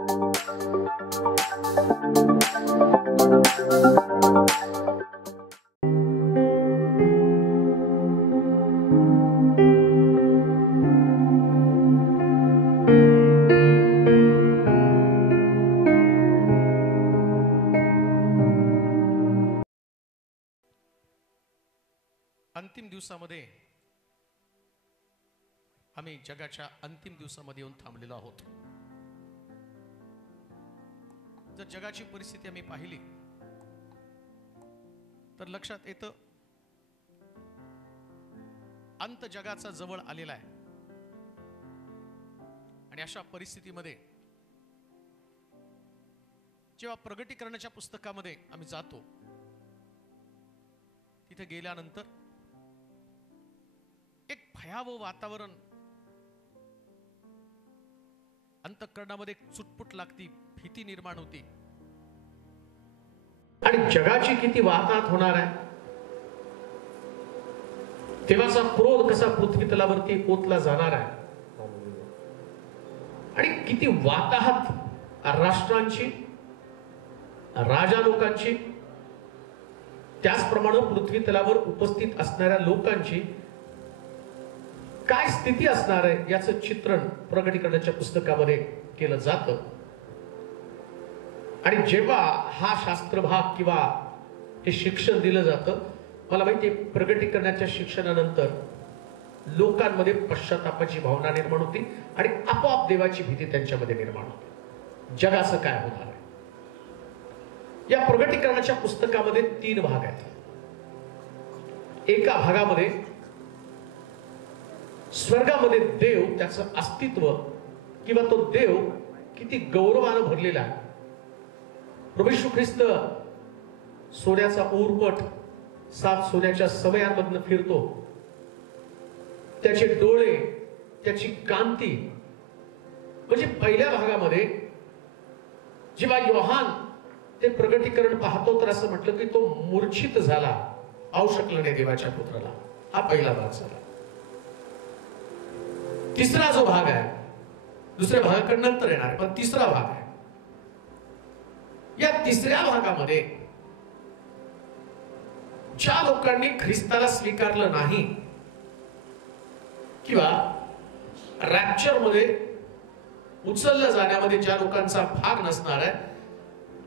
अंतिम दिवसामध्ये आम्ही जगाच्या अंतिम दिवसामध्ये येऊन थांबलेलो आहोत. जर जगाची परिस्थिती आम्ही पाहिली तर लक्षात येतं अंत जगाचा जवळ आलेला आहे. आणि अशा परिस्थितीमध्ये जेव्हा प्रगटीकरणाच्या पुस्तकामध्ये आम्ही जातो तिथे गेल्यानंतर एक भयावह वातावरण अंतःकरणामध्ये चुटपुट लागती, भीती निर्माण होती. आणि जगाची किती वाताहत होणार आहे, देवाचा क्रोध कसा पृथ्वी तलावरती ओतला जाणार आहे आणि किती वाताहत राष्ट्रांची, राजा लोकांची, त्याचप्रमाणे पृथ्वी तलावर उपस्थित असणाऱ्या लोकांची काय स्थिती असणार आहे याचं चित्रण प्रगटीकरणाच्या पुस्तकामध्ये केलं जातं. आणि जेव्हा हा शास्त्रभाग किंवा हे शिक्षण दिलं जातं, मला माहिती आहे प्रगटीकरणाच्या शिक्षणानंतर लोकांमध्ये पश्चातापाची भावना निर्माण होती आणि आपोआप देवाची भीती त्यांच्यामध्ये निर्माण होती. जगाचं काय होणार आहे. या प्रगटीकरणाच्या पुस्तकामध्ये 3 भाग आहेत. एका भागामध्ये स्वर्गामध्ये देव, त्याचं अस्तित्व किंवा तो देव किती गौरवानं भरलेला आहे. प्रभू येशू ख्रिस्त सोन्याचा ऊरपट 7 सोन्याच्या सवयांमधनं फिरतो. त्याचे डोळे, त्याची कांती, म्हणजे पहिल्या भागामध्ये जेव्हा योहान ते प्रगटीकरण पाहतो तर असं म्हटलं की तो मूर्छित झाला, पाहू शकला नाही देवाच्या पुत्राला. हा पहिला भाग झाला. तिसरा जो भाग आहे, दुसऱ्या भागाकडे नंतर येणार, पण तिसरा भाग आहे. या तिसऱ्या भागामध्ये ज्या लोकांनी ख्रिस्ताला स्वीकारलं नाही किंवा रॅप्चर मध्ये उचललं जाण्यामध्ये ज्या लोकांचा भाग नसणार आहे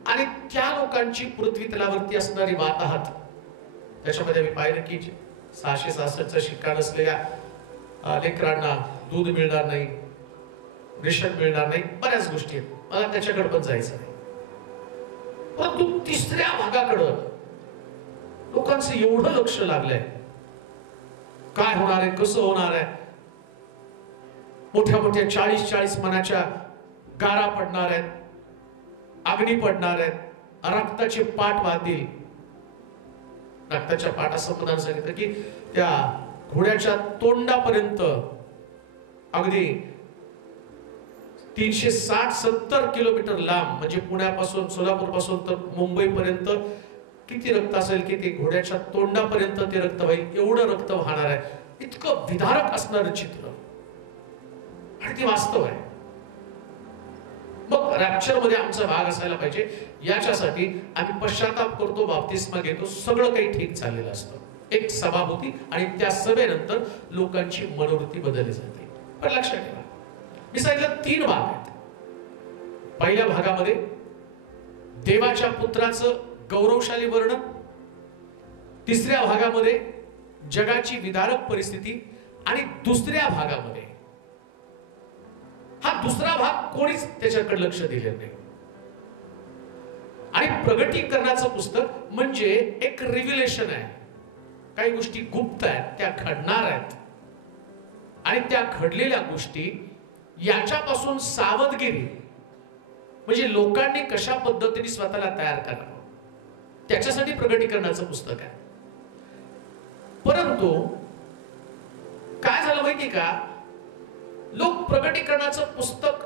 आणि त्या लोकांची पृथ्वी तलावरती असणारी वाताहत, त्याच्यामध्ये मी पाहिलं की 666चा शिक्का नसलेल्या लेकरांना दूध मिळणार नाही, रेशन मिळणार नाही, बऱ्याच गोष्टी आहेत. मला त्याच्याकडे पण जायचं नाही. परंतु तिसऱ्या भागाकडं लोकांचं एवढं लक्ष लागलंय, काय होणार आहे, कसं होणार आहे. मोठ्या मोठ्या 40-40 मनाच्या गारा पडणार आहेत, अग्नी पडणार आहेत, रक्ताचे पाट वाहतील. रक्ताच्या पाट असं पदार्थ सांगितलं की त्या घोड्याच्या तोंडापर्यंत अगदी 360-70 किलोमीटर लांब, म्हणजे पुण्यापासून, सोलापूर पासून तर मुंबई पर्यंत किती रक्त असेल की ते घोड्याच्या तोंडापर्यंत ते रक्त वाहील, एवढं रक्त वाहणार आहे. इतकं विदारक असणारं चित्र आणि ते वास्तव आहे. मग रॅप्चर मध्ये आमचा भाग असायला पाहिजे, याच्यासाठी आम्ही पश्चाताप करतो, बाप्तिस्मा घेतो, सगळं काही ठीक चाललेलं असतं. एक सभा होती आणि त्या सभेनंतर लोकांची मनोवृत्ती बदलली जाते. पण लक्षात ठेवा, मी सांगितलं 3 भाग आहेत. पहिल्या भागामध्ये देवाच्या पुत्राचं गौरवशाली वर्णन, तिसऱ्या भागामध्ये जगाची विदारक परिस्थिती आणि दुसऱ्या भागामध्ये हा दुसरा भाग कोणीच त्याच्याकडे लक्ष दिलेलं नाही. आणि प्रगटीकरणाचं पुस्तक म्हणजे एक रिव्हिलेशन आहे. काही गोष्टी गुप्त आहेत, त्या घडणार आहेत आणि त्या घडलेल्या गोष्टी याच्यापासून सावधगिरी, म्हणजे लोकांनी कशा पद्धतीने स्वतःला तयार करावं, त्याच्यासाठी प्रगटीकरणाचं पुस्तक आहे. परंतु काय झालं माहिती का, लोक प्रगटीकरणाचं पुस्तक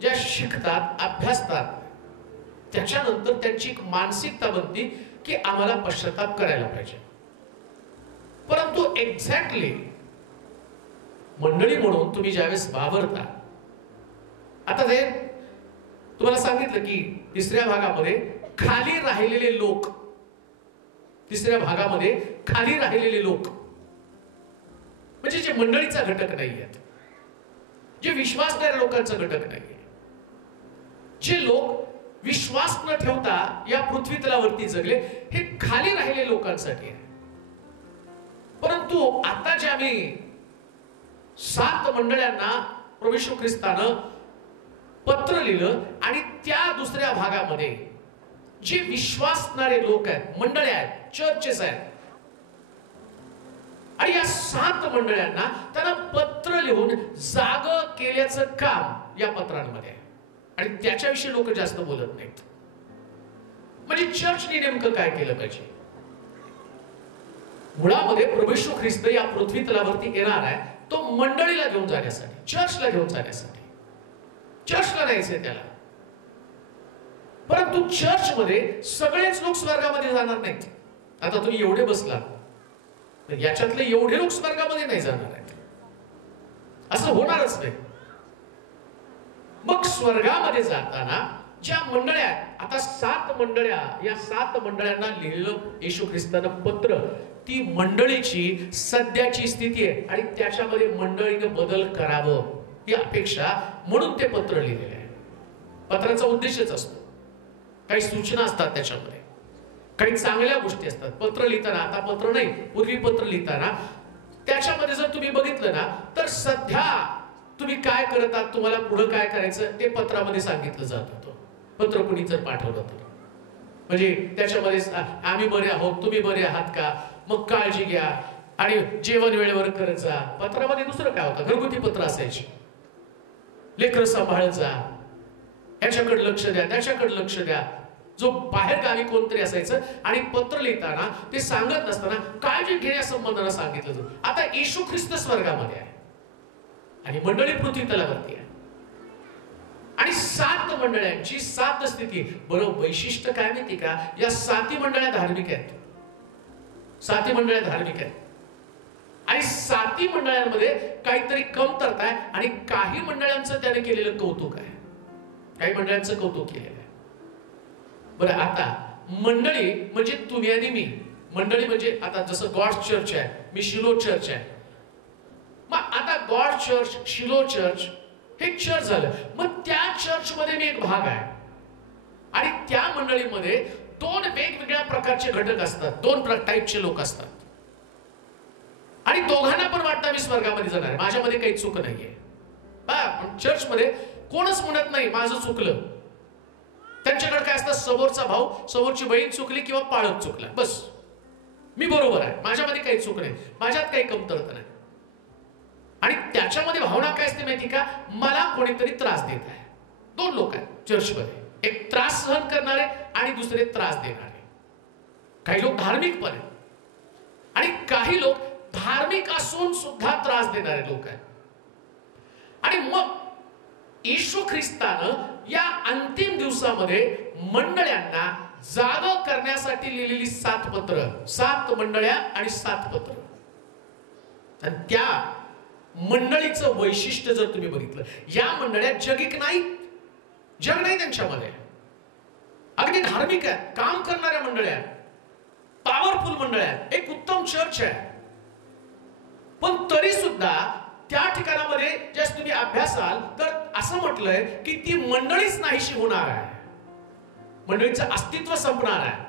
ज्या शिकतात, अभ्यासतात, त्याच्यानंतर त्यांची एक मानसिकता बनती की आम्हाला पश्चाताप करायला पाहिजे. परंतु एक्झॅक्टली मंडळी म्हणून तुम्ही ज्यावेळेस वावरता, आता ते तुम्हाला सांगितलं की तिसऱ्या भागामध्ये खाली राहिलेले लोक, तिसऱ्या भागामध्ये खाली राहिलेले लोक म्हणजे जे मंडळीचा घटक नाही आहेत, जे विश्वासणाऱ्या लोकांचा घटक नाही, जे लोक विश्वास न ठेवता या पृथ्वी तलावरती जगले, हे खाली राहिलेल्या लोकांसाठी आहे. परंतु आता जे आम्ही 7 मंडळांना प्रभू येशू ख्रिस्तानं पत्र लिहिलं आणि त्या दुसऱ्या भागामध्ये जे विश्वासणारे लोक आहेत, मंडळे आहेत, चर्चेस आहेत, आणि या 7 मंडळांना त्यांना पत्र लिहून जाग केल्याचं काम या पत्रांमध्ये आहे. आणि त्याच्याविषयी लोक जास्त बोलत नाहीत. म्हणजे चर्चने नेमकं काय केलं पाहिजे? मुळामध्ये प्रभू येशू ख्रिस्त या पृथ्वी तलावरती येणार आहे तो मंडळीला घेऊन जाण्यासाठी, चर्चला घेऊन जाण्यासाठी. चर्चला न्यायचंय त्याला. परंतु चर्चमध्ये सगळेच लोक स्वर्गामध्ये जाणार नाहीत. आता तुम्ही एवढे बसलात, याच्यातले एवढे लोक स्वर्गामध्ये नाही जाणार आहेत, असं होणारच नाही. मग स्वर्गामध्ये जाताना ज्या मंडळ्या, आता 7 मंडळ्या, या 7 मंडळ्यांना लिहिलेलं येशू ख्रिस्तानं पत्र, ती मंडळीची सध्याची स्थिती आहे आणि त्याच्यामध्ये मंडळीने बदल करावं ही अपेक्षा म्हणून ते पत्र लिहिलेलं आहे. पत्राचा उद्देशच असतो, काही सूचना असतात त्याच्यामध्ये, काही चांगल्या गोष्टी असतात. पत्र लिहिताना, आता पत्र नाही, पूर्वी पत्र लिहिताना त्याच्यामध्ये जर तुम्ही बघितलं ना, तर सध्या तुम्ही काय करत आहात, तुम्हाला पुढे काय करायचं ते पत्रामध्ये सांगितलं जात होतं. पत्र कुणी जर पाठवलं तर, म्हणजे त्याच्यामध्ये आम्ही बरे आहोत, तुम्ही बरे आहात का, मग काळजी घ्या आणि जेवण वेळेवर करत जा. पत्रामध्ये दुसरं काय होतं, घरगुती पत्र असायची, लेकरं सांभाळत जा, याच्याकडे लक्ष द्या, त्याच्याकडे लक्ष द्या. जो बाहेर गावी कोणतरी असायचं आणि पत्र लिहिताना ते सांगत नसताना काळजी घेण्यासंबंधानं सांगितलं जातं. आता येशू ख्रिस्त स्वर्गामध्ये आहे आणि मंडळी पृथ्वी तलावरती आहे आणि 7 मंडळांची 7 स्थिती. बरं, वैशिष्ट्य काय माहिती का, या 7 मंडळ्या धार्मिक आहेत. 7 मंडळ्या धार्मिक आहेत आणि 7 मंडळांमध्ये काहीतरी कमतरता आहे आणि काही मंडळांचं त्याने केलेलं कौतुक आहे, काही मंडळांचं कौतुक केलेलं आहे. बरं, आता मंडळी म्हणजे तुम्ही आणि मी. मंडळी म्हणजे आता जसं गॉड चर्च आहे, मी शिलो चर्च आहे. मग आता गॉड चर्च, शिलो चर्च हे चर्च झालं. मग त्या चर्च मध्ये मी एक भाग आहे आणि त्या मंडळीमध्ये 2 वेगवेगळ्या प्रकारचे घटक असतात, 2 टाईपचे लोक असतात आणि दोघांना पण वाटतं मी स्वर्गामध्ये जाणार आहे, माझ्यामध्ये काही चूक नाहीये. पण चर्च मध्ये कोणच म्हणत नाही माझं चुकलं. त्यांच्याकडे काय असतं, समोरचा भाऊ, समोरची बहीण चुकली किंवा पाळत चुकला, बस मी बरोबर आहे, माझ्यामध्ये काही चूक नाही, माझ्यात काही कमतरता नाही. आणि त्याच्यामध्ये भावना काय असते माहिती का, मला कोणीतरी त्रास देत आहे. 2 लोक आहेत चर्चमध्ये, एक त्रास सहन करणारे आणि दुसरे त्रास देणारे. काही लोक धार्मिक पण आहेत आणि काही लोक धार्मिक असून सुद्धा त्रास देणारे लोक आहेत. आणि मग येशू ख्रिस्तानं या अंतिम दिवसामध्ये मंडळ्यांना जाग करण्यासाठी लिहिलेली 7 पत्र, 7 मंडळ्या आणि 7 पत्र. आणि त्या मंडळीचं वैशिष्ट्य जर तुम्ही बघितलं, या मंडळ्या जगिक नाहीत, जग नाही त्यांच्यामध्ये, अगदी धार्मिक आहेत, काम करणाऱ्या मंडळ्या आहेत, पॉवरफुल मंडळ्या आहेत, एक उत्तम चर्च आहे. पण तरी सुद्धा त्या ठिकाणामध्ये ज्यास तुम्ही अभ्यासाल तर असं म्हटलंय की ती मंडळीच नाहीशी होणार आहे, मंडळीचं अस्तित्व संपणार आहे.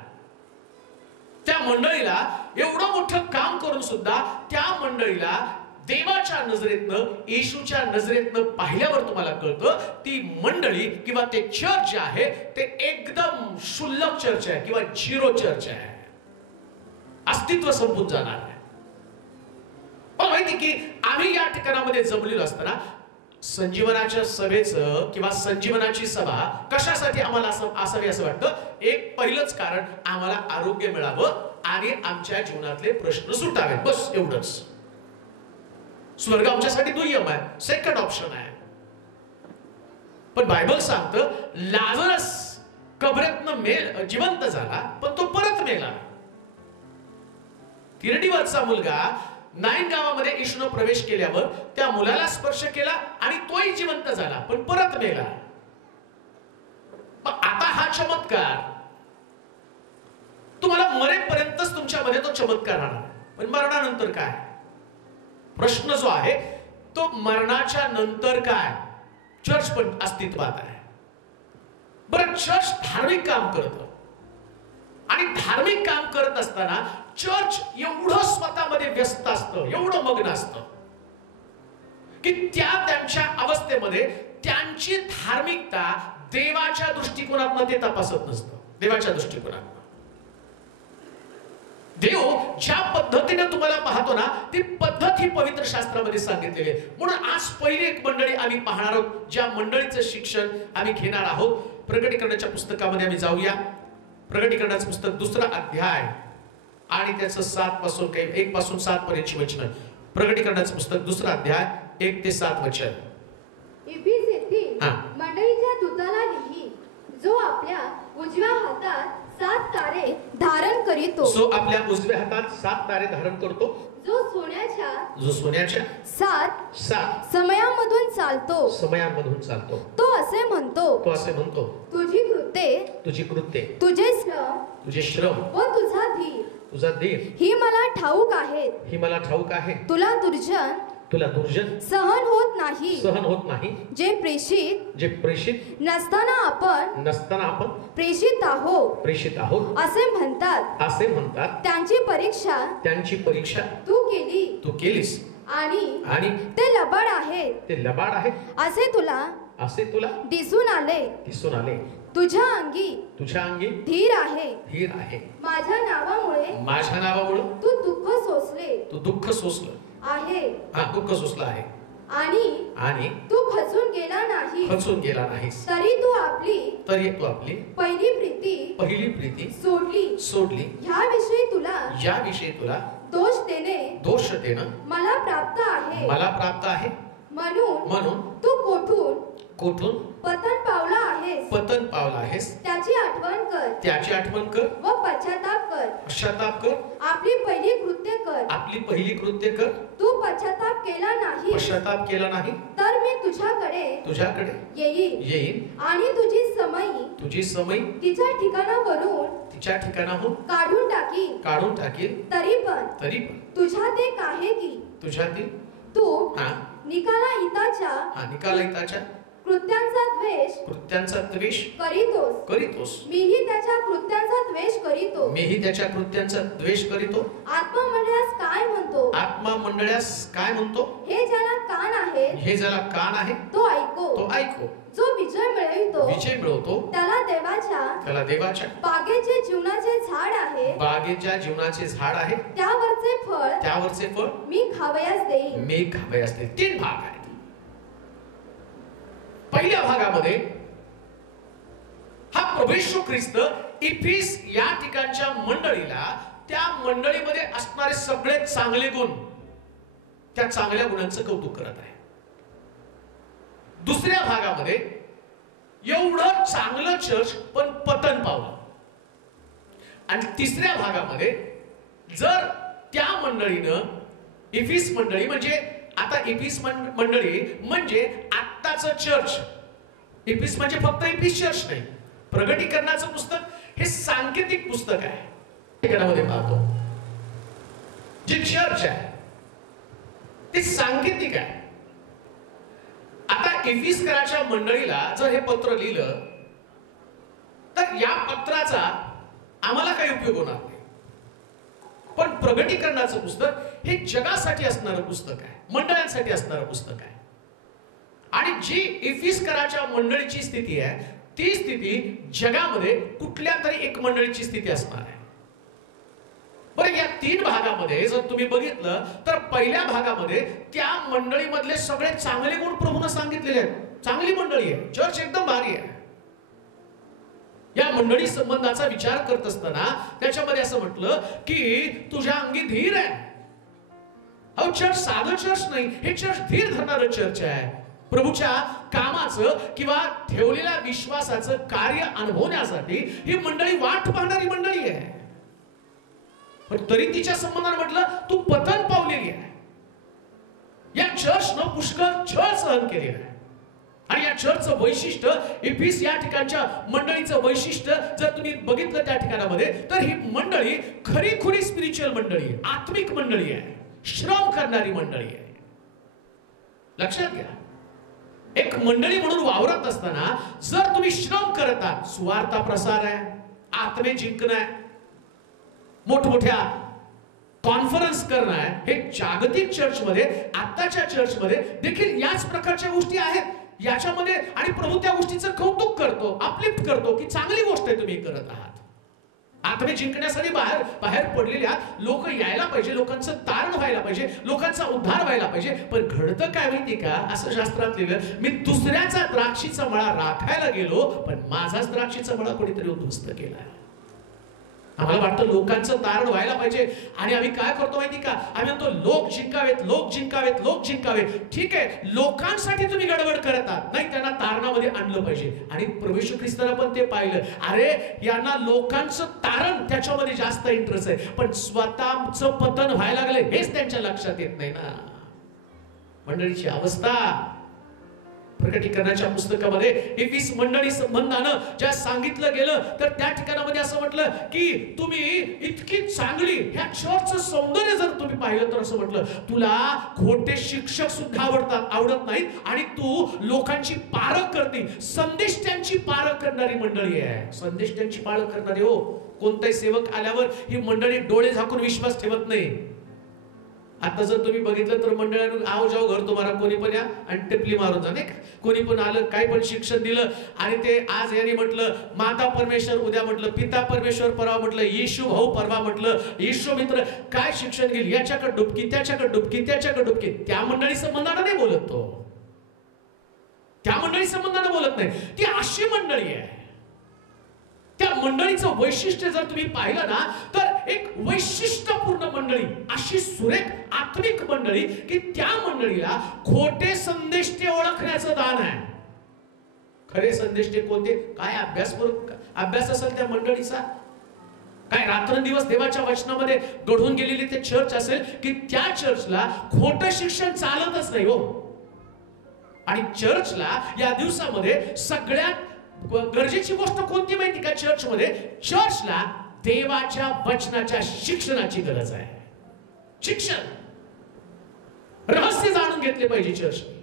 त्या मंडळीला एवढं मोठं काम करून सुद्धा त्या मंडळीला देवाच्या नजरेतनं, येशूच्या नजरेतनं पाहिल्यावर तुम्हाला कळतं ती मंडळी किंवा ते चर्च जे आहे ते एकदम क्षुल्लक चर्च आहे किंवा झिरो चर्च आहे, अस्तित्व संपून जाणार आहे. पण माहिती की आम्ही या ठिकाणामध्ये जमलेलो असताना संजीवनाच्या सभेचं किंवा संजीवनाची सभा कशासाठी आम्हाला असावी असं वाटतं, एक पहिलंच कारण आम्हाला आरोग्य मिळावं आणि आमच्या जीवनातले प्रश्न सुटावेत, बस एवढंच. स्वर्ग आमच्यासाठी दुय्यम आहे, सेकंड ऑप्शन आहे. पण बायबल सांगतं लाजरस कबरेतनं जिवंत झाला पण तो परत मेला. तिरडीवरचा मुलगा नाईन गावामध्ये येशूने प्रवेश केल्यावर त्या मुलाला स्पर्श केला आणि तोही जिवंत झाला पण परत मेला. चमत्कार तुम्हाला मरेपर्यंतच तुमच्यामध्ये तो चमत्कार राहणार, पण मरणानंतर काय? प्रश्न जो आहे तो मरणाच्या नंतर काय? चर्च पण अस्तित्वात आहे. बरं, चर्च धार्मिक काम करतं आणि धार्मिक काम करत असताना चर्च एवढं स्वतःमध्ये व्यस्त असतं, एवढं मग्न असतं की त्यांच्या अवस्थेमध्ये त्यांची धार्मिकता देवाच्या दृष्टिकोनातून ते तपासत नसतं. देवाच्या दृष्टिकोनातून देव ज्या पद्धतीने तुम्हाला पाहतो ना, ती पद्धत ही पवित्र शास्त्रामध्ये सांगितलेली आहे. म्हणून आज पहिली एक मंडळी आम्ही पाहणार आहोत, ज्या मंडळीचं शिक्षण आम्ही घेणार आहोत. प्रकटीकरणाच्या पुस्तकामध्ये आम्ही जाऊया. प्रकटीकरणाचं पुस्तक 2रा अध्याय आणि त्याचं 1 पासून 7 पर्यंतची वचन. प्रकटीकरणाचं पुस्तक 2रा अध्याय 1 ते 7 वचन. इफिस येथील मंडळीच्या दूताला लिही, जो आपल्या उजव्या हातात 7 तारे धारण करीतो. आपल्या उजव्या हातात 7 तारे धारण करतो. जो सोन्याच्या 7 समयांमधून चालतो. तो असे म्हणतो, तुझी कृत्ये, तुझे श्रम व तुझा धीर ही मला ठाऊक आहे. तुला दुर्जन सहन होत नाही. जे प्रेषित नसताना आपण प्रेषित आहोत असे म्हणतात. त्यांची परीक्षा तू केलीस आणि ते लबाड आहेत असे तुला दिसून आले. तुझ्या अंगी धीर आहे. माझ्या नावामुळे तू दुःख सोसलं आहे. दुःख सोसलं आहे आणि तू खचून गेला नाहीस. तरी तू आपली पहिली प्रीती सोडली. याविषयी तुला दोष देणं मला प्राप्त आहे. म्हणून तू कोठून पतन पावला आहेस त्याची आठवण कर व पश्चाताप कर. आपली पहिली कृत्य कर. तू पश्चाताप केला नाही तर मी तुझ्याकडे येईन आणि तुझी समई तिच्या ठिकाणाहून काढून टाकीन. तरी पण तुझ्यात एक आहे की तू निकालाइताच्या कृत्यांचा द्वेष करीतोस. मीही त्याच्या कृत्यांचा द्वेष करीतो. आत्मा मंडळास काय म्हणतो? हे ज्याला कान आहे तो ऐको. जो विजय मिळवतो त्याला देवाच्या बागेचे जीवनाचे झाड आहे. त्यावरचे फळ मी खावयास देईन. 3 भाग आहेत. पहिल्या भागामध्ये हा प्रभू येशू ख्रिस्त इफिस या ठिकाणच्या मंडळीला, त्या मंडळीमध्ये असणारे सगळे चांगले गुण, त्या चांगल्या गुणांचं कौतुक करत आहे. दुसऱ्या भागामध्ये एवढं चांगलं चर्च पण पतन पावलं. आणि तिसऱ्या भागामध्ये जर त्या मंडळीनं, इफिस मंडळी म्हणजे आता इफिस मंडळी म्हणजे आत्ताचं चर्च. इफिस म्हणजे फक्त इफिस चर्च नाही. प्रगटीकरणाचं पुस्तक हे सांकेतिक पुस्तक आहे. त्यामध्ये पाहतो जे चर्च आहे ते सांकेतिक आहे. आता इफिसकराच्या मंडळीला जर हे पत्र लिहिलं तर या पत्राचा आम्हाला काही उपयोग होणार नाही. पण प्रगटीकरणाचं पुस्तक हे जगासाठी असणारं पुस्तक आहे, मंडळांसाठी असणारं पुस्तक आहे. आणि जी इफिसकराच्या मंडळीची स्थिती आहे ती स्थिती जगामध्ये कुठल्या तरी एक मंडळीची स्थिती असणार आहे. बरं, या 3 भागामध्ये जर तुम्ही बघितलं तर पहिल्या भागामध्ये त्या मंडळीमधले सगळे चांगले गुण प्रभूने सांगितलेले आहेत. चांगली मंडळी आहे, चर्च एकदम भारी आहे. या मंडळी संबंधाचा विचार करत असताना त्याच्यामध्ये असं म्हटलं की तुझ्या अंगी धीर आहे. अहो, चर्च साधं चर्च नाही, हे चर्च धीर धरणारं चर्च आहे. प्रभूच्या कामाचं किंवा ठेवलेल्या विश्वासाचं कार्य अनुभवण्यासाठी ही मंडळी वाट पाहणारी मंडळी आहे. पण तरी तिच्या संबंधाने म्हटलं तू पतन पावलेली आहे. या चर्चनं पुष्कळ छळ सहन केलेला आहे. आणि या चर्चचं वैशिष्ट्य, इफिस या ठिकाणच्या मंडळीचं वैशिष्ट्य जर तुम्ही बघितलं त्या ठिकाणामध्ये, तर ही मंडळी खरी स्पिरिच्युअल मंडळी आहे, आत्मिक मंडळी आहे, श्रम करणारी मंडळी आहे. लक्षात घ्या, एक मंडळी म्हणून वावरत असताना जर तुम्ही श्रम करत आहात, सुवार्ता प्रसार आहे, आत्मे जिंकणं आहे, मोठमोठ्या कॉन्फरन्स करणं आहे, हे जागतिक चर्चमध्ये, आत्ताच्या चर्चमध्ये देखील याच प्रकारच्या गोष्टी आहेत. याच्यामध्ये आणि प्रभू त्या गोष्टीचं कौतुक करतो, अपलिफ्ट करतो की चांगली गोष्ट आहे तुम्ही करत आहात. आत्मे जिंकण्यासाठी बाहेर पडलेल्या लोक यायला पाहिजे, लोकांचं तारण व्हायला पाहिजे, लोकांचा उद्धार व्हायला पाहिजे. पण घडतं काय माहिती का, असं शास्त्रात लिहिलं, मी दुसऱ्याचा द्राक्षीचा मळा राखायला गेलो, पण माझाच द्राक्षीचा मळा कोणीतरी उद्ध्वस्त केला. आम्हाला वाटतं लोकांचं तारण व्हायला पाहिजे आणि आम्ही काय करतो माहिती का, आम्ही म्हणतो लोक जिंकावेत, लोक जिंकावेत, लोक जिंकावेत. ठीक आहे, लोकांसाठी तुम्ही गडबड करत आहात, नाही त्यांना तारणामध्ये आणलं पाहिजे. आणि प्रभू येशू ख्रिस्तानं पण ते पाहिलं, अरे यांना लोकांचं तारण त्याच्यामध्ये जास्त इंटरेस्ट आहे, पण स्वतःचं पतन व्हायला लागले हेच त्यांच्या लक्षात येत नाही ना. मंडळीची अवस्था प्रकटीकरणाच्या पुस्तकामध्ये 21 मंडळी संबंधानं ज्या सांगितलं गेलं, तर त्या ठिकाणामध्ये असं म्हटलं की तुम्ही इतकी चांगली, ह्या चर्चचं सौंदर्य जर तुम्ही पाहिलं तर असं म्हटलं, तुला खोटे शिक्षक सुद्धा आवडत नाहीत आणि तू लोकांची पारख करते, संदेष्ट्यांची पारख करणारी मंडळी आहे. संदेष्ट्यांची पारख करणारी. हो, कोणताही सेवक आल्यावर ही मंडळी डोळे झाकून विश्वास ठेवत नाही. आता जर तुम्ही बघितलं तर मंडळानं आव जाऊ घर तुम्हाला, कोणी पण या आणि टिपली मारून जा, नाही का, कोणी पण आलं, काही पण शिक्षण दिलं आणि ते आज यांनी म्हटलं माता परमेश्वर, उद्या म्हटलं पिता परमेश्वर, परवा म्हटलं येशू भाऊ, परवा म्हटलं येशू मित्र, काय शिक्षण गेली, याच्याकडे डुबकी, त्याच्याकडे डुबकी, त्याच्याकडे डुबकी. त्या मंडळी संबंधानं नाही बोलत तो, त्या मंडळी संबंधानं बोलत नाही. ती अशी मंडळी आहे. त्या मंडळीचं वैशिष्ट्य जर तुम्ही पाहिलं ना, तर एक वैशिष्ट्यपूर्ण मंडळी, अशी सुरेख आत्मिक मंडळी की त्या मंडळीला खोटे संदेष्टे ओळखण्याचं दान आहे. खरे संदेष्टे कोणते, काय अभ्यास असेल त्या मंडळीचा, काय रात्रंदिवस देवाच्या वचनामध्ये घडून गेलेली ते चर्च असेल की त्या चर्चला खोटं शिक्षण चालतच नाही. हो, आणि चर्चला या दिवसामध्ये सगळ्यात गरजेची गोष्ट कोणती माहिती का, चर्चमध्ये, चर्चला देवाच्या वचनाच्या शिक्षणाची गरज आहे. शिक्षण, रहस्य जाणून घेतले पाहिजे चर्चने.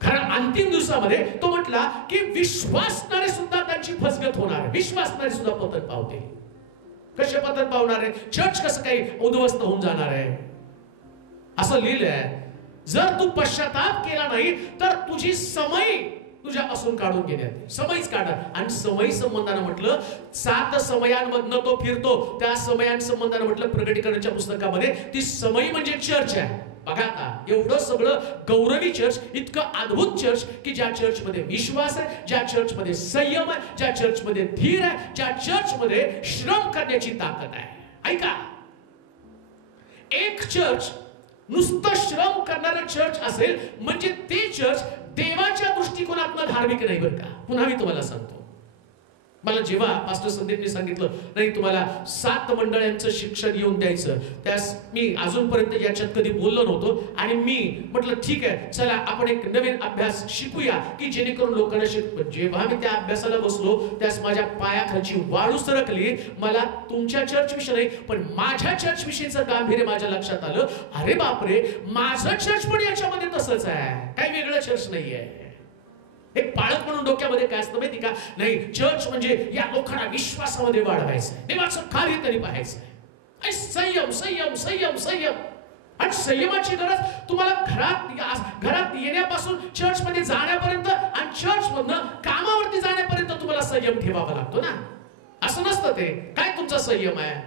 कारण अंतिम दिवसामध्ये तो म्हटला की विश्वासणारे सुद्धा त्यांची फसगत होणार आहे, विश्वासणारे सुद्धा पतन पावते. कसे पतन पावणार आहे, चर्च कसं काही उद्ध्वस्त होऊन जाणार आहे, असं लिहिलंय. जर तू पश्चाताप केला नाही तर तुझी समय तुझ्यापासून काढून घेण्यात, समयच काढा. आणि समय संबंधानं म्हटलं 7 समयांमधनं तो फिरतो, त्या समयांसंबंधानं म्हटलं प्रकटीकरणाच्या पुस्तकामध्ये ती समय म्हणजे चर्च आहे. बघा आता, एवढं सगळं गौरवी चर्च, इतकं अद्भुत चर्च की ज्या चर्चमध्ये विश्वास आहे, ज्या चर्चमध्ये संयम आहे, ज्या चर्चमध्ये धीर आहे, ज्या चर्चमध्ये श्रम करण्याची ताकद आहे. ऐका, एक चर्च नुसतं श्रम करणारं चर्च असेल म्हणजे ते चर्च देवाच्या दृष्टिकोनातून धार्मिक नाही. बरं का, पुन्हा मी तुम्हाला सांगतो, मला जेव्हा पास्टर संदीपने सांगितलं नाही तुम्हाला 7 मंडळांचं शिक्षण येऊन द्यायचं, त्यास मी अजूनपर्यंत याच्यात कधी बोललो नव्हतो. आणि मी म्हटलं ठीक आहे, चला आपण एक नवीन अभ्यास शिकूया की जेणेकरून लोकांना जेव्हा मी त्या अभ्यासाला बसलो त्यास माझ्या पायाखालची वाळू सरकली. मला तुमच्या चर्च विषयी नाही पण माझ्या चर्च विषयीचं गांभीर्य माझ्या लक्षात आलं. अरे बापरे, माझं चर्च पण याच्यामध्ये तसंच आहे, काही वेगळं चर्च नाहीये. एक पाळक म्हणून डोक्यामध्ये काय असतं माहिती का, नाही चर्च म्हणजे या लोकांना विश्वासामध्ये वाढवायचं आहे, देवाचं कार्य तरी पाहायचं आहे. संयम संयम संयम संयम. आणि संयमाची गरज तुम्हाला घरात येण्यापासून चर्च मध्ये जाण्यापर्यंत आणि चर्च मधनं कामावरती जाण्यापर्यंत तुम्हाला संयम ठेवावा लागतो ना. असं नसतं ते. काय तुमचा संयम आहे?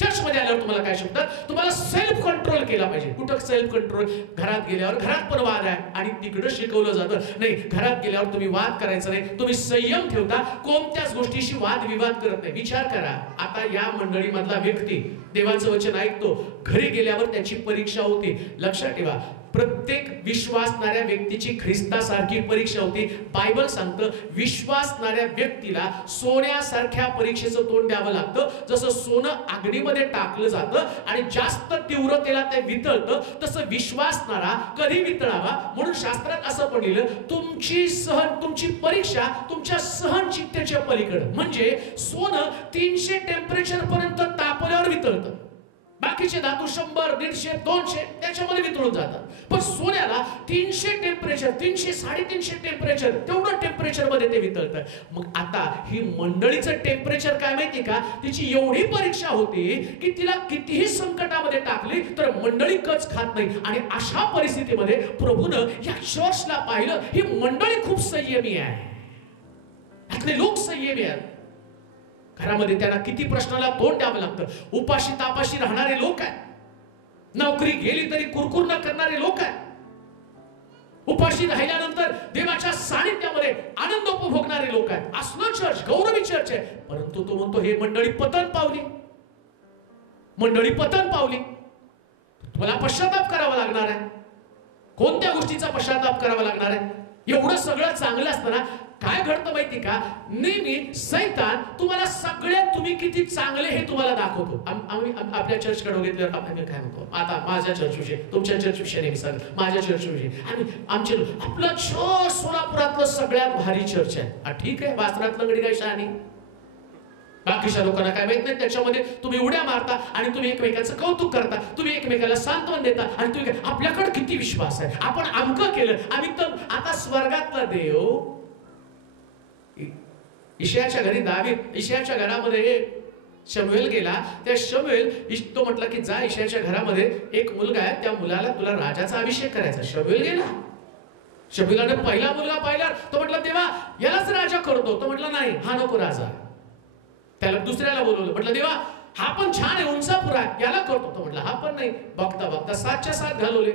चर्च मध्ये आल्यावर तुम्हाला काय शिकतात, तुम्हाला सेल्फ कंट्रोल केला पाहिजे. कुठं सेल्फ कंट्रोल? घरात गेल्यावर, घरात पण वाद आहे आणि तिकडं शिकवलं जातं नाही घरात गेल्यावर तुम्ही वाद करायचा नाही, तुम्ही संयम ठेवता, कोणत्याच गोष्टीशी वाद विवाद करत नाही. विचार करा, आता या मंडळी मधला व्यक्ती देवाचं वचन ऐकतो, घरी गेल्यावर त्याची परीक्षा होती. लक्षात ठेवा, प्रत्येक विश्वासणाऱ्या व्यक्तीची ख्रिस्तासारखी परीक्षा होती. बायबल सांगतं विश्वासणाऱ्या व्यक्तीला सोन्यासारख्या परीक्षेचं तोंड द्यावं लागतं. जसं सोनं अग्नीमध्ये टाकलं जातं आणि जास्त तीव्रतेला ते वितळतं, तसं विश्वासणारा कधी वितळावा म्हणून शास्त्रात असं पण लिहिलं, तुमची परीक्षा तुमच्या सहनशीलतेच्या पलीकडे. म्हणजे सोनं 300 टेम्परेचर पर्यंत तापल्यावर वितळतं. बाकीचे धातू 100, 150, 200 त्याच्यामध्ये वितळून जातात. पण सोन्याला 300 टेम्परेचर, 300, 350 टेम्परेचर, तेवढं टेम्परेचर मध्ये ते वितळतं. मग आता ही मंडळीचं टेम्परेचर काय माहिती का? तिची एवढी परीक्षा होती की तिला कितीही संकटामध्ये टाकली तर मंडळी कच खात नाही. आणि अशा परिस्थितीमध्ये प्रभूनं या चर्चला पाहिलं, ही मंडळी खूप संयमी आहे, यातले लोक संयमी आहेत. घरामध्ये त्यांना किती प्रश्नाला तोंड द्यावं लागतं. उपाशी तापाशी राहणारे लोक आहेत, नोकरी गेली तरी कुरकुर न करणारे लोक आहेत, उपाशी राहिल्यानंतर देवाच्या सानिध्यामध्ये आनंद उपभोगणारे लोक आहेत. असलं चर्च गौरवी चर्च आहे. परंतु तो म्हणतो हे मंडळी पतन पावली, मंडळी पतन पावली. तुम्हाला पश्चाताप करावा लागणार आहे. कोणत्या गोष्टीचा पश्चाताप करावा लागणार आहे? एवढं सगळं चांगलं असताना काय घडतं माहिती का? नेहमी सैतान तुम्हाला सगळ्यात तुम्ही किती चांगले हे तुम्हाला दाखवतो. आम्ही आपल्या चर्चकडे बघितल्यावर आपण काय म्हणतो, आता माझ्या चर्च विषयी, तुमच्या चर्च विषयी नेहमी सांग, माझ्या चर्च विषयी आणि आमचे आपलं चर्च सोलापुरातलं सगळ्यात भारी चर्च आहे. ठीक आहे, वासरातलं गडी काय शहाणी, बाकीच्या लोकांना काय माहित नाही. त्याच्यामध्ये तुम्ही उड्या मारता आणि तुम्ही एकमेकांचं कौतुक करता, तुम्ही एकमेकाला सांत्वन देता आणि तुम्ही आपल्याकडे किती विश्वास आहे, आपण आमकं केलं, आम्ही तर. आता स्वर्गातला देव इशयाच्या घरी, दावीद इशयाच्या घरामध्ये शमूएल गेला. त्या शमूएल तो म्हटलं की जा इशयाच्या घरामध्ये एक मुलगा आहे, त्या मुलाला तुला राजाचा अभिषेक करायचा. शमूएल गेला. शमूएलाने पहिला मुलगा पाहिला, तो म्हटला देवा यालाच राजा करतो. तो म्हटला नाही, हा नको राजा. त्याला दुसऱ्याला बोलवलं, म्हटलं देवा हा पण छान आहे, उंचापुरा आहे, याला करतो. तो म्हटला हा पण नाही. बघता बघता 7च्या 7 घालवले.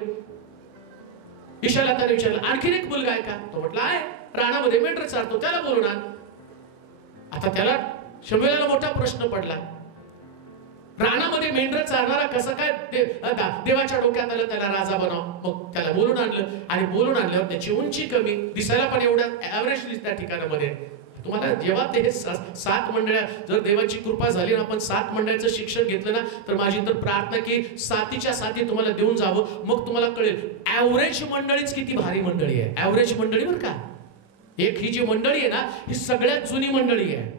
इशाला त्याने विचारलं आणखीन एक मुलगा आहे का? तो म्हटला आहे, राणामध्ये मेंढर चारतो, त्याला बोलून आण. आता त्याला शमूएलाला मोठा प्रश्न पडला, राणामध्ये मेंढर चारणारा कसं काय देवाच्या डोक्यात आलं त्याला राजा बनव. मग त्याला बोलून आणलं आणि बोलून आणल्यावर त्याची उंची कमी, दिसायला पण एवढ्या ऍव्हरेज त्या ठिकाणामध्ये. तुम्हाला जेव्हा ते 7 मंडळ्या, जर देवाची कृपा झाली ना, आपण 7 मंडळाचं शिक्षण घेतलं ना, तर माझी तर प्रार्थना की 7च्या 7 तुम्हाला देऊन जावं. मग तुम्हाला कळेल ऍव्हरेज मंडळीच किती भारी मंडळी आहे. ऍव्हरेज मंडळी बरं का. एक ही जी मंडळी आहे ना, ही सगळ्यात जुनी मंडळी आहे,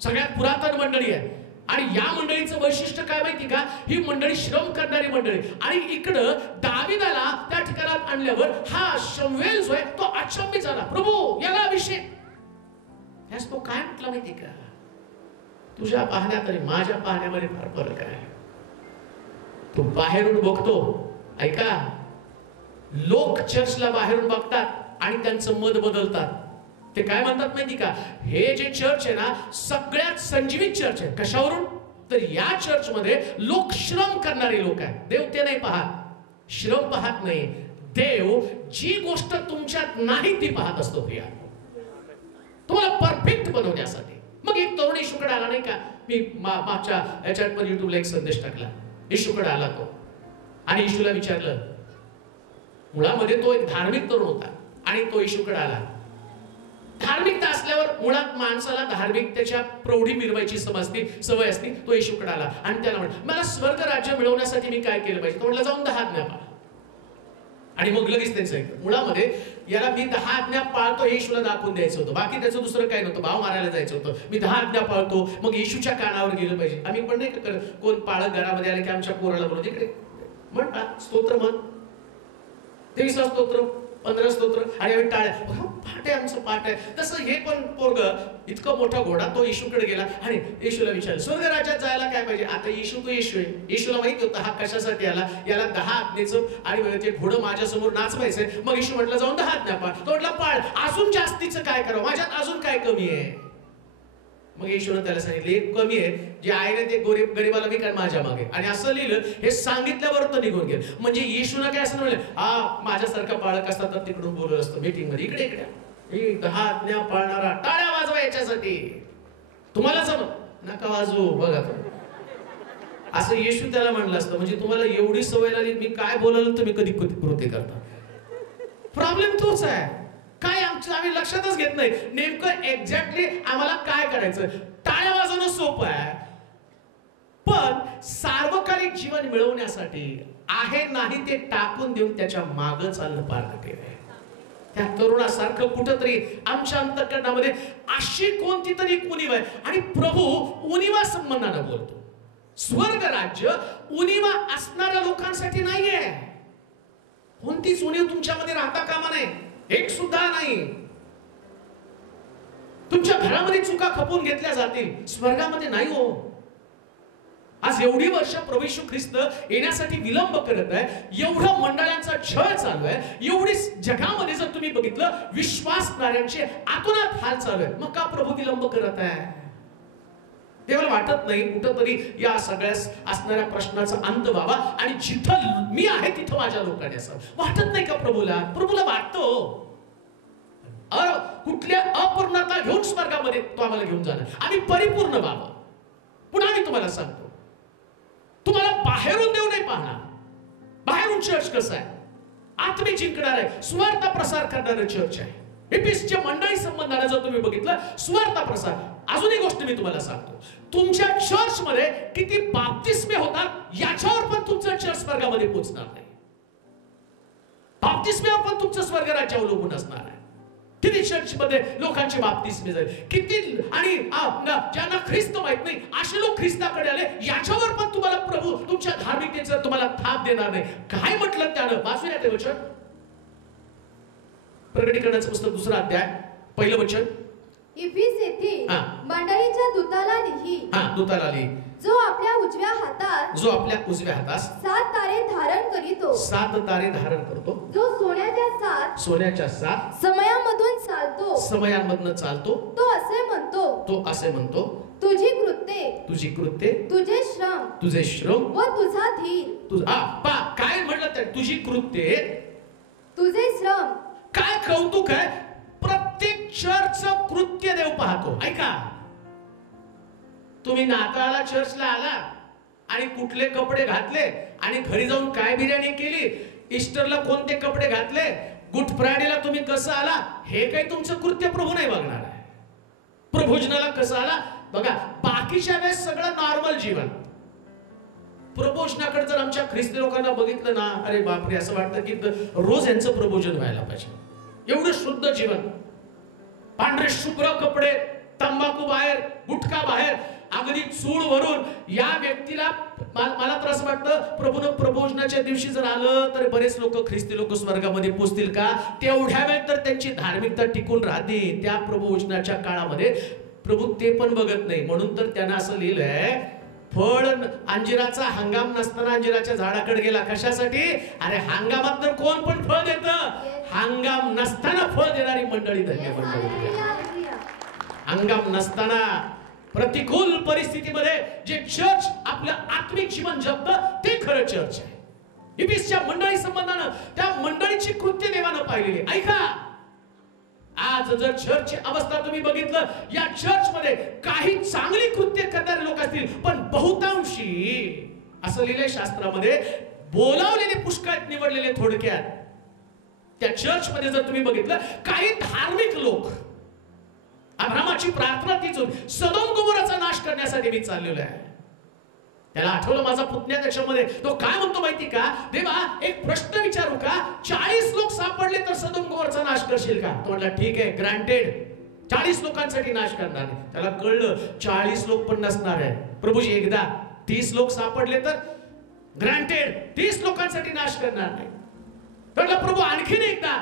सगळ्यात पुरातन मंडळी आहे. आणि या मंडळीचं वैशिष्ट्य काय माहिती का? ही मंडळी श्रम करणारी मंडळी. आणि इकडं दाविदाला त्या ठिकाणात आणल्यावर हा शमूएल जो आहे तो अचंबित झाला, प्रभू याला अभिषेक. यास तो काय म्हटला माहिती का? तुझ्या पाहण्यात आणि माझ्या पाहण्यामध्ये फार फरक आहे. तू बाहेरून बघतो, ऐका, लोक चर्चला बाहेरून बघतात आणि त्यांचं मत बदलतात. ते काय म्हणतात माहिती का? हे जे चर्च आहे ना, सगळ्यात संजीवित चर्च आहे. कशावरून? तर या चर्च मध्ये लोक श्रम करणारे लोक आहेत. देव ते नाही पाहत, श्रम पाहत नाही. देव जी गोष्ट तुमच्यात नाही ती पाहत असतो प्रिया, तुम्हाला परफेक्ट बनवण्यासाठी. मग एक तरुण येशूकडे आला नाही का? मी मागच्या याच्यात पण युट्यूबला एक संदेश टाकला. येशूकडे आला तो आणि येशूला विचारलं. मुळामध्ये तो एक धार्मिक तरुण होता आणि तो येशूकडे आला. धार्मिकता असल्यावर मुळात माणसाला धार्मिकतेच्या प्रौढी मिरवायची सवय असती. तो येशूकडे आला आणि त्याला म्हटलं मला स्वर्ग राज्य मिळवण्यासाठी मी काय केलं पाहिजे? तो म्हटलं जाऊन 10 आज्ञा पाळा. आणि मग लगेच त्यांचं ऐकलं. मुळामध्ये याला मी 10 आज्ञा पाळतो हे येशूला दाखवून द्यायचं होतं. बाकी त्याचं दुसरं काय नव्हतं, भाव मारायला जायचं होतं. मी 10 आज्ञा पाळतो, मग येशूच्या कानावर गेलं पाहिजे. आम्ही पण नाही का कोण पाळक घरामध्ये आले की आमच्या पोराला बोलतो इकडे म्हण स्तोत्र म्हण, 23 स्तोत्र, 15 स्तोत्र, आणि आम्ही टाळ्या, पाठ आहे आमचं पाठ आहे. तसं हे पण पोरग इतकं मोठा घोडा तो येशूकडे गेला आणि येशूला विचारलं स्वर्ग राज्यात जायला काय पाहिजे? आता येशू तो येशू आहे. येशूला माहिती होतं हा कशासाठी आला. याला 10 आज्ञेचं आणि ते घोडं माझ्या समोर नाचवायचंय. मग येशू म्हटलं जाऊन 10 आज्ञा पाळ. तो म्हटला पाळ, अजून जास्तीचं काय करावं, माझ्यात अजून काय कमी आहे? मग येशूने त्याला सांगितलं एक कमी आहे, जे आहे ना ते गरीबाला विकान माझ्या मागे. आणि असं लिहिलं, हे सांगितल्यावर तो निघून गेलं. म्हणजे येशूने काय असं म्हणलं, हा माझ्यासारखा पाळक असता तर तिकडून बोलत असतो मीटिंग मध्ये, इकडे इकडे 10 आज्ञा पाळणारा टाळ्या वाजवा याच्यासाठी. तुम्हाला जमत नका वाजवू, बघा असं येशू त्याला म्हणलं असतं, म्हणजे तुम्हाला एवढी सवय लागली, मी काय बोलायला तुम्ही कधी कृती करता. प्रॉब्लेम तोच आहे. काय आम्ही लक्षातच घेत नाही नेमकं एक्झॅक्टली आम्हाला काय करायचं. टाळ्या वाजवणं सोपं आहे, पण सार्वकालिक जीवन मिळवण्यासाठी आहे नाही ते टाकून देऊन त्याच्या मागं चालणं फार कठीण आहे. त्या तरुणासारखं कुठंतरी आमच्या अंतःकरणामध्ये अशी कोणती तरी उणीव आहे. आणि प्रभू उणीवा संबंधानं बोलतो. स्वर्ग राज्य उणीवा असणाऱ्या लोकांसाठी नाहीये. कोणतीच उणीव तुमच्यामध्ये राहता कामा नये, एक सुद्धा नाही. तुमच्या घरामध्ये चुका खपवून घेतल्या जातील, स्वर्गामध्ये नाही हो. आज एवढी वर्ष प्रभू येशू ख्रिस्त येण्यासाठी विलंब करत आहे, एवढं मंडळांचा छळ चालू आहे, एवढी जगामध्ये जर तुम्ही बघितलं विश्वासणाऱ्यांचे आतोनात हाल चालू आहे, मग का प्रभू विलंब करत आहे? देवाला वाटत नाही कुठंतरी या सगळ्या असणाऱ्या प्रश्नाचा अंत व्हावा आणि जिथं मी आहे तिथं माझ्या लोकांनी असं वाटत नाही का प्रभूला? प्रभूला वाटतो. कुठल्या अपूर्णता घेऊन स्वर्गामध्ये तो आम्हाला घेऊन जाणार, आम्ही परिपूर्ण व्हावं. पुन्हा मी तुम्हाला सांगतो, तुम्हाला बाहेरून देव नाही पाहणार. बाहेरून चर्च कसं आहे? आत्मे जिंकणार आहे, सुवार्ता प्रसार करणारं चर्च आहे. एफिसच्या मंडळी संबंधाने जर तुम्ही बघितलं सुवार्ता प्रसार. अजून एक गोष्ट मी तुम्हाला सांगतो, तुमच्या चर्च मध्ये किती बाप्तिस्मे होतात याच्यावर पण तुमचं चर्च स्वर्गामध्ये पोहोचणार नाही. बाप्तिस्म्यावर पण तुमचं स्वर्ग राज्य अवलंबून असणार आहे. किती चर्च मध्ये लोकांचे बाप्तिस्मे झाले, किती आणि ज्यांना ख्रिस्त माहित नाही असे लोक ख्रिस्ताकडे आले, याच्यावर पण तुम्हाला प्रभू तुमच्या धार्मिकतेचं तुम्हाला थाप देणार नाही. काय म्हटलं त्यानं? वाचूया ते वचन. प्रकटीकरणाचं पुस्तक 2रा अध्याय 1 वचन. इफिस येथे मंडळीच्या दूताला लिही. दूताला लिही. जो आपल्या उजव्या हातात 7 तारे धारण करीतो. 7 तारे धारण करतो. जो सोन्याच्या 7 समयांमधून चालतो. तो असे म्हणतो, तुझी कृत्ये, तुझे श्रम व तुझा धीर. काय म्हटलं त्या? तुझी कृत्ये, तुझे श्रम. काय कौतुक आहे. प्रत्येक चर्चचं कृत्य देव पाहतो. ऐका, तुम्ही नाताळला चर्चला आला आणि कुठले कपडे घातले आणि घरी जाऊन काय बिर्याणी केली, ईस्टरला कोणते कपडे घातले, गुड फ्रायडेला तुम्ही कसं आला, हे काही तुमचं कृत्य प्रभू नाही बघणार आहे. प्रभोजनाला कसं आला बघा. बाकीच्या वेळेस सगळं नॉर्मल जीवन. प्रभोजनाकडे जर आमच्या ख्रिस्ती लोकांना बघितलं ना, अरे बापरे, असं वाटतं की रोज यांचं प्रभोजन व्हायला पाहिजे. एवढं शुद्ध जीवन, पांढरे शुभ्र कपडे, तंबाखू बाहेर, गुटखा बाहेर, अगदी चूळ भरून. या व्यक्तीला मला तर असं वाटतं प्रभूनं प्रभोजनाच्या दिवशी जर आलं तर बरेच लोक, ख्रिस्ती लोक स्वर्गामध्ये पोहोचतील का? तेवढ्या वेळ तर त्यांची धार्मिकता टिकून राहते. त्या प्रभोजनाच्या काळामध्ये प्रभू ते पण बघत नाही. म्हणून तर त्यांना असं लिहिलंय, फळ अंजिराचा हंगाम नसताना अंजिराच्या झाडाकडे गेला. कशासाठी? अरे हंगामात तर कोण पण फळ देतं, हंगाम नसताना फळ देणारी मंडळी धन्य मंडळी. हंगाम नसताना प्रतिकूल परिस्थितीमध्ये जे चर्च आपलं आत्मिक जीवन जगतं ते खरं चर्च आहे. इफिसच्या मंडळी संबंधानं त्या मंडळीची कृत्य देवानं पाहिलेली. ऐका, आज जर चर्चची अवस्था तुम्ही बघितलं, या चर्च मध्ये काही चांगली कृत्य करणारे लोक असतील, पण बहुतांशी असं लिहिलंय शास्त्रामध्ये, बोलावलेले पुष्कळ निवडलेले थोडक्यात. त्या चर्च मध्ये जर तुम्ही बघितलं, काही धार्मिक लोक, अब्रामाची प्रार्थना तीच होती, सदोम गोमोराचा नाश करण्यासाठी मी चाललेलो आहे. त्याला आठवलं माझा पुतण्या त्याच्यामध्ये. तो काय म्हणतो माहिती का? देवा, एक प्रश्न विचारू का? 40 लोक सापडले तर सदोम गोमोराचा नाश करशील का? तो म्हटला ठीक आहे, ग्रांटेड. 40 लोकांसाठी नाश करणार नाही. त्याला कळलं 40 लोक पण नसणार आहे. प्रभूजी एकदा 30 लोक सापडले तर ग्रांटेड, 30 लोकांसाठी नाश करणार नाही. म्हटलं प्रभू आणखीन एकदा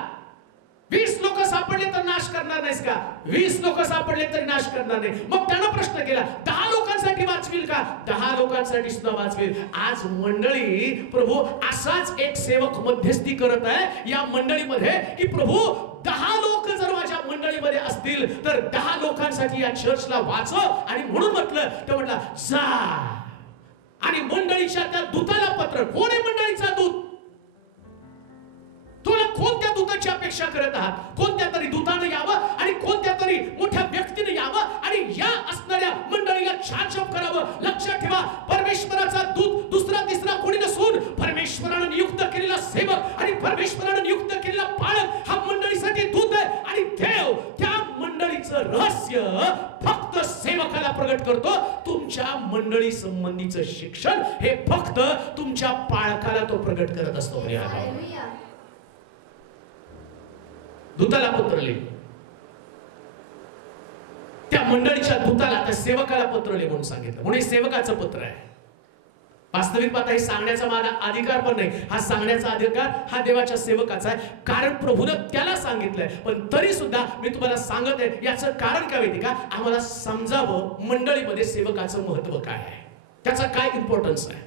20 लोक सापडले तर नाश करणार नाहीस का? 20 लोक सापडले तरी नाश करणार नाही. मग त्यानं प्रश्न केला, 10 लोकांसाठी वाचवील का? 10 लोकांसाठी सुद्धा वाचवील. आज मंडळी, प्रभू असाच एक सेवक मध्यस्थी करत आहे या मंडळीमध्ये की प्रभू 10 लोक जर माझ्या मंडळीमध्ये असतील तर 10 लोकांसाठी या चर्चला वाचव. आणि म्हणून म्हटलं, तो म्हटला जा आणि मंडळीच्या त्या दूताला पत्र. कोण आहे मंडळीचा दूत? तुला कोणत्या दूताची अपेक्षा करत आहात? कोणत्या तरी दूतानं यावं आणि कोणत्या तरी मोठ्या व्यक्तीने यावं आणि या असणाऱ्या मंडळीला छानछाप करावं. लक्षात ठेवा, परमेश्वराचा दूत वाक्य फक्त सेवकाला प्रगट करतो. तुमच्या मंडळी संबंधीचं शिक्षण हे फक्त तुमच्या पाळकाला तो प्रगट करत असतो. दूताला पत्र लिहिलं, त्या मंडळीच्या दूताला, त्या सेवकाला पत्र लिहि म्हणून सांगितलं. म्हणून हे सेवकाचं पत्र आहे. वास्तविक पाहता हे सांगण्याचा माझा अधिकार पण नाही, हा सांगण्याचा अधिकार हा देवाच्या सेवकाचा आहे, कारण प्रभूनं त्याला सांगितलंय. पण तरी सुद्धा मी तुम्हाला सांगत आहे, याचं कारण काय माहिती का? आम्हाला समजावं मंडळीमध्ये सेवकाचं महत्व काय आहे, त्याचा काय इम्पॉर्टन्स आहे.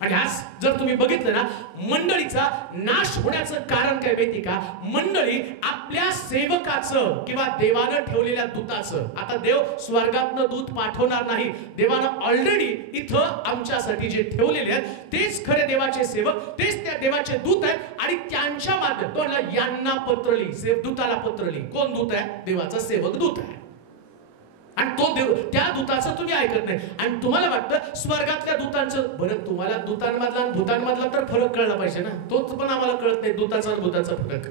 आणि आज जर तुम्ही बघितलं ना, मंडळीचा नाश होण्याचं कारण काय माहिती का? मंडळी आपल्या सेवकाचं किंवा देवानं ठेवलेल्या दूताचं, आता देव स्वर्गातनं दूत पाठवणार नाही, देवानं ऑलरेडी इथं आमच्यासाठी जे ठेवलेले आहेत तेच खरे देवाचे सेवक, तेच त्या देवाचे दूत आहेत. आणि त्यांच्या माध्यमातून यांना पत्र लिहि, दूताला पत्र लिहि. कोण दूत आहे? देवाचा सेवक दूत आहे. आणि तो देव, त्या दूताचं तुम्ही ऐकत नाही. आणि तुम्हाला वाटतं स्वर्गातल्या दूतांचं, बरं तुम्हाला दूतांमधला आणि भूतांमधला तर फरक कळला पाहिजे ना, तोच पण आम्हाला कळत नाही, दूताचा आणि भूताचा फरक.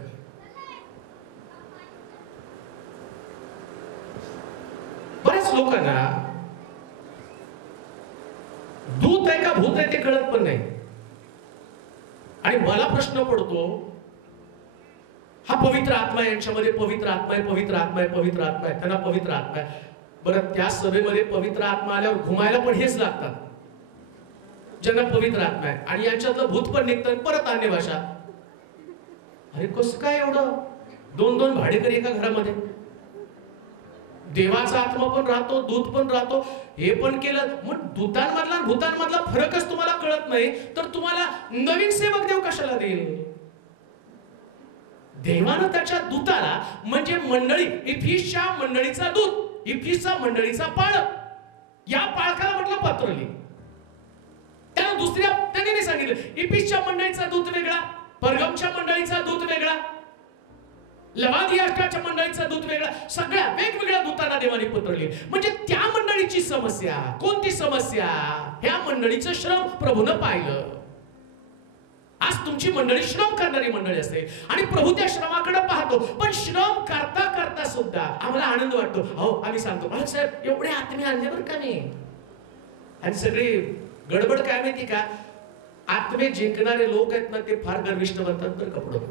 बऱ्याच लोकांना दूत आहे का भूत आहे ते कळत पण नाही. आणि मला प्रश्न पडतो, हा पवित्र आत्मा यांच्यामध्ये पवित्र आत्मा आहे, पवित्र आत्मा आहे, पवित्र आत्मा आहे, त्यांना पवित्र आत्मा आहे. बरं त्या सभेमध्ये पवित्र आत्मा आल्यावर घुमायला पण हेच लागतात ज्यांना पवित्र आत्मा आहे, आणि यांच्यातलं भूत पण निघतं परत अन्य भाषा. अरे कसं काय एवढं? दोन दोन भाडेकरी एका घरामध्ये, देवाचा आत्मा पण राहतो, दूत पण राहतो, हे पण केलं. मग दूतांमधला आणि भूतांमधला फरकच तुम्हाला कळत नाही, तर तुम्हाला नवीन सेवक देव कशाला देईल? देवानं त्याच्या दूताला, म्हणजे मंडळी, इफिसच्या मंडळीचा दूत, इफिसच्या मंडळीचा पाळक, या पाळकाला म्हटलं पत्र लिहि. त्याला दुसऱ्या त्याने नाही सांगितलं इफिसच्या मंडळीचा दूत वेगळा, परगमच्या मंडळीचा दूत वेगळा, लवादियाच्या मंडळीचा दूत वेगळा, सगळ्या वेगवेगळ्या दूतांना देवाने पत्र लिहि. म्हणजे त्या मंडळीची समस्या, कोणती समस्या? ह्या मंडळीचं श्रम प्रभूनं पाहिलं. आज तुमची मंडळी श्रम करणारी मंडळी असते आणि प्रभू त्या श्रमाकडे पाहतो. पण श्रम करता करता सुद्धा आम्हाला आनंद वाटतो. हो आम्ही सांगतो, साहेब एवढे आत्मे आणले बरं का मी. आणि सगळी गडबड काय माहिती का? आत्मे जिंकणारे लोक आहेत ना, ते फार गर्विष्ठ बनतात बरं कपडं.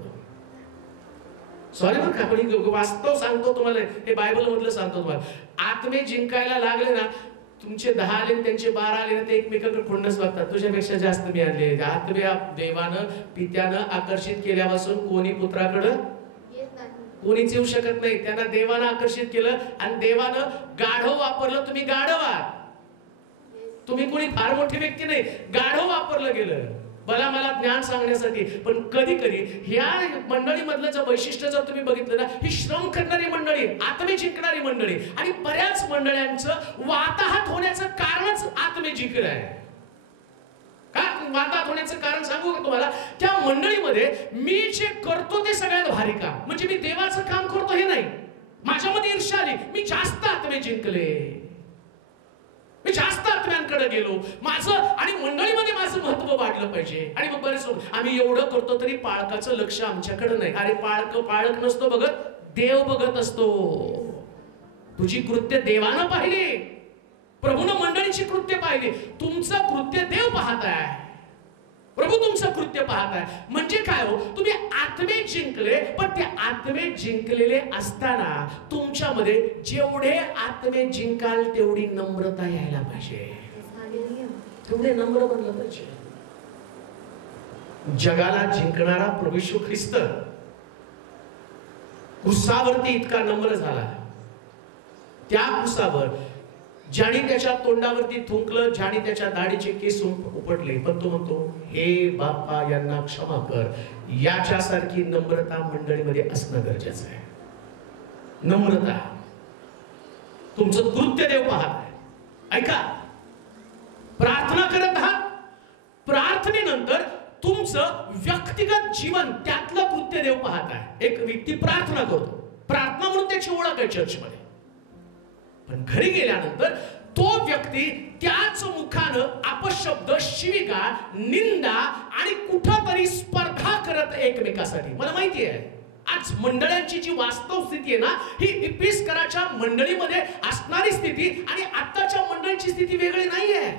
सॉरी बरं का, पण वास्तव सांगतो तुम्हाला, हे बायबल मधलं सांगतो तुम्हाला. आत्मे जिंकायला लागले ना, तुमचे 10 आले त्यांचे 12 आले ना, ते एकमेकांकडे खुंडच बघतात, तुझ्यापेक्षा जास्त मी आणले. आत्मे देवानं पित्यानं आकर्षित केल्यापासून कोणी पुत्राकडे कोणीच येऊ शकत नाही. त्यांना देवानं आकर्षित केलं आणि देवानं गाढव वापरलं. तुम्ही गाढव आहात, तुम्ही कोणी फार मोठी व्यक्ती नाही, गाढव वापरलं गेलं मला ज्ञान सांगण्यासाठी. पण कधी कधी ह्या मंडळीमधलं जर वैशिष्ट्य जर तुम्ही बघितलं ना, ही श्रम करणारी मंडळी, आत्मे जिंकणारी मंडळी. आणि बऱ्याच मंडळ्यांचं वाताहत होण्याचं कारणच आत्मे जिंकण आहे. का वाताहत होण्याचं कारण सांगू का तुम्हाला? त्या मंडळीमध्ये मी जे करतो ते सगळ्यात भारी काम, म्हणजे मी देवाचं काम करतो हे नाही, माझ्यामध्ये ईर्ष्या आली, मी जास्त आत्मे जिंकले, मी जास्त आत्म्यांकडे गेलो, माझं आणि मंडळीमध्ये माझं महत्व वाढलं पाहिजे. आणि मग बरेच लोक, आम्ही एवढं करतो तरी पाळकाचं लक्ष आमच्याकडे नाही. अरे पाळक नसतो बघत, देव बघत असतो. तुझी कृत्य देवानं पाहिली, प्रभूनं मंडळीची कृत्य पाहिली, तुमचं कृत्य देव पाहत आहे, प्रभू तुमचं कृत्य पाहत आहे. म्हणजे काय हो, तुम्ही आत्मे जिंकले, पण ते आत्मे जिंकलेले असताना तुमच्यामध्ये जेवढे आत्मे जिंकाल तेवढी नम्रता यायला पाहिजे, तेवढे नम्र बनलं पाहिजे. जगाला जिंकणारा प्रभू येशू ख्रिस्त क्रूसावरती इतका नम्र झाला. त्या क्रूसावर ज्याने त्याच्या तोंडावरती थुंकलं, ज्याने त्याच्या दाढीचे केस उपटले, पण तो म्हणतो, हे बाप्पा यांना क्षमा कर. याच्यासारखी नम्रता मंडळीमध्ये असणं गरजेचं आहे. नम्रता, तुमचं कृत्य देव पाहत आहे. ऐका, प्रार्थना करत आहात, प्रार्थनेनंतर तुमचं व्यक्तिगत जीवन, त्यातलं कृत्य देव पाहत आहे. एक व्यक्ती प्रार्थना करतो, प्रार्थना म्हणून त्याची ओळख आहे चर्चमध्ये, पण घरी गेल्यानंतर तो व्यक्ती त्याच मुखानं अपशब्द, शिवीगाळ, निंदा आणि कुठंतरी स्पर्धा करत एकमेकासाठी. मला माहिती आहे आज मंडळांची जी वास्तव स्थिती आहे ना, ही इफिसकराच्या मंडळीमध्ये असणारी स्थिती आणि आताच्या मंडळीची स्थिती वेगळी नाहीये.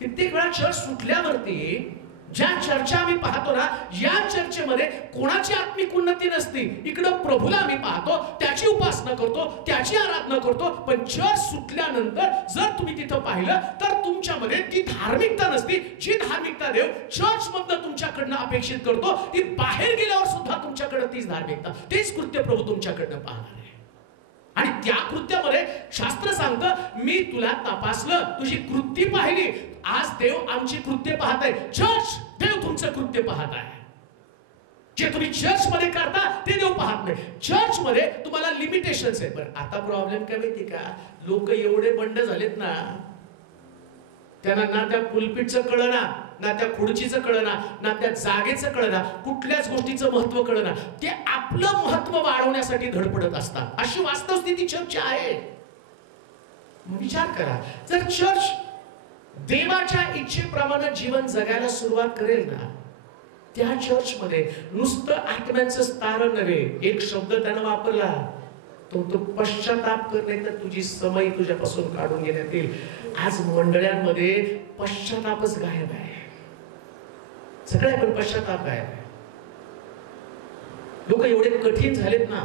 कित्येक वेळा चर्च सुटल्यावरती ज्या चर्चा आम्ही पाहतो ना, या चर्चेमध्ये कोणाची आत्मिक उन्नती नसती. इकडं प्रभूला आम्ही पाहतो, त्याची उपासना करतो, त्याची आराधना करतो, पण चर्च सुटल्यानंतर जर तुम्ही तिथं पाहिलं तर तुमच्यामध्ये ती धार्मिकता नसती. जी धार्मिकता देव चर्च मधनं तुमच्याकडनं अपेक्षित करतो, ती बाहेर गेल्यावर सुद्धा तुमच्याकडे तीच धार्मिकता, तेच कृत्य प्रभू तुमच्याकडनं पाहणार आहे. आणि त्या कृत्यामध्ये शास्त्र सांगतं, मी तुला तपासलं, तुझी कृती पाहिली. आज देव आमची कृत्य पाहत आहे. चर्च देव तुमचं कृत्य पाहत आहे. जे तुम्ही चर्च मध्ये करता ते देव पाहत नाही. चर्च मध्ये तुम्हाला लिमिटेशन्स आहेत. बरं, आता प्रॉब्लेम काय माहिती का, लोक एवढे बंड झालेत ना, त्यांना ना त्या पुलपीटचं कळना, ना त्या खुर्चीचं कळना, ना त्या जागेचं कळना, कुठल्याच गोष्टीचं महत्व कळना. ते आपलं महत्व वाढवण्यासाठी धडपडत असतात. अशी वास्तव स्थिती चर्च आहे. विचार करा, जर चर्च देवाच्या इच्छेप्रमाणे जीवन जगायला सुरुवात करेल ना, त्या चर्च मध्ये नुसतं आत्म्यांचं स्थान नव्हे, एक शब्द त्यानं वापरला, तो पश्चाताप करणे, तर तुझी समय तुझ्यापासून काढून घेण्यात येईल. आज मंडळांमध्ये पश्चातापच गायब आहे. सगळ्या पण पश्चाताप गायब आहे. लोक एवढे कठीण झालेत ना,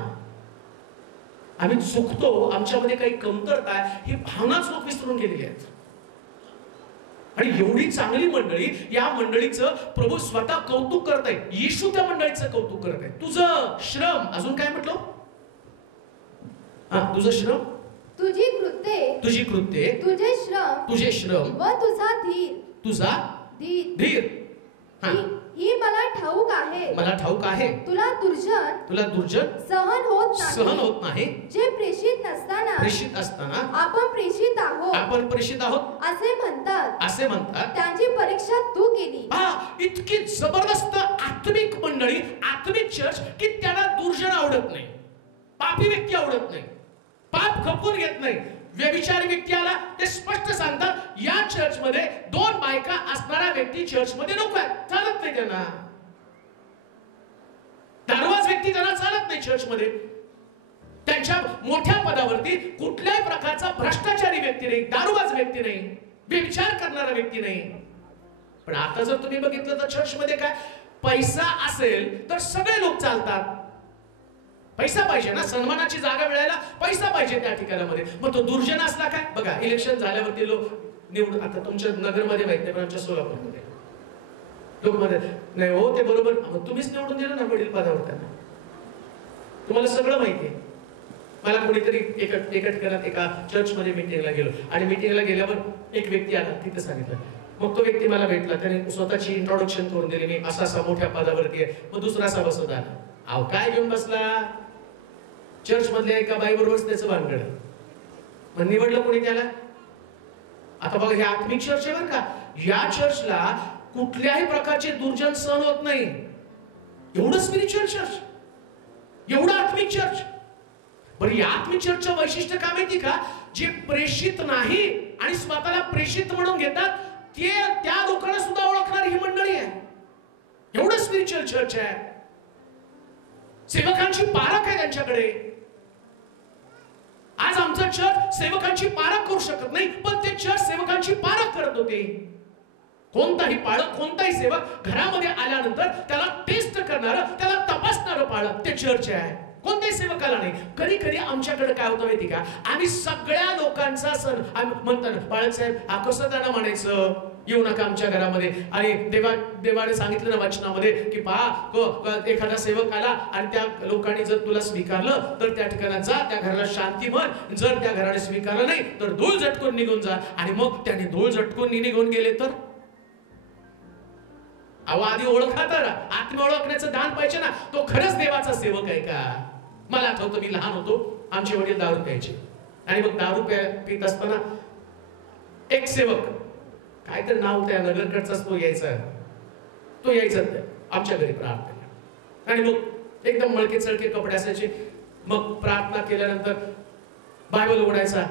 आम्ही चुकतो, आमच्यामध्ये काही कमतरता आहे, ही भावनाच लोक विसरून गेलेली आहेत. आणि एवढी चांगली मंडळी, या मंडळीचं प्रभू स्वतः कौतुक करत आहे. येशू त्या मंडळीचं कौतुक करत आहे. तुझं श्रम, अजून काय म्हटलं, तुझं श्रम, तुझी कृत्ये, तुझी कृत्ये, तुझे श्रम व तुझा धीर, तुझा धीर ही मला ठाऊक आहे. मला ठाऊक आहे. तुला दुर्जन सहन होत नाही. जे प्रेषित असताना आपण प्रेषित आहोत असे म्हणतात. त्यांची परीक्षा तू केली. इतकी जबरदस्त आत्मिक मंडळी, आत्मिक चर्च, की त्यांना दुर्जन आवडत नाही, पापी व्यक्ती आवडत नाही, पाप खपून घेत नाही. व्यभिचारी व्यक्ती आला, ते स्पष्ट सांगतात, या चर्च मध्ये 2 बायका असणारा व्यक्ती चर्च मध्ये नको आहे, चालत नाही त्यांना. दारूबाज व्यक्ती त्यांना चालत नाही चर्च मध्ये. त्यांच्या मोठ्या पदावरती कुठल्याही प्रकारचा भ्रष्टाचारी व्यक्ती नाही, दारूबाज व्यक्ती नाही, व्यभिचार करणारा व्यक्ती नाही. पण आता जर तुम्ही बघितलं तर चर्च मध्ये काय, पैसा असेल तर सगळे लोक चालतात. पैसा पाहिजे ना, सन्मानाची जागा मिळायला पैसा पाहिजे त्या ठिकाणामध्ये. मग तो दुर्जन असला काय, बघा इलेक्शन झाल्यावरती लोक निवडून, आता तुमच्या नगरमध्ये माहित नाही पण आमच्या सोलापूरमध्ये लोक म्हणतात, नाही हो ते बरोबर, तुम्हीच निवडून दिलं ना वडील पदावर त्यांना, तुम्हाला सगळं माहिती आहे. मला कोणीतरी एका ठिकाणात एका चर्च मध्ये मीटिंगला गेलो, आणि मीटिंगला गेल्यावर एक व्यक्ती आला, तिथं सांगितलं. मग तो व्यक्ती मला भेटला, त्याने स्वतःची इंट्रोडक्शन करून दिली, मी असा मोठ्या पदावरती आहे. मग दुसरा सभासद आला, अहो काय घेऊन बसला, चर्च मधल्या एका बाई बरोबर त्याचं भानगड. मग निवडलं कोणी त्याला. आता बघा, हे आत्मिक चर्च आहे बरं का, या चर्चला कुठल्याही प्रकारचे दुर्जन सहन होत नाही. एवढं स्पिरिच्युअल चर्च, एवढं आत्मिक चर्च. बरं, या आत्मिक चर्चचं वैशिष्ट्य काय माहिती का, जे प्रेषित नाही आणि स्वतःला प्रेषित म्हणून घेतात, ते त्या लोकांना सुद्धा ओळखणारी ही मंडळी आहे. एवढं स्पिरिच्युअल चर्च आहे. सेवकांची पारख आहे त्यांच्याकडे. आज आमचं चर्च सेवकांची पारख करू शकत नाही, पण ते चर्च सेवकांची पारख करत होते. कोणताही पाळक, कोणताही सेवक घरामध्ये आल्यानंतर त्याला टेस्ट करणारं, त्याला तपासणारं पाळक ते चर्च आहे. कोणत्याही सेवकाला नाही. कधी कधी आमच्याकडे काय होतं माहिती का, आम्ही सगळ्या लोकांचा सण म्हणतो ना, बाळक साहेब कसं त्यांना म्हणायचं, येऊ नका आमच्या घरामध्ये. आणि देवाने सांगितलं ना वचनामध्ये की पहा, एखादा सेवक आला आणि त्या लोकांनी जर तुला स्वीकारलं तर त्या ठिकाणी जा, त्या घराला शांती म्हण. जर त्या घराने स्वीकारलं नाही तर धूळ झटकून निघून जा. आणि मग त्याने धूळ झटकून निघून गेले तर आधी ओळखा, तर आत्मा ओळखण्याचं दान पाहिजे ना. तो खरंच देवाचा सेवक आहे का. मला आठवतं, मी लहान होतो, आमचे वडील दारू प्यायचे, आणि मग दारू पित असताना एक सेवक, काय तर नाव त्या नगरकडचाच, तो यायचा आमच्या घरी प्रार्थना. आणि मग एकदम मळके चळके कपडे असायचे. मग प्रार्थना केल्यानंतर बायबल उघडायचा,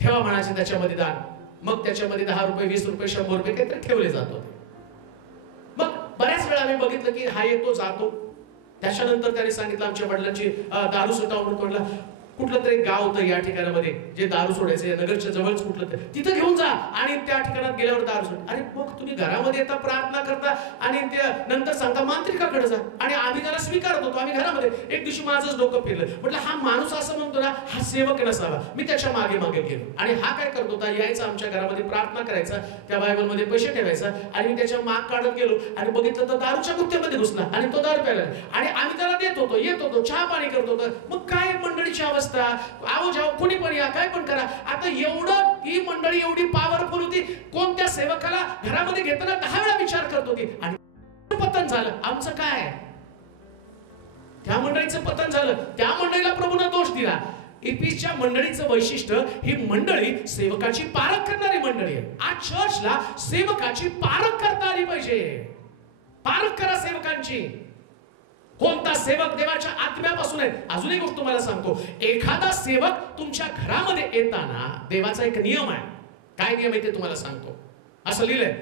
ठेवा म्हणायचे त्याच्यामध्ये दान. मग त्याच्यामध्ये 10 रुपये, 20 रुपये, 100 रुपये काहीतरी ठेवले जात होते. मग बऱ्याच वेळा आम्ही बघितलं की हा येतो जातो, त्याच्यानंतर त्याने सांगितलं आमच्या वडिलांची दारू सुटावं म्हणून कोणला कुठलं तरी गाव होतं या ठिकाणामध्ये जे दारू सोडायचं, या नगरच्या जवळच कुठलं तरी, तिथं घेऊन जा आणि त्या ठिकाणात गेल्यावर दारू सोड. अरे मग तुम्ही घरामध्ये येता, प्रार्थना करता आणि त्या नंतर सांगता मांत्रिकाकडे जा. आणि आम्ही त्याला स्वीकारत होतो. आम्ही घरामध्ये एक दिवशी माझंच डोकं फिरलं. म्हटलं हा माणूस असं म्हणतो ना, हा सेवक नसावा. मी त्याच्या मागे मागे गेलो आणि हा काय करत होता, यायचा आमच्या घरामध्ये प्रार्थना करायचा, त्या बायबलमध्ये पैसे ठेवायचा आणि मी त्याच्या माग काढत गेलो आणि बघितलं तर दारूच्या गुत्त्यामध्ये घुसला आणि तो दारू प्यायला आणि आम्ही त्याला देत होतो, येत होतो, चहा पाणी करत होतो. मग काय मंडळीची अवस्था, आहो जाओ कोणी पण या, काय पण करा. आता एवढं ही मंडळी एवढी पॉवरफुल होती, कोणत्या सेवकाला घरामध्ये घेताना 10 वेळा विचार करत होती आणि पतन झालं. आमचं काय, त्या मंडळीचं पतन झालं. त्या मंडळीला प्रभूने दोष दिला. इफिसच्या मंडळीचं वैशिष्ट्य, ही मंडळी सेवकाची पारख करणारी मंडळी आहे. आज चर्चला सेवकाची पारख करता आली पाहिजे. पारख करा सेवकांची. कोणता सेवक देवाच्या आत्म्यापासून आहे. अजून एक गोष्ट तुम्हाला सांगतो, एखादा सेवक तुमच्या घरामध्ये येताना देवाचा एक नियम आहे. काय नियम आहे ते तुम्हाला सांगतो. असं लिहिलंय,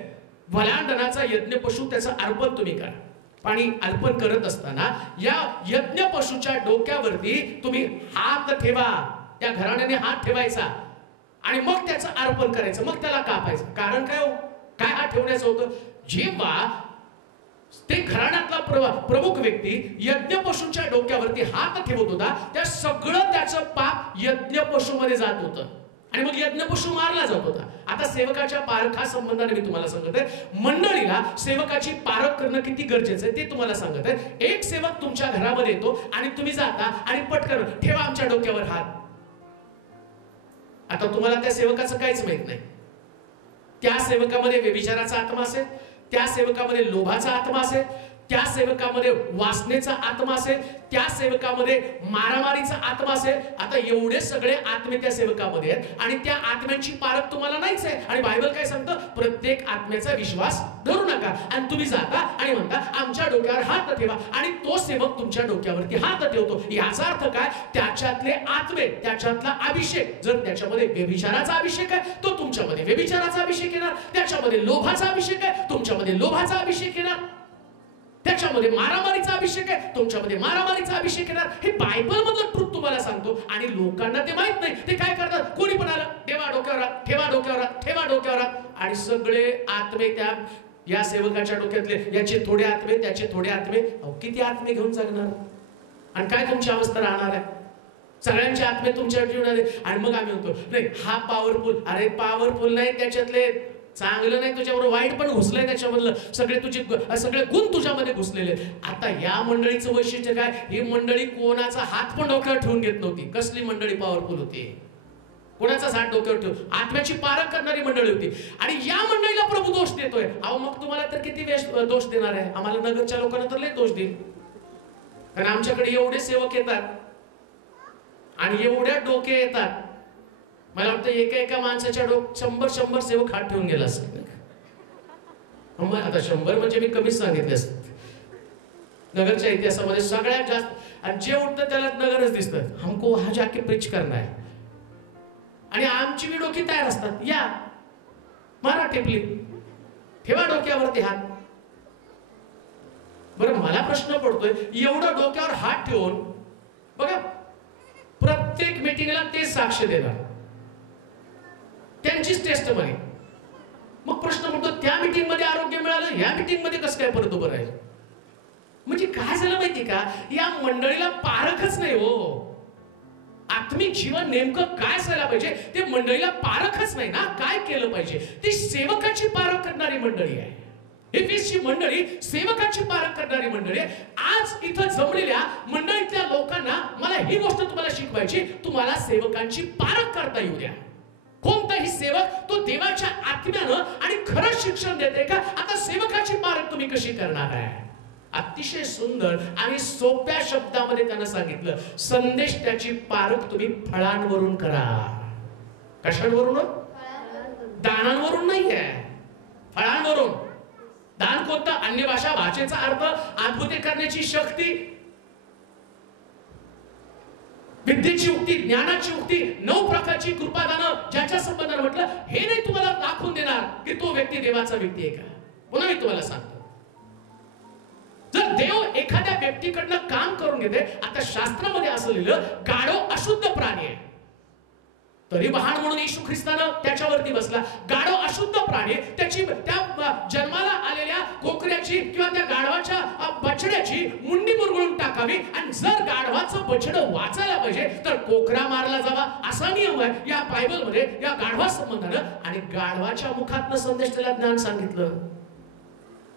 वलांडणाचा यज्ञ पशु त्याचं अर्पण तुम्ही करा. आणि अर्पण करत असताना या यज्ञ पशुच्या डोक्यावरती तुम्ही हात ठेवा. त्या घराण्याने हात ठेवायचा आणि मग त्याचं अर्पण करायचं, मग त्याला कापायचं. कारण काय हो, काय हात ठेवण्याचं होतं, जेव्हा ते घराण्यातला प्रमुख व्यक्ती यज्ञ पशूच्या डोक्यावरती हात ठेवत होता, त्या सगळं त्याचं पाप यज्ञ पशूमध्ये जात होतं आणि मग यज्ञ पशू मारला जात होता. आता सेवकाच्या पारखा संबंधाने मी तुम्हाला सांगत आहे, मंडळीला सेवकाची पारख करणं किती गरजेचं आहे ते तुम्हाला सांगत आहे. एक सेवक तुमच्या घरामध्ये येतो आणि तुम्ही जाता आणि पटकन ठेवा आमच्या डोक्यावर हात. आता तुम्हाला त्या सेवकाचं काहीच माहित नाही. त्या सेवकामध्ये व्यभिचाराचा आत्मा असेल, त्या सेवकामध्ये लोभाचा आत्मा असेल, त्या सेवकामध्ये वासनेचा आत्मा असेल, त्या सेवकामध्ये मारामारीचा आत्मा असेल. आता एवढे सगळे आत्मे त्या सेवकामध्ये आहेत आणि त्या आत्म्यांची पारख तुम्हाला नाहीच आहे. आणि बायबल काय सांगतं, प्रत्येक आत्म्याचा विश्वास धरू नका. आणि तुम्ही जाता आणि म्हणता आमच्या डोक्यावर हात ठेवा आणि तो सेवक तुमच्या डोक्यावरती हात ठेवतो. याचा अर्थ काय, त्याच्यातले आत्मे, त्याच्यातला अभिषेक, जर त्याच्यामध्ये व्यभिचाराचा अभिषेक आहे तो तुमच्यामध्ये व्यभिचाराचा अभिषेक येणार, त्याच्यामध्ये लोभाचा अभिषेक आहे तुमच्यामध्ये लोभाचा अभिषेक येणार, त्याच्यामध्ये मारामारीचा अभिषेक आहे तुमच्यामध्ये मारामारीचा अभिषेक येणार. हे बायबल मधलं ट्रूथ तुम्हाला सांगतो. आणि लोकांना ते माहित नाही. ते काय करतात, कोणी पण आलं, ठेवा डोक्यावर, ठेवा डोक्यावर, ठेवा डोक्यावर, आणि सगळे आत्मे त्या या सेवकाच्या डोक्यातले, याचे थोडे आत्मे, त्याचे थोडे आत्मे, किती आत्मे घेऊन जगणार. आणि काय तुमची अवस्था राहणार आहे, सगळ्यांचे आत्मे तुमच्या जीवनामध्ये. आणि मग आम्ही म्हणतो नाही हा पॉवरफुल. अरे पॉवरफुल नाही, त्याच्यातले चांगलं नाही, तुझ्याबरोबर वाईट पण घुसलंय, त्याच्यामधलं सगळे गुण तुझ्यामध्ये घुसलेले. आता या मंडळीचं वैशिष्ट्य काय, ही मंडळी कोणाचा हात पण डोक्यावर ठेवून घेत नव्हती. कसली मंडळी पॉवरफुल होती, कोणाचाच हात डोक्यावर ठेवून आत्म्याची पारख करणारी मंडळी होती. आणि या मंडळीला प्रभू दोष देतोय. अहो मग तुम्हाला तर किती दोष देणार आहे. आम्हाला नगरच्या लोकांना तर लय दोष देईल, कारण आमच्याकडे एवढे सेवक येतात आणि एवढ्या डोके येतात. मला वाटतं एका माणसाच्या 100 सेवक हात ठेवून गेला असेल. आता 100 म्हणजे मी कमीच सांगितले असते. नगरच्या इतिहासामध्ये सगळ्यात जास्त, आणि जे उठतं त्याला नगरच दिसतं. हमको वहां जाके प्रीच करना है. आणि आमची बी डोकी तयार असतात, या मारा टिपली, ठेवा डोक्यावरती हात. बरं मला प्रश्न पडतोय, एवढं डोक्यावर हात ठेवून बघा प्रत्येक मीटिंगला तेच साक्ष देणार, त्यांचीच टेस्ट मध्ये. मग प्रश्न पडतो, त्या मीटिंग मध्ये आरोग्य मिळालं, या मीटिंग मध्ये कसं काय परत उभं राहील. म्हणजे काय झालं माहिती का, या मंडळीला पारखच नाही हो. आत्मिक जीवन नेमकं काय असायला पाहिजे ते मंडळीला पारखच नाही ना. काय केलं पाहिजे, ती सेवकाची पारख करणारी मंडळी आहे. एफेसची मंडळी सेवकाची पारख करणारी मंडळी आहे. आज इथं जमलेल्या मंडळीतल्या लोकांना मला ही गोष्ट तुम्हाला शिकवायची, तुम्हाला सेवकांची पारख करता येऊ द्या. कोणताही सेवक तो देवाच्या आत्म्यानं आणि खरं शिक्षण देते का. आता सेवकाची पारख तुम्ही कशी करणार आहे. अतिशय सुंदर आणि सोप्या शब्दामध्ये त्यानं सांगितलं, संदेश त्याची पारख तुम्ही फळांवरून करा. कशांवरून, दानांवरून नाहीये, फळांवरून. दान कोणतं, अन्य भाषेचा अर्थ, अद्भुते करण्याची शक्ती, विद्येची उक्ती, ज्ञानाची उक्ती, 9 प्रकारची कृपादानं ज्याच्या संबंधाने म्हटलं, हे नाही तुम्हाला दाखवून देणार की तो व्यक्ती देवाचा व्यक्ती आहे का. पुन्हा मी तुम्हाला सांगतो, जर देव एखाद्या एखाद्या व्यक्तीकडनं काम करून घेते. आता शास्त्रामध्ये असं लिहिलं, गाढव अशुद्ध प्राणी आहे, तरी बहाण म्हणून येशू ख्रिस्तानं त्याच्यावरती बसला. गाढव अशुद्ध प्राणी, त्याची त्या जन्माला आलेल्या कोकऱ्याची किंवा त्या गाढवाच्या बछड्याची मुंडी मुरगळून टाकावी, आणि जर गाढवाचं बछडं वाचायला पाहिजे तर कोकरा मारला जावा, असा नियम आहे या बायबलमध्ये या गाढवा संबंधानं. आणि गाढवाच्या मुखातनं संदेश त्याला ज्ञान सांगितलं.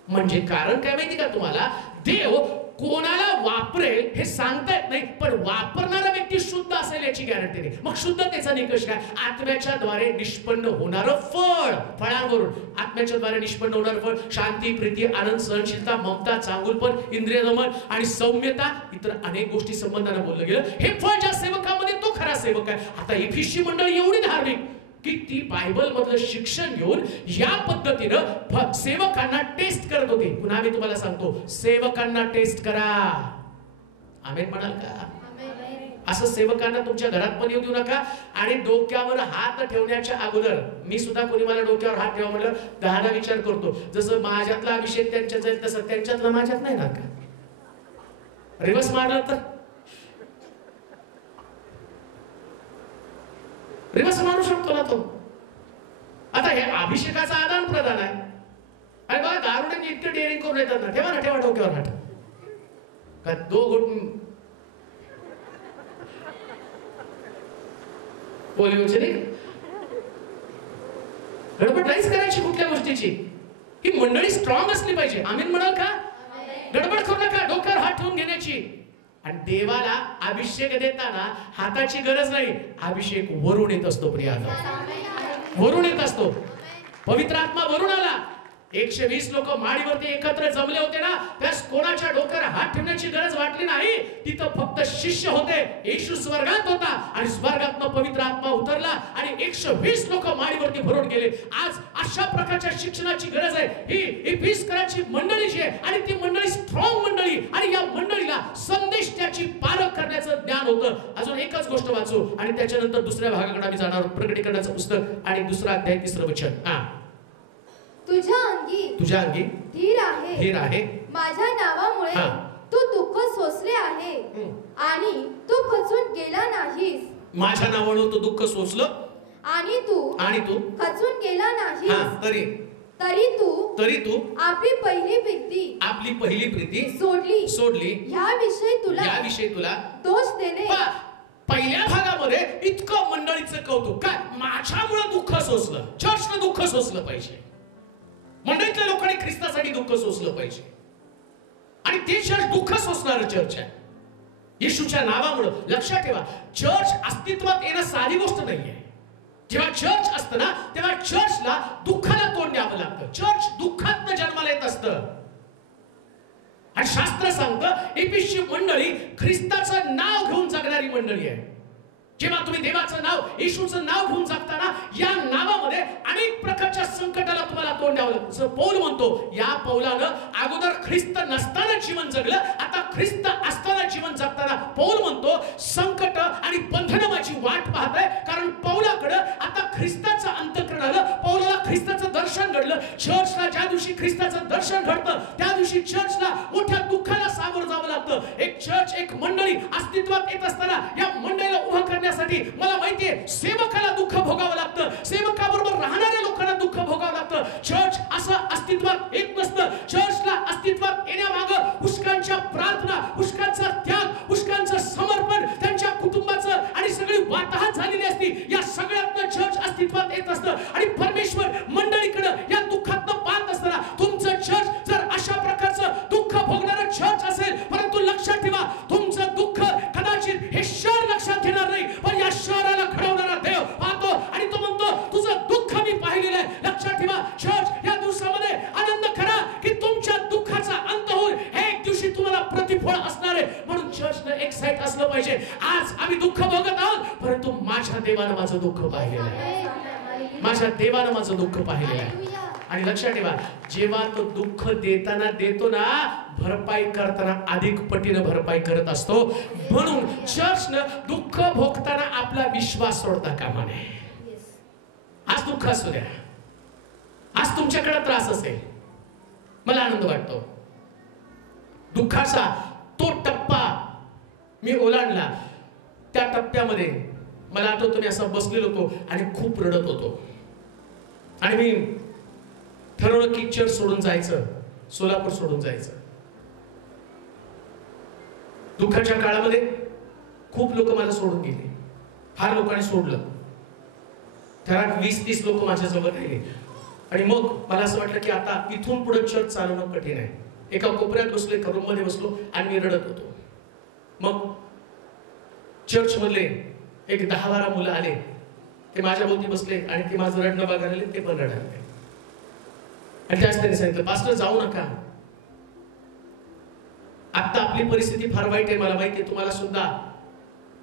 म्हणजे कारण काय माहिती का तुम्हाला, देव कोणाला वापरेल हे सांगता येत नाही, पण वापरणारा व्यक्ती शुद्ध असेल याची गॅरंटी नाही. मग शुद्धतेचा निकष काय? आत्म्याच्या द्वारे निष्पन्न होणारं फळ. फळांवरून आत्म्याच्या द्वारे निष्पन्न होणारं फळ, शांती, प्रीती, आनंद, सहनशीलता, ममता, चांगुलपण, इंद्रिय दमन आणि सौम्यता, इतर अनेक गोष्टी संबंधानं बोललं गेलं. हे फळ ज्या सेवकामध्ये तो खरा सेवक आहे. आता इफिसची मंडळी एवढी धार्मिक की ती बायबल मधलं शिक्षण घेऊन या पद्धतीनं सेवकांना टेस्ट करत होती. पुन्हा मी तुम्हाला सांगतो, सेवकांना टेस्ट करा. आमेन म्हणाल का? असं सेवकांना तुमच्या घरात पण येऊ देऊ नका. आणि डोक्यावर हात ठेवण्याच्या अगोदर, मी सुद्धा कोणी मला डोक्यावर हात ठेवा म्हटलं 10 विचार करतो. जसं माझ्यातला अभिषेक त्यांच्यात जाईल तसं त्यांच्यातला माझ्यात नाही ना का? रिवर्स मारलं तर रिवर्स मारू शकतो ना तो. आता हे अभिषेकाचा आदान प्रदान आहे. आणि बघा दारुड्यांनी इतके डेअरिंग करून येतात ना, ठेवा ना, ठेवा डोक्यावर हात. का 2 घोट पोलिओचे नाही, गडबड नाहीच करायची कुठल्या गोष्टीची. ही मंडळी स्ट्रॉंग असली पाहिजे. आमीन म्हणाल का? गडबड करू नका डोक्यावर हात ठेवून घेण्याची. आणि देवाला अभिषेक देताना हाताची गरज नाही, अभिषेक वरून येत असतो. प्रियाला वरून येत असतो. पवित्र आत्मा वरून आला. 120 लोक माडीवरती एकत्र जमले होते ना, त्यास कोणाच्या डोक्यावर हात ठेवण्याची गरज वाटली नाही. तिथं फक्त शिष्य होते. येशू स्वर्गात होता आणि स्वर्गातनं पवित्र आत्मा उतरला आणि 120 लोक माडीवरती भरून गेले. आज अशा प्रकारच्या शिक्षणाची गरज आहे. ही इफिसकराची मंडळी जी आहे, आणि ती मंडळी स्ट्रॉंग मंडळी, आणि या मंडळीला संदेश त्याची पालक करण्याचं ज्ञान होतं. अजून एकच गोष्ट वाचू आणि त्याच्यानंतर दुसऱ्या भागाकडे आम्ही जाणार. प्रकटीकरणाचं पुस्तक आणि 2 अध्याय 3 वचन. तुझ्या अंगी धीर आहे. माझ्या नावामुळे तू दुःख सोसले आहे आणि तू खचून गेला नाहीस. माझ्या नावामुळे तू दुःख सोसलं आणि तू खचून गेला नाहीस. तरी तू आपली पहिली प्रीती सोडली. याविषयी तुला दोष देणे. पहिल्या भागामध्ये इतकं मंडळीचं कौतुक. काय? माझ्यामुळे दुःख सोसलं. चर्चनं दुःख सोसलं पाहिजे. मंडळीतल्या लोकांनी ख्रिस्तासाठी दुःख सोसलं पाहिजे. आणि ते चर्च दुःख सोसणारं चर्च आहे येशूच्या नावामुळे. लक्षात ठेवा, चर्च अस्तित्वात येणं साधी गोष्ट नाहीये. जेव्हा चर्च असतं ना, तेव्हा चर्चला दुःखाला तोंड द्यावं लागतं. चर्च दुःखातनं जन्माला येत असतं. आणि शास्त्र सांगतं इफिसची मंडळी ख्रिस्ताचं नाव घेऊन जगणारी मंडळी आहे. जेव्हा तुम्ही देवाचं नाव, येशूचं नाव घेऊन जगताना, या नावामध्ये अनेक प्रकारच्या संकटाला तुम्हाला तोंड द्यावं लागतं. पौल म्हणतो, या पौलानं अगोदर ख्रिस्त नसताना जीवन जगलं, आता ख्रिस्त असताना जीवन जगताना पौल म्हणतो संकट आणि बंधनं माझी वाट पाहत आहे. कारण पौलाकडं आता ख्रिस्ताचं अंतःकरण आलं. पौलाला ख्रिस्ताचं दर्शन घडलं. चर्चला ज्या दिवशी ख्रिस्ताचं दर्शन घडतं त्या दिवशी चर्चला मोठ्या दुःखाला सामोरं जावं लागतं. एक चर्च, एक मंडळी अस्तित्वात येत असताना या मंडळीला उभं करण्यासाठी मला माहितीये सेवकाला दुःख भोगावं लागतं. सेवकाबरोबर राहणाऱ्या लोकांना दुःख भोगावं लागतं. चर्च असं अस्तित्वात येत नसतं. चर्चला अस्तित्वात येण्यामागं पुष्कळांच्या प्रार्थना, पुष्कळांचा त्याग, पुष्कळांचं समर्पण, त्यांच्या कुटुंबाचं आणि सगळी वाताहत झालेली असती. या सगळ्यातनं चर्च अस्तित्वात येत असतं. आणि परमेश्वर मंडळीकडे या दुःखातनं पाहत असताना तुमचं चर्च जर अशा प्रकारचं दुःख भोगणारं चर्च असेल, परंतु लक्षात ठेवा, तुमचं दुःख कदाचित हे शहर लक्षात घेणार नाही, पण या शहराला घडवणारा देव पाहतो आणि तो म्हणतो तुझं दुःख मी पाहिलेलं आहे. लक्षात ठेवा, चर्च या दिवसामध्ये आनंद करा की तुमच्या दुःखाचा अंत होईल. एक दिवशी तुम्हाला प्रतिफळ असणार आहे. म्हणून चर्चनं एक्साइट असलं पाहिजे. आज आम्ही दुःख भोगत आहोत, परंतु माझ्या देवानं माझं दुःख पाहिलेलं आहे. माझ्या देवानं माझं दुःख पाहिलेलं आहे. आणि लक्षात ठेवा, जेव्हा तो दुःख देताना देतो ना, भरपाई करताना अधिक पटीनं भरपाई करत असतो. म्हणून चर्चनं दुःख भोगताना आपला विश्वास सोडता कामा नये. आज दुःख असू द्या, आज तुमच्याकडे त्रास असेल, मला आनंद वाटतो. दुःखाचा तो टप्पा मी ओलांडला. त्या टप्प्यामध्ये मला आठवतो मी असं बसलेलो होतो आणि खूप रडत होतो. आणि मी ठरवलं की चर्च सोडून जायचं, सोलापूर सोडून जायचं. दुःखाच्या काळामध्ये खूप लोक मला सोडून गेले, फार लोकांनी सोडलं. ठराविक 20-30 लोक माझ्याजवळ राहिले. आणि मग मला असं वाटलं की आता इथून पुढे चर्च चालवणं कठीण आहे. एका कोपऱ्यात बसलो, एका रूम मध्ये बसलो आणि मी रडत होतो. मग चर्च मधले एक 10-12 मुलं आले, ते माझ्या भोवती बसले आणि ते माझं रडणं बघायला आले, ते पण रडायला लागले. आणि त्याच त्यांनी सांगितलं, पास्टर जाऊ नका, आता आपली परिस्थिती फार वाईट आहे. मला माहिती आहे तुम्हाला सुद्धा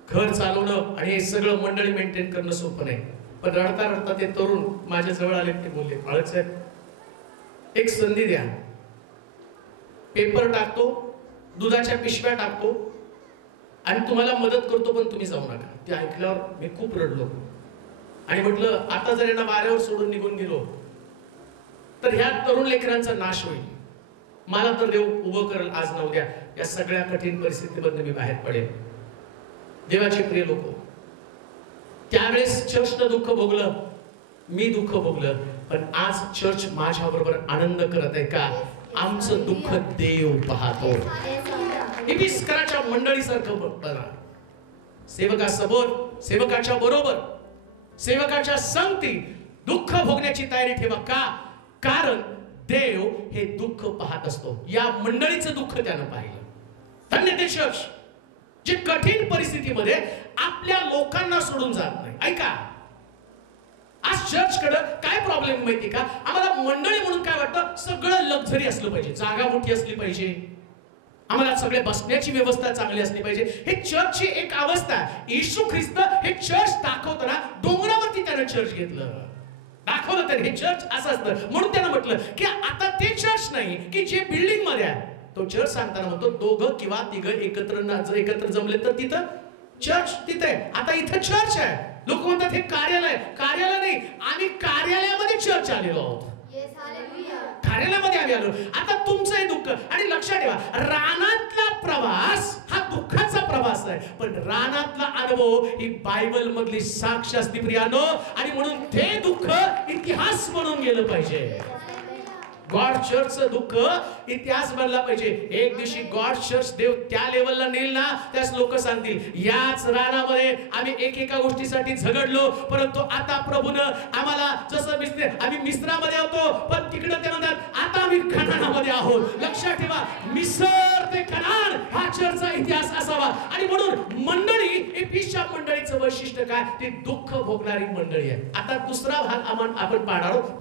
घर चालवणं आणि हे सगळं मंडळी मेंटेन करणं सोपं नाही. पण रडता रडता ते तरुण माझ्या जवळ आले, ते बोलले, बाळक साहेब एक संधी द्या, पेपर टाकतो, दुधाच्या पिशव्या टाकतो आणि तुम्हाला मदत करतो, पण तुम्ही जाऊ नका. ते ऐकल्यावर मी खूप रडलो आणि म्हटलं आता जर यांना वाऱ्यावर सोडून निघून गेलो तर ह्या तरुण लेकरांचा नाश होईल. मला तर देव उभं करेल आज ना उद्या, या सगळ्या कठीण परिस्थितीमधून मी बाहेर पडेल. देवाचे प्रिय लोक, त्यावेळेस चर्चनं दुःख भोगलं, मी दुःख भोगलं, पण आज चर्च माझ्या बरोबर आनंद करत आहे का? आमचं दुःख देव पाहतो. इफिसकराच्या मंडळीसारखं बना, सेवकासमोर, सेवकाच्या बरोबर, सेवकाच्या संगती दुःख भोगण्याची तयारी ठेवा. का? कारण देव हे दुःख पाहत असतो. या मंडळीचं दुःख त्यानं पाहिलं. धन्य ते चर्च जे कठीण परिस्थितीमध्ये आपल्या लोकांना सोडून जात नाही. ऐका, आज चर्चकडे काय प्रॉब्लेम माहिती का? आम्हाला मंडळी म्हणून काय वाटतं, सगळं लक्झरी असलं पाहिजे, जागा मोठी असली पाहिजे, आम्हाला सगळे बसण्याची व्यवस्था चांगली असली पाहिजे. हे चर्चची एक अवस्था आहे. येशू ख्रिस्त हे चर्च दाखवताना डोंगरावरती त्यानं चर्च घेतलं, दाखवलं त्याने हे चर्च असं असतं. म्हणून त्यानं म्हटलं की आता ते चर्च नाही की जे बिल्डिंग मध्ये आहे. तो चर्च सांगताना म्हणतो दोघं किंवा तिघं एकत्र जमले तर तिथं चर्च तिथे आहे. आता इथं चर्च आहे. लोक म्हणतात हे कार्यालय, कार्यालय नाही, आम्ही कार्यालयामध्ये चर्च आलेलो आहोत. कार्यालयामध्ये आम्ही आलो. आता तुमचं हे दुःख, आणि लक्षात ठेवा, रानातला प्रवास हा दुःखाचा प्रवास आहे, पण रानातला अनुभव ही बायबल मधली साक्ष असते प्रियानो. आणि म्हणून ते दुःख इतिहास बनून गेलं पाहिजे. गॉड चर्चचं दुःख इतिहास बनला पाहिजे. एक दिवशी गॉड चर्च देव त्या लेवलला नेईल ना, त्यास लोक सांगतील याच रानामध्ये आम्ही एकेका गोष्टीसाठी झगडलो, परंतु आता प्रभूनं आम्हाला जसं आम्ही मिस्रामध्ये होतो, पण तिकडे ते म्हणतात आता आम्ही कनानामध्ये आहोत. लक्षात ठेवा, मिसर ते कनान हा चर्चचा इतिहास असावा. आणि म्हणून मंडळी, एफिसच्या मंडळीचं वैशिष्ट्य काय? ते दुःख भोगणारी मंडळी आहे. आता दुसरा भाग आपण पाहणार आहोत.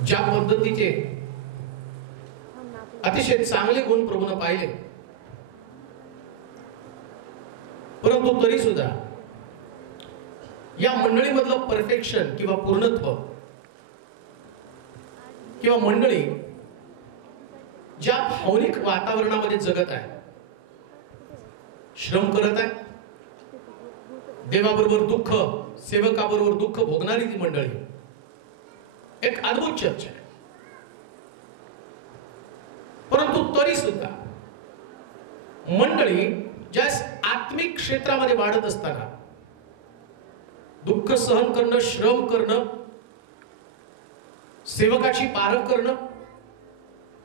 ज्या पद्धतीचे अतिशय चांगले गुण प्रभूने पाहिले, परंतु तरी सुद्धा या मंडळीमधलं परफेक्शन किंवा पूर्णत्व, किंवा मंडळी ज्या भावनिक वातावरणामध्ये जगत आहे, श्रम करत आहे, देवाबरोबर दुःख, सेवकाबरोबर दुःख भोगणारी ती मंडळी एक अद्भुत चर्च आहे. परंतु तरी सुद्धा मंडळी ज्या आत्मिक क्षेत्रामध्ये वाढत असताना दुःख सहन करणं, श्रम करणं, सेवकाची पारख करणं,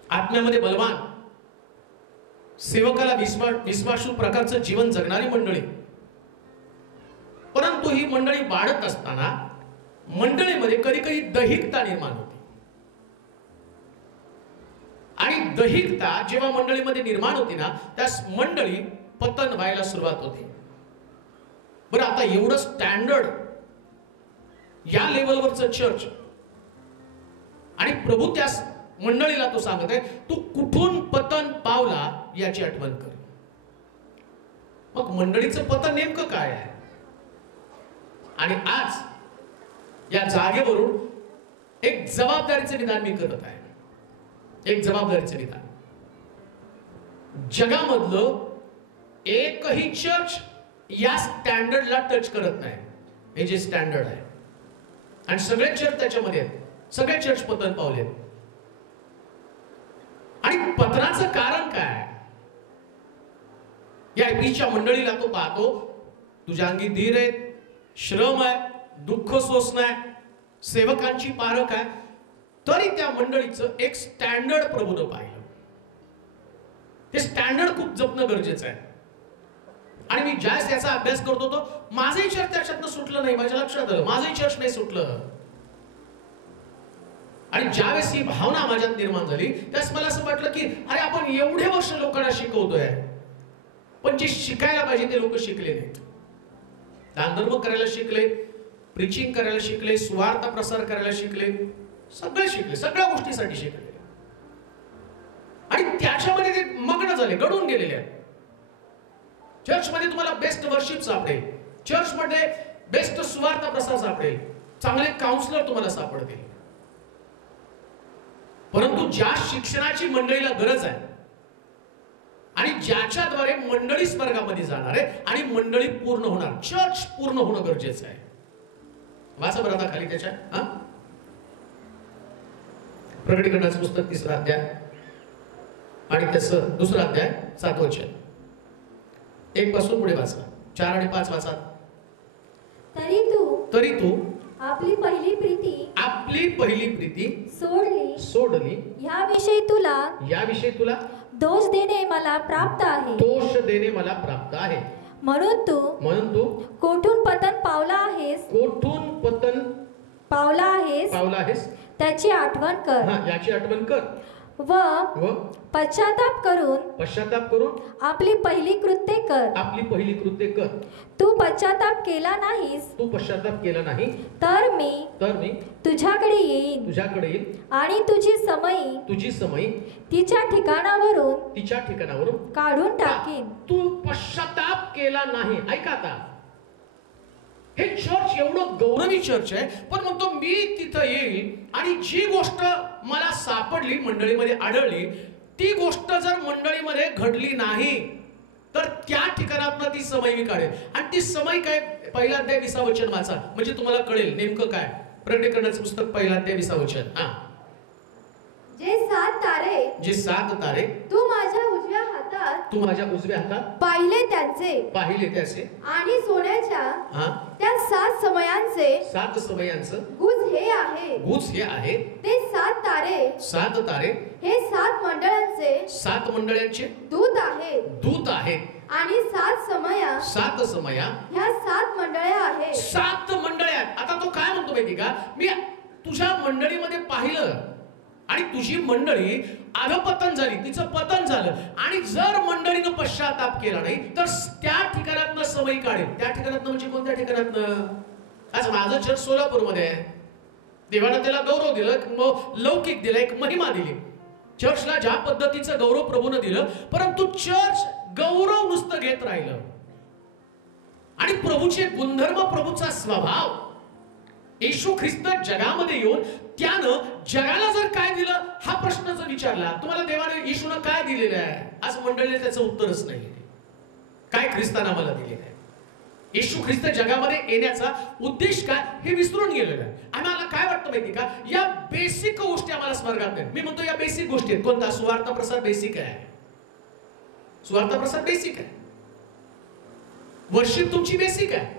आत्म्यामध्ये बलवान, सेवकाला विश्वासू प्रकारचं जीवन जगणारी मंडळी. परंतु ही मंडळी वाढत असताना मंडळीमध्ये कधी कधी दैहिकता निर्माण होते. आणि दैहिकता जेव्हा मंडळीमध्ये निर्माण होते ना, त्यास मंडळी पतन व्हायला सुरुवात होते. बरं, आता एवढं स्टँडर्ड या लेवलवरचं चर्च, आणि प्रभू त्या मंडळीला तो सांगत आहे तू कुठून पतन पावला याची आठवण कर. मग मंडळीचं पतन नेमकं काय आहे? आणि आज या जागेवरून एक जबाबदारीचं विधान मी करत आहे. एक जबाबदारीचं विधान. जगामधलं एकही चर्च या स्टँडर्डला टच करत नाही. हे जे स्टँडर्ड आहे, आणि सगळे चर्च त्याच्यामध्ये आहेत. सगळे चर्च पतन पावले. आणि पतनाचं कारण काय? या एफिसच्या मंडळीला तो पाहतो, तुझ्या अंगी धीर आहे, श्रम आहे, दुःख सोसणं आहे, सेवकांची पारख आहे, तरी त्या मंडळीचं एक स्टँडर्ड प्रभूनं पाहिलं. ते स्टँडर्ड खूप जपणं गरजेचं आहे. आणि मी ज्यावेळेस याचा अभ्यास करतो तो माझंही चर्च त्याच्यातनं सुटलं नाही. माझ्या लक्षात आलं माझंही चर्च नाही सुटलं. आणि ज्यावेळेस ही भावना माझ्यात निर्माण झाली त्यावेळेस मला असं वाटलं की अरे आपण एवढे वर्ष लोकांना शिकवतोय, पण जे शिकायला पाहिजे ते लोक शिकले नाहीत. दानधर्म करायला शिकले, प्रीचिंग करायला शिकले, सुवार्ता प्रसार करायला शिकले, सगळे शिकले, सगळ्या गोष्टीसाठी शिकले, आणि त्याच्यामध्ये ते मग्न झाले, गडून गेलेले आहेत. चर्चमध्ये तुम्हाला बेस्ट वर्शिप सापडेल, चर्चमध्ये बेस्ट सुवार्ता प्रसार सापडेल, चांगले काउन्सिलर तुम्हाला सापडतील, परंतु ज्या शिक्षणाची मंडळीला गरज आहे आणि ज्याच्याद्वारे मंडळी स्वर्गामध्ये जाणार आहे आणि मंडळी पूर्ण होणार, चर्च पूर्ण होणं गरजेचं आहे. वाचा बरं आता खाली त्याच्या प्रकटीकरणाचं पुस्तक 3रा अध्याय आणि त्याचं 2रा अध्याय 7 वचन. 1 पासून पुढे वाचा, 4 आणि 5 वाचा. तरी तू आपली पहिली प्रीती सोडली याविषयी तुला दोष देणे मला प्राप्त आहे. म्हणून तू कोठून पतन पावला आहेस त्याची आठवण कर व पश्चाताप करून आपली पहिली कृत्ये कर. तू पश्चाताप केला नाही तर मी तुझ्याकडे येईन आणि तुझी समई तिच्या ठिकाणावरून काढून टाकीन. तू पश्चाताप केला नाही. ऐका आता, हे चर्च एवढं गौरवी चर्च आहे, पण म्हणतो मी तिथं येईल आणि जी गोष्ट मला सापडली, मंडळीमध्ये आढळली, ती गोष्ट जर मंडळीमध्ये घडली नाही तर त्या ठिकाणातनं ती समई मी काढेल. आणि ती समई काय? 1 अध्याय 20 वचन वाचा, म्हणजे तुम्हाला कळेल नेमकं काय. प्रकटीकरणाचं पुस्तक 1 अध्याय 20 वचन. जे 7 तारे तू माझ्या उजव्या हातात पाहिले त्याचे आणि सोन्याच्या त्या 7 समयांचं गुज हे आहे. ते 7 तारे हे 7 मंडळांचे दूत आहेत आणि 7 समया ह्या 7 मंडळ्या आहेत. 7 मंडळ्या. आता तो काय म्हणतो माहिती का, मी तुझ्या मंडळीमध्ये पाहिलं आणि तुझी मंडळी अधपतन झाली, तिचं पतन झालं, आणि जर मंडळीनं पश्चाताप केला नाही तर त्या ठिकाणातनं समई काढेल. त्या ठिकाणातनं म्हणजे कोणत्या ठिकाणातनं? आज माझं चर्च सोलापूरमध्ये आहे. देवानं त्याला गौरव दिलं, लौकिक दिला, एक महिमा दिली. चर्चला ज्या पद्धतीचं गौरव प्रभूनं दिलं, परंतु चर्च गौरव नुसतं घेत राहिलं. आणि प्रभूचे गुणधर्म, प्रभूचा स्वभाव, येशू ख्रिस्त जगामध्ये येऊन त्यानं जगाला जर काय दिलं हा प्रश्न जर विचारला तुम्हाला, देवाने येशूनं काय दिलेलं आहे, आज मंडळीने त्याचं उत्तरच नाही. काय ख्रिस्तानं आम्हाला दिलेलं आहे? येशू ख्रिस्त जगामध्ये येण्याचा उद्देश काय हे विसरून गेलेलं आहे. आम्हाला काय वाटतं माहिती का, या बेसिक गोष्टी आम्हाला स्वर्गात नाही. मी म्हणतो या बेसिक गोष्टी आहेत. कोणता? सुवार्ता प्रसार बेसिक आहे. सुवार्ता प्रसार बेसिक आहे. वर्शिप तुमची बेसिक आहे.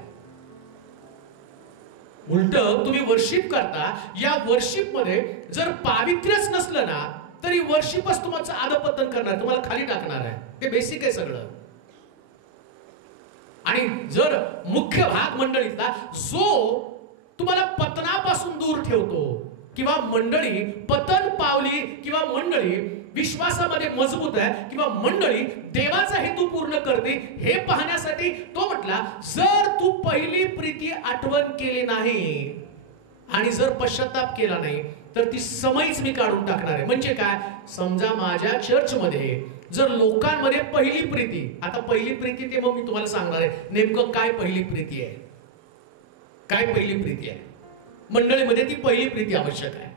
उलट तुम्ही वर्शिप करता, या वर्शिप मध्ये जर पावित्र्यच नसलं ना तरी वर्शिपच तुमचं अधपतन करणार, तुम्हाला खाली टाकणार आहे. ते बेसिक आहे सगळं. आणि जर मुख्य भाग मंडळीतला जो तुम्हाला पतनापासून दूर ठेवतो, किंवा मंडळी पतन पावली, किंवा मंडळी विश्वासामध्ये मजबूत आहे, किंवा मंडळी देवाचा हेतू पूर्ण करते, हे पाहण्यासाठी तो म्हटला, जर तू पहिली प्रीती आठवण केली नाही आणि जर पश्चाताप केला नाही तर ती समईच मी काढून टाकणार आहे. म्हणजे काय? समजा माझ्या चर्चमध्ये जर लोकांमध्ये पहिली प्रीती, आता पहिली प्रीती ते मग मी तुम्हाला सांगणार आहे नेमकं काय पहिली प्रीती आहे. काय पहिली प्रीती आहे मंडळीमध्ये? ती पहिली प्रीती आवश्यक आहे.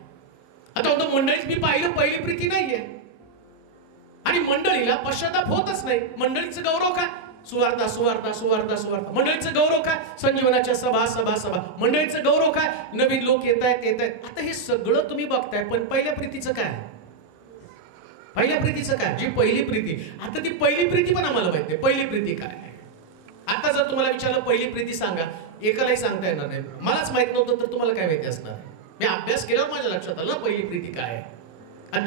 आता म्हणतो मंडळीत मी पाहिलं पहिली प्रीती नाहीये आणि मंडळीला पश्चाताप होतच नाही. मंडळीचं गौरव काय? सुवार्ता सुवार्ता सुवार्ता सुवार्ता. मंडळीचं गौरव काय? संजीवनाच्या सभा सभा सभा. मंडळीचं गौरव काय? नवीन लोक येत आहेत. आता हे सगळं तुम्ही बघताय, पण पहिल्या प्रीतीचं काय? पहिल्या प्रीतीचं काय? जी पहिली प्रीती. आता ती पहिली प्रीती पण आम्हाला माहिती आहे. पहिली प्रीती काय आहे? आता जर तुम्हाला विचारलं पहिली प्रीती सांगा, एकालाही सांगता येणार नाही. मलाच माहित नव्हतं तर तुम्हाला काय माहिती असणार? मी अभ्यास केल्यावर माझ्या लक्षात आलं पहिली प्रीती काय आहे. आणि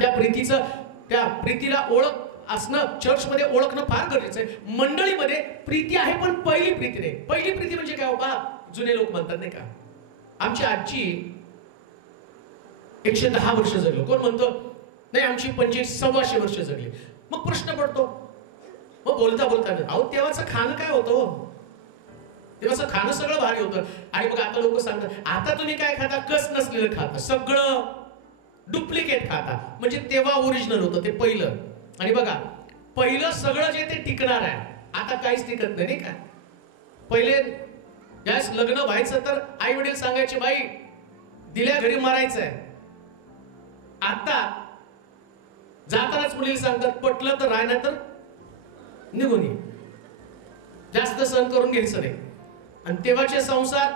त्या प्रीतीला ओळख असणं, चर्चमध्ये ओळखणं फार गरजेचं आहे. मंडळीमध्ये प्रीती आहे पण पहिली प्रीती नाही. पहिली प्रीती म्हणजे काय बाबा? जुने लोक म्हणतात नाही का, आमची आजी 110 वर्ष जगलो. कोण म्हणतो नाही आमची 2500-125 वर्ष जगली. मग प्रश्न पडतो, मग बोलता अहो तेव्हाचं खाणं काय होतं? तेव्हाचं खाणं सगळं भारी होतं. आणि मग आता लोक सांगतात आता तुम्ही काय खाता? कस नसलेलं खाता, सगळं डुप्लिकेट खाता. म्हणजे तेव्हा ओरिजिनल होतं ते पहिलं. आणि बघा पहिलं सगळं जे ते टिकणार आहे, आता काहीच टिकत नाही का. पहिले ज्यावेळेस लग्न व्हायचं तर आई वडील सांगायचे बाई दिल्या घरी मारायचंय. आता जातानाच मुलीला सांगतात पटलं तर राह, नाही तर निघून ये. जास्त सहन करून घ्यायचं नाही. आणि तेव्हाचे संसार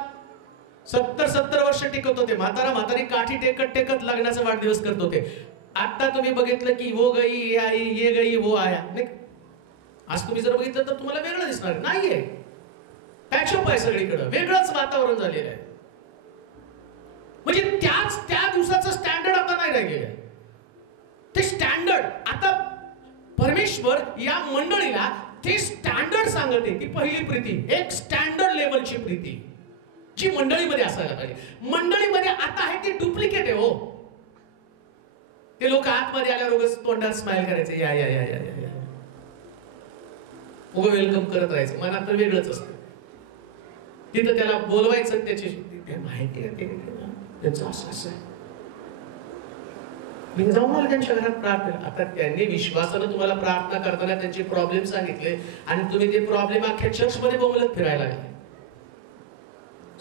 70 वर्ष टिकत होते. म्हातारी काठी टेकत लग्नाचा वाढदिवस करत होते. आता तुम्ही बघितलं की वो गई ये आई, ये गई वो आया. नाही आज तुम्ही जर बघितलं तर तुम्हाला वेगळं दिसणार नाहीये. पॅचअप आहे सगळीकडे, वेगळंच वातावरण झालेलं आहे. म्हणजे त्या दिवसाचं स्टँडर्ड आता नाही राहिलेलं. ते स्टँडर्ड आता परमेश्वर या मंडळीला ते स्टँडर्ड सांगते. ती पहिली प्रीती, एक स्टँडर्ड लेवलची प्रीती जी मंडळीमध्ये असायला पाहिजे. मंडळीमध्ये आता आहे ती डुप्लिकेट आहे हो. ते लोक आतमध्ये आल्यावर उगाच तोंडात स्माइल करायचे, या या या या या उगं वेलकम करत राहायचं. मनात तर वेगळंच असतं. तिथं त्याला बोलवायचं, त्याची माहिती आहे त्यांचं असं आहे. मी जाऊन आलो त्यांच्या घरात प्रार्थना. आता त्यांनी विश्वासानं तुम्हाला प्रार्थना करताना त्यांचे प्रॉब्लेम सांगितले आणि तुम्ही ते प्रॉब्लेम अख्ख्या चर्चमध्ये बोंबलत फिरायला लागले.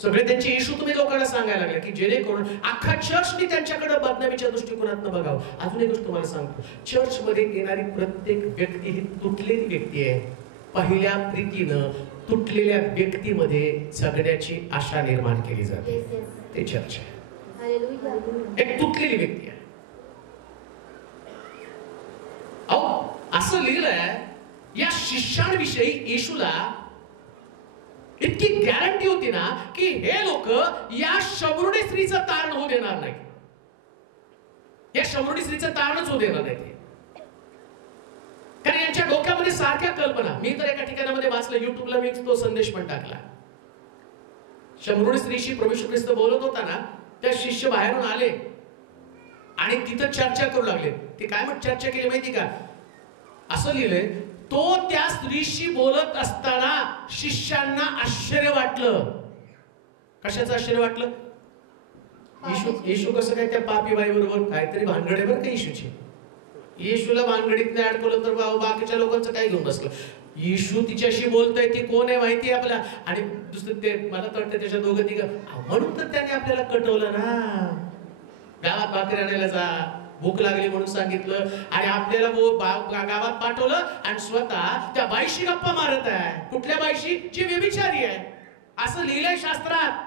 सगळे त्यांचे इशू तुम्ही लोकांना सांगायला लागले की जेणेकरून अख्खा चर्चने त्यांच्याकडे बदनामीच्या दृष्टिकोनातून बघावं. अजून एक गोष्ट तुम्हाला सांगतो, चर्चमध्ये येणारी प्रत्येक व्यक्ती ही तुटलेली व्यक्ती आहे. पहिल्या प्रीतीनं तुटलेल्या व्यक्तीमध्ये जगण्याची आशा निर्माण केली जाते. ते चर्च आहे. एक तुटलेली व्यक्ती आहे. अहो असं लिहिलंय या शिष्यांविषयी येशूला इतकी गॅरंटी होती ना की हे लोक या शमरुडी स्त्रीचं तारण होऊ देणार नाही. या शमरुडी स्त्रीचं तारणच होऊ देणार नाही. कारण यांच्या डोक्यामध्ये सारख्या कल्पना. मी तर एका ठिकाणामध्ये वाचलं, युट्यूबला मी तो संदेश पण टाकला. शमरुडी स्त्रीशी प्रभू येशू ख्रिस्त बोलत होता ना, त्या शिष्य बाहेरून आले आणि तिथं चर्चा करू लागले. ते काय म्हणत चर्चा केली माहिती का? असं लिहिलंय, तो त्या स्त्रीशी बोलत असताना शिष्यांना आश्चर्य वाटलं. कशाचं आश्चर्य वाटलं? येशू कसं काय त्या पापी बाई बरोबर काहीतरी भानगड आहे बरं का येशूची. येशूला भानगडीत नाही अडकवलं तर बाकीच्या लोकांचं काय घेऊन बसलं. येशू तिच्याशी बोलतोय, ती कोण आहे माहिती आहे आपल्याला. आणि दुसरं ते मला तर वाटतं त्याच्या दोघं तिघं, म्हणून तर त्याने आपल्याला कटवलं ना. गावात भाकरी आणायला जा, भूक लागली म्हणून सांगितलं आणि आपल्याला गावात पाठवलं आणि स्वतः त्या बाईशी गप्पा मारत आहे. कुठल्या बाईशी? जी व्यभिचारी आहे. असं लिहिलंय शास्त्रात.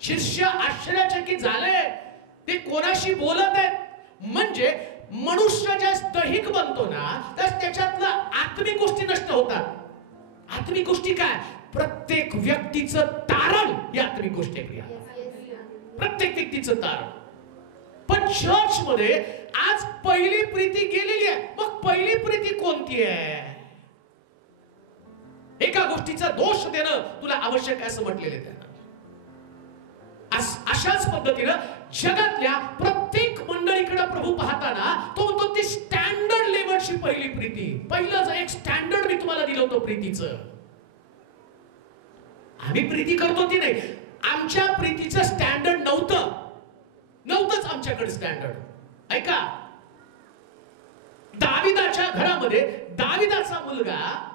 शिष्य आश्चर्यचकित झाले, ते कोणाशी बोलत आहेत. म्हणजे मनुष्य ज्या दैहिक बनतो ना, तर त्याच्यातलं आत्मिक गोष्टी नष्ट होतात. आत्मिक गोष्टी काय? प्रत्येक व्यक्तीचं तारण ही आत्मिक गोष्ट आहे. प्रत्येक व्यक्तीचं तारण. पण चर्च मध्ये आज पहिली प्रीती गेलेली आहे. मग पहिली प्रीती कोणती आहे? एका गोष्टीचा दोष देणं तुला आवश्यक आहे असं म्हटलेलं आहे. अशाच पद्धतीनं जगातल्या प्रत्येक मंडळीकडे प्रभू पाहताना तो म्हणतो ती स्टँडर्ड लेवलची पहिली प्रीती. पहिलं एक स्टँडर्ड मी तुम्हाला दिलं होतं प्रीतीचं. आम्ही प्रीती करतो ती नाही, आमच्या प्रीतीचं स्टँडर्ड नव्हतंच आमच्याकडे स्टँडर्ड. ऐका, दाविदाच्या घरामध्ये दाविदाचा मुलगा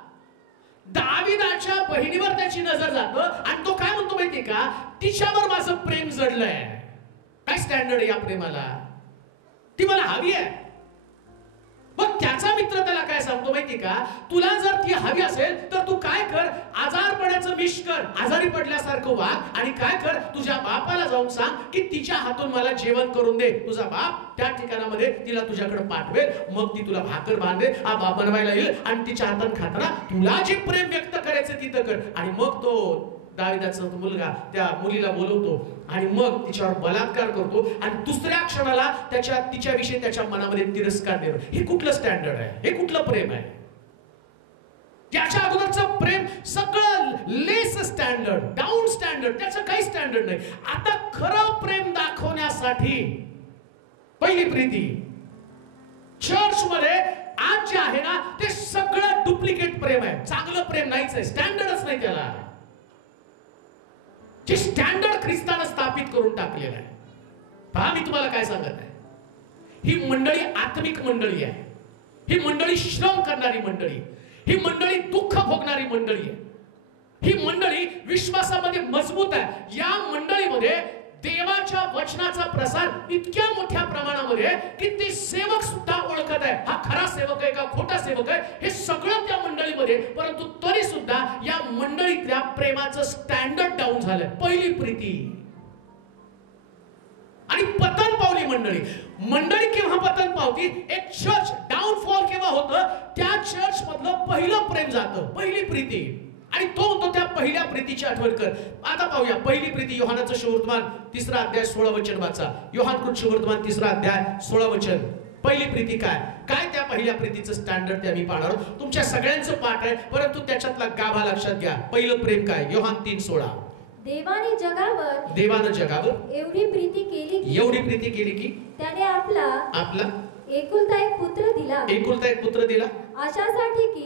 दाविदाच्या बहिणीवर त्याची नजर जातं आणि तो काय म्हणतो माहितीये का? तिच्यावर माझं प्रेम जडलंय. काय स्टँडर्ड आहे या प्रेमाला? ती मला हवी आहे. मग त्याचा मित्र त्याला काय सांगतो माहिती का, तुला जर ती हवी असेल तर तू काय कर, आजारपणाचं विष कर, आजारी पडल्यासारखं वाग आणि काय कर, तुझ्या बापाला जाऊन सांग की तिच्या हातून मला जेवण करून दे. तुझा बाप त्या ठिकाणामध्ये तिला तुझ्याकडे पाठवेल, मग ती तुला भाकर बांधेल, बनवायला येईल आणि तिच्या हाताने खाताना तुला जे प्रेम व्यक्त करायचं तिथं कर. आणि मग तो दाविदाचा मुलगा त्या मुलीला बोलवतो आणि मग तिच्यावर बलात्कार करतो आणि दुसऱ्या क्षणाला तिच्याविषयी त्याच्या मनामध्ये तिरस्कार देतो. हे कुठलं स्टँडर्ड आहे? हे कुठलं प्रेम आहे? त्याच्या अगोदरचं प्रेम सगळं लेस स्टँडर्ड, डाऊन स्टँडर्ड, त्याचं काही स्टँडर्ड नाही. आता खरं प्रेम दाखवण्यासाठी पहिली प्रीती चर्च मध्ये आज जे आहे ना ते सगळं डुप्लिकेट प्रेम आहे. चांगलं प्रेम नाहीच आहे, स्टँडर्डच नाही त्याला. जे स्टँडर्ड ख्रिस्ताने स्थापित करून टाकलेलं आहे. पहा मी तुम्हाला काय सांगत आहे, ही मंडळी आत्मिक मंडळी आहे, ही मंडळी श्रम करणारी मंडळी, ही मंडळी दुःख भोगणारी मंडळी आहे, ही मंडळी विश्वासामध्ये मजबूत आहे. या मंडळीमध्ये देवाच्या वचनाचा प्रसार इतक्या मोठ्या प्रमाणामध्ये की ते सेवक सुद्धा ओळखत आहे, हा खरा सेवक आहे का खोटा सेवक आहे हे सगळं त्या मंडळीमध्ये. परंतु तरी सुद्धा या मंडळीतल्या प्रेमाचं स्टँडर्ड डाऊन झालंय. पहिली प्रीती आणि पतन पावली मंडळी. मंडळी केव्हा पतन पावती? एक चर्च डाऊनफॉल केव्हा होतं? त्या चर्च मधलं पहिलं प्रेम जातं, पहिली प्रीती. आणि तो म्हणतो त्या पहिल्या प्रीतीची आठवण कर. आता पाहूया पहिली प्रीती. योहानाचं सुवर्तमान 3 अध्याय 16 वचन वाचा. योहान सुवर्तमान 3 अध्याय 16 वचन. पहिली प्रीती काय काय त्या पहिल्या प्रीतीचं स्टँडर्ड ते आम्ही पाहणार आहोत. तुमच्या सगळ्यांचं पाठ आहे परंतु त्याच्यातला गाभा लक्षात घ्या. पहिलं प्रेम काय? योहान 3:16. देवानं जगावर एवढी प्रीती केली की त्याने आपला एकुलता एक पुत्र दिला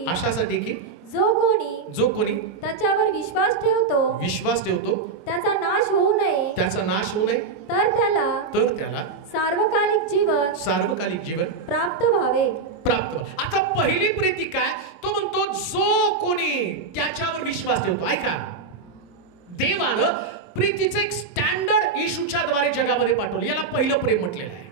अशासाठी की जो कोणी त्याच्यावर विश्वास ठेवतो त्याचा नाश होऊ नये तर त्याला सार्वकालिक जीवन प्राप्त व्हावे. आता पहिली प्रीती काय? तो म्हणतो जो कोणी त्याच्यावर विश्वास ठेवतो. ऐका, देवानं प्रीतीचं एक स्टँडर्ड येशूच्या द्वारे जगामध्ये पाठवलं. याला पहिलं प्रेम म्हटलेलं आहे.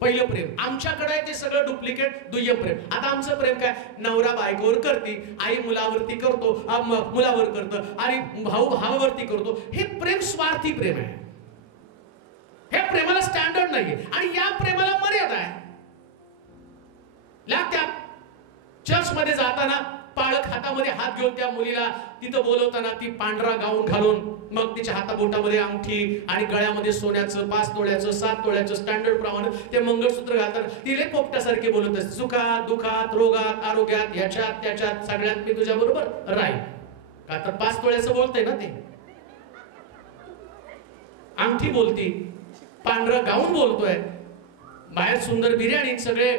पहिलं प्रेम. आमच्याकडे आहे ते सगळं डुप्लिकेट दुय्यम प्रेम. आता आमचं प्रेम काय? नवरा बायकोवर करते, आई मुलावरती करतो, मुलावर करतं आणि भाऊ भावावरती करतो. हे प्रेम स्वार्थी प्रेम आहे. हे प्रेमाला स्टँडर्ड नाहीये आणि या प्रेमाला मर्यादा आहे. त्या चर्च मध्ये जाताना पाळक हातामध्ये हात घेऊन त्या मुलीला तिथं बोलवताना ती पांढरा गाऊन घालून मग तिच्या हाताबोटामध्ये अंगठी आणि गळ्यामध्ये सोन्याचं 5 तोळ्याचं 7 तोळ्याचं स्टँडर्ड प्रमाणे ते मंगळसूत्र घालतात. तिले पोपटासारखे बोलत असते. सुखात दुखात रोगात आरोग्यात ह्याच्यात त्याच्यात सगळ्यात मी तुझ्या बरोबर राहील. का तर 5 तोळ्याचं बोलतंय ना ते. अंगठी बोलती, पांढरं गाऊन बोलतोय, बाहेर सुंदर बिर्याणी, सगळे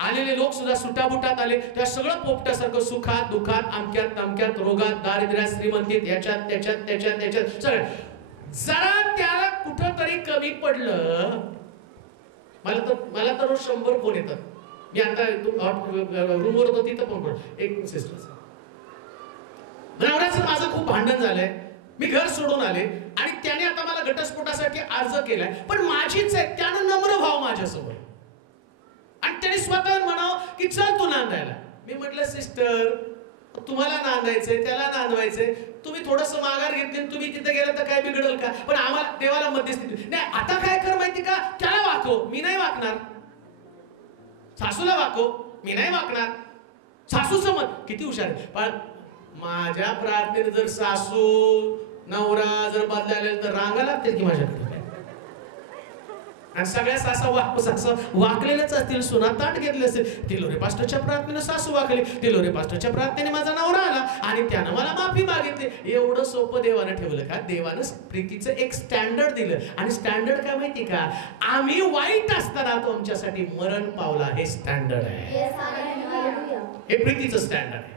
आलेले लोक सुद्धा सुटाबुटात आले. त्या सगळं पोपटासारखं सुखात दुखात अमक्यात तमक्यात रोगात दारिद्र्यात श्रीमंतीत याच्यात त्याच्यात सगळं. जरा त्याला कुठंतरी कमी पडलं. मला तर रोज 100 फोन येतात. मी आता रूमवर होतो तिथं फोन करतो. एक सिस्टर नवऱ्याचं माझं खूप भांडण झालंय, मी घर सोडून आले आणि त्याने आता मला घटस्फोटासाठी अर्ज केलाय, पण माझीच आहे. त्यानं नम्र भाव माझ्यासमोर आणि त्याने स्वतः म्हणावं की चल तू नांदायला. मी म्हटलं सिस्टर तुम्हाला नांदायचंय, त्याला नांदवायचंय, तुम्ही थोडस माघार घेतली, तुम्ही तिथे गेलं तर काय बिघडल का? पण आम्हाला देवाला मध्यस्थी नाही. आता काय कर माहिती का? त्याला वाकव, मी नाही वाकणार. सासूला वाकव, मी नाही वाकणार. सासूचं मत किती हुशार आहे. पण माझ्या प्रार्थनेने जर सासू नवरा जर बदलायला तर रांगा लागतील की माझ्याकडे. आणि सगळ्या सासा वाकलेल्याच असतील, सुना ताट घेतले असेल. तिलोरे पास्टरच्या प्रार्थनेने सासू वाकली, तिलोरे पास्टरच्या प्रार्थनेने माझा नवरा आला आणि त्यानं मला माफी मागितली. एवढं सोपं देवानं ठेवलं का? देवानं प्रीतीचं एक स्टँडर्ड दिलं. आणि स्टँडर्ड काय माहिती का? आम्ही वाईट असताना तो आमच्यासाठी मरण पावला. हे स्टँडर्ड आहे. हे प्रीतीचं स्टँडर्ड आहे.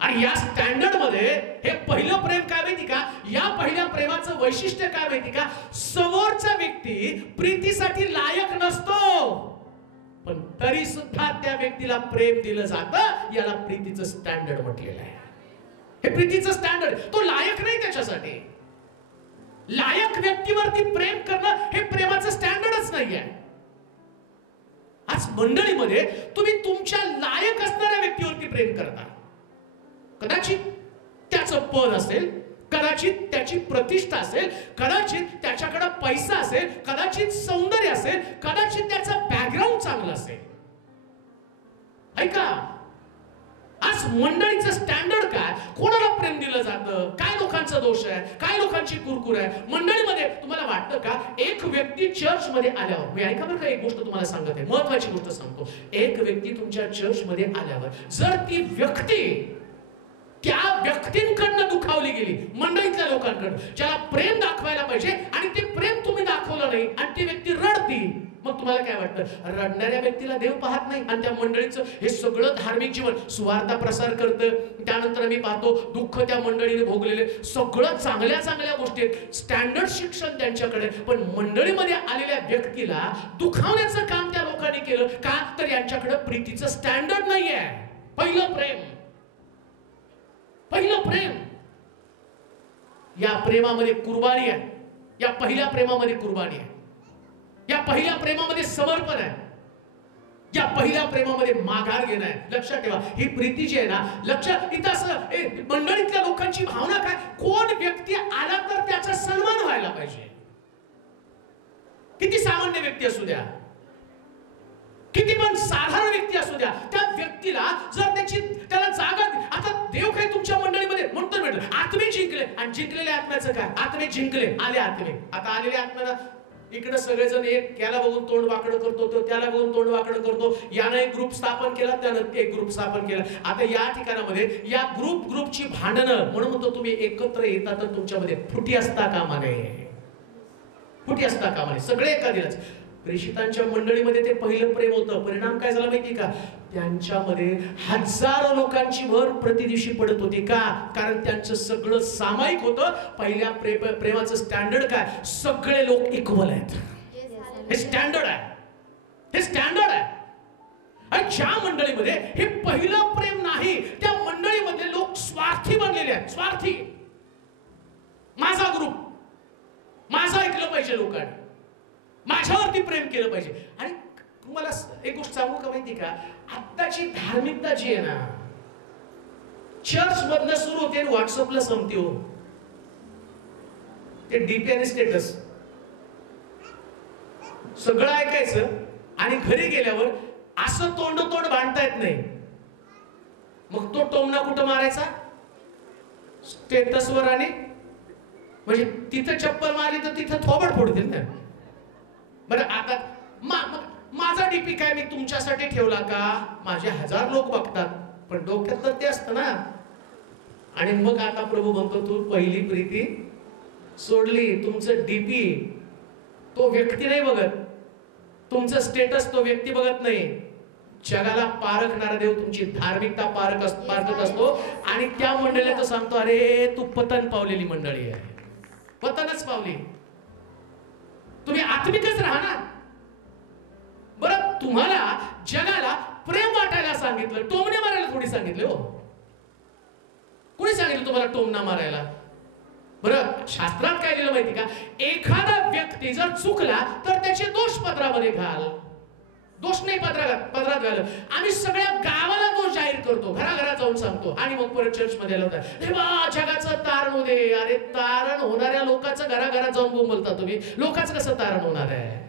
आणि या स्टँडर्ड मध्ये हे पहिलं प्रेम काय माहिती का? या पहिल्या प्रेमाचं वैशिष्ट्य काय माहिती का? समोरचा व्यक्ती प्रीतीसाठी लायक नसतो पण तरी सुद्धा त्या व्यक्तीला प्रेम दिलं जातं. याला प्रीतीचं स्टँडर्ड म्हटलेलं आहे. हे प्रीतीचं स्टँडर्ड. तो लायक नाही त्याच्यासाठी. लायक व्यक्तीवरती प्रेम करणं हे प्रेमाचं स्टँडर्डच नाहीये. आज मंडळीमध्ये तुम्ही तुमच्या लायक असणाऱ्या व्यक्तीवरती प्रेम करता. कदाचित त्याचं पद असेल, कदाचित त्याची प्रतिष्ठा असेल, कदाचित त्याच्याकडे पैसा असेल, कदाचित सौंदर्य असेल, कदाचित त्याचं बॅकग्राऊंड चांगलं असेल. ऐका, आज मंडळीचं स्टँडर्ड काय, कोणाला प्रेम दिलं जातं, काय लोकांचा दोष आहे, काय लोकांची कुरकुर आहे मंडळीमध्ये. तुम्हाला वाटतं का एक व्यक्ती चर्च मध्ये आल्यावर, मी ऐका बरं का, एक गोष्ट तुम्हाला सांगत आहे, महत्वाची गोष्ट सांगतो. एक व्यक्ती तुमच्या चर्च मध्ये आल्यावर जर ती व्यक्ती त्या व्यक्तींकडनं दुखावली गेली, मंडळीतल्या लोकांकडनं, ज्याला प्रेम दाखवायला पाहिजे आणि ते प्रेम तुम्ही दाखवलं नाही आणि ती व्यक्ती रडती, मग तुम्हाला काय वाटतं? रडणाऱ्या व्यक्तीला देव पाहत नाही आणि त्या मंडळीचं हे सगळं धार्मिक जीवन सुवार्ता प्रसार करतं. त्यानंतर मी पाहतो दुःख त्या मंडळीने भोगलेले, सगळं चांगल्या चांगल्या गोष्टी, स्टँडर्ड शिक्षण त्यांच्याकडे, पण मंडळीमध्ये आलेल्या व्यक्तीला दुखावण्याचं काम त्या लोकांनी केलं का? तर यांच्याकडे प्रीतीचं स्टँडर्ड नाहीये. पहिलं प्रेम, पहिलं प्रेम, या प्रेमामध्ये कुर्बानी आहे. या पहिल्या प्रेमामध्ये कुर्बानी आहे. या पहिल्या प्रेमामध्ये समर्पण आहे. या पहिल्या प्रेमामध्ये माघार घेणं आहे. लक्षात ठेवा, ही प्रीती जी आहे ना, लक्षात इथं असं मंडळीतल्या लोकांची भावना काय, कोण व्यक्ती आला तर त्याचा सन्मान व्हायला पाहिजे. किती सामान्य व्यक्ती असू द्या, किती पण साधारण व्यक्ती असू द्या, त्या व्यक्तीला जर त्याला जागा, आता देव काय तुमच्या मंडळीमध्ये म्हणतो म्हटलं आत्मे जिंकले, आणि जिंकलेल्या आत्म्याचं काय, आत्मे जिंकले, आले आत्मे. आता आलेल्या आत्म्याला इकडे सगळेजण एक याला बघून तोंड वाकडं करतो, तो त्याला बघून तोंड वाकडं करतो. यानं एक ग्रुप स्थापन केला, त्यानं एक ग्रुप स्थापन केला. आता या ठिकाणामध्ये या ग्रुपची भांडणं, म्हणून म्हणतो तुम्ही एकत्र येता तर तुमच्यामध्ये फुटी असता कामा नये, फुटी असता कामा नये. सगळे एका दिलाच. प्रेषितांच्या मंडळीमध्ये ते पहिलं प्रेम होतं. परिणाम काय झाला माहिती का? त्यांच्यामध्ये हजारो लोकांची भर प्रतिदिवशी पडत होती. का? कारण त्यांचं सगळं सामायिक होतं. पहिल्या प्रेमाचं स्टँडर्ड काय? सगळे लोक इक्वल आहेत. हे स्टँडर्ड आहे, हे स्टँडर्ड आहे. आणि ज्या मंडळीमध्ये हे पहिलं प्रेम नाही, त्या मंडळीमध्ये लोक स्वार्थी बनलेले आहेत. स्वार्थी, माझा ग्रुप, माझं ऐकलं पाहिजे लोकांनी, माझ्यावरती प्रेम केलं पाहिजे. आणि तुम्हाला एक गोष्ट सांगू का माहिती का? आत्ताची धार्मिकता जी आहे ना, चर्च मधनं सुरू होते आणि व्हॉट्सअपला संपते. हो, ते डीपी आणि स्टेटस सगळं ऐकायचं आणि घरी गेल्यावर असं तोंड भांडता येत नाही. मग तो टोमना कुठं मारायचा? स्टेटसवर. आणि म्हणजे तिथं चप्पल मारली तर तिथं थोबड फोडतील ना. बरं, आता माझा डीपी काय मी तुमच्यासाठी ठेवला का? माझे हजार लोक बघतात, पण डोक्यात तर ते असतं ना. आणि मग आता प्रभू म्हणतो तू पहिली प्रीती सोडली. तुमचं डीपी तो व्यक्ती नाही बघत, तुमचं स्टेटस तो व्यक्ती बघत नाही. जगाला पारखणारा देव तुमची धार्मिकता पारखत असतो. आणि त्या मंडळीला तो सांगतो, अरे तू पतन पावलेली मंडळी आहे, पतनच पावली. तुम्ही आत्मिकच राहा ना. बरं, तुम्हाला जगाला प्रेम वाटायला सांगितलं, टोमणे मारायला थोडी सांगितले. हो, कोणी सांगितलं तुम्हाला टोमणा मारायला? बरं, शास्त्रात काय लिहिलं माहिती का? एखादा व्यक्ती जर चुकला तर त्याचे दोष पत्रामध्ये घाल. दोष नाही पदरात घाल. आम्ही सगळ्या गावाला दोष जाहीर करतो, घराघरात जाऊन सांगतो, आणि मग परत चर्च मध्ये आलो तर जगाचं तारण होऊ दे. अरे तारण होणाऱ्या लोकांचं घराघरात जाऊन बोलता तुम्ही, लोकांचं कसं तारण होणार आहे?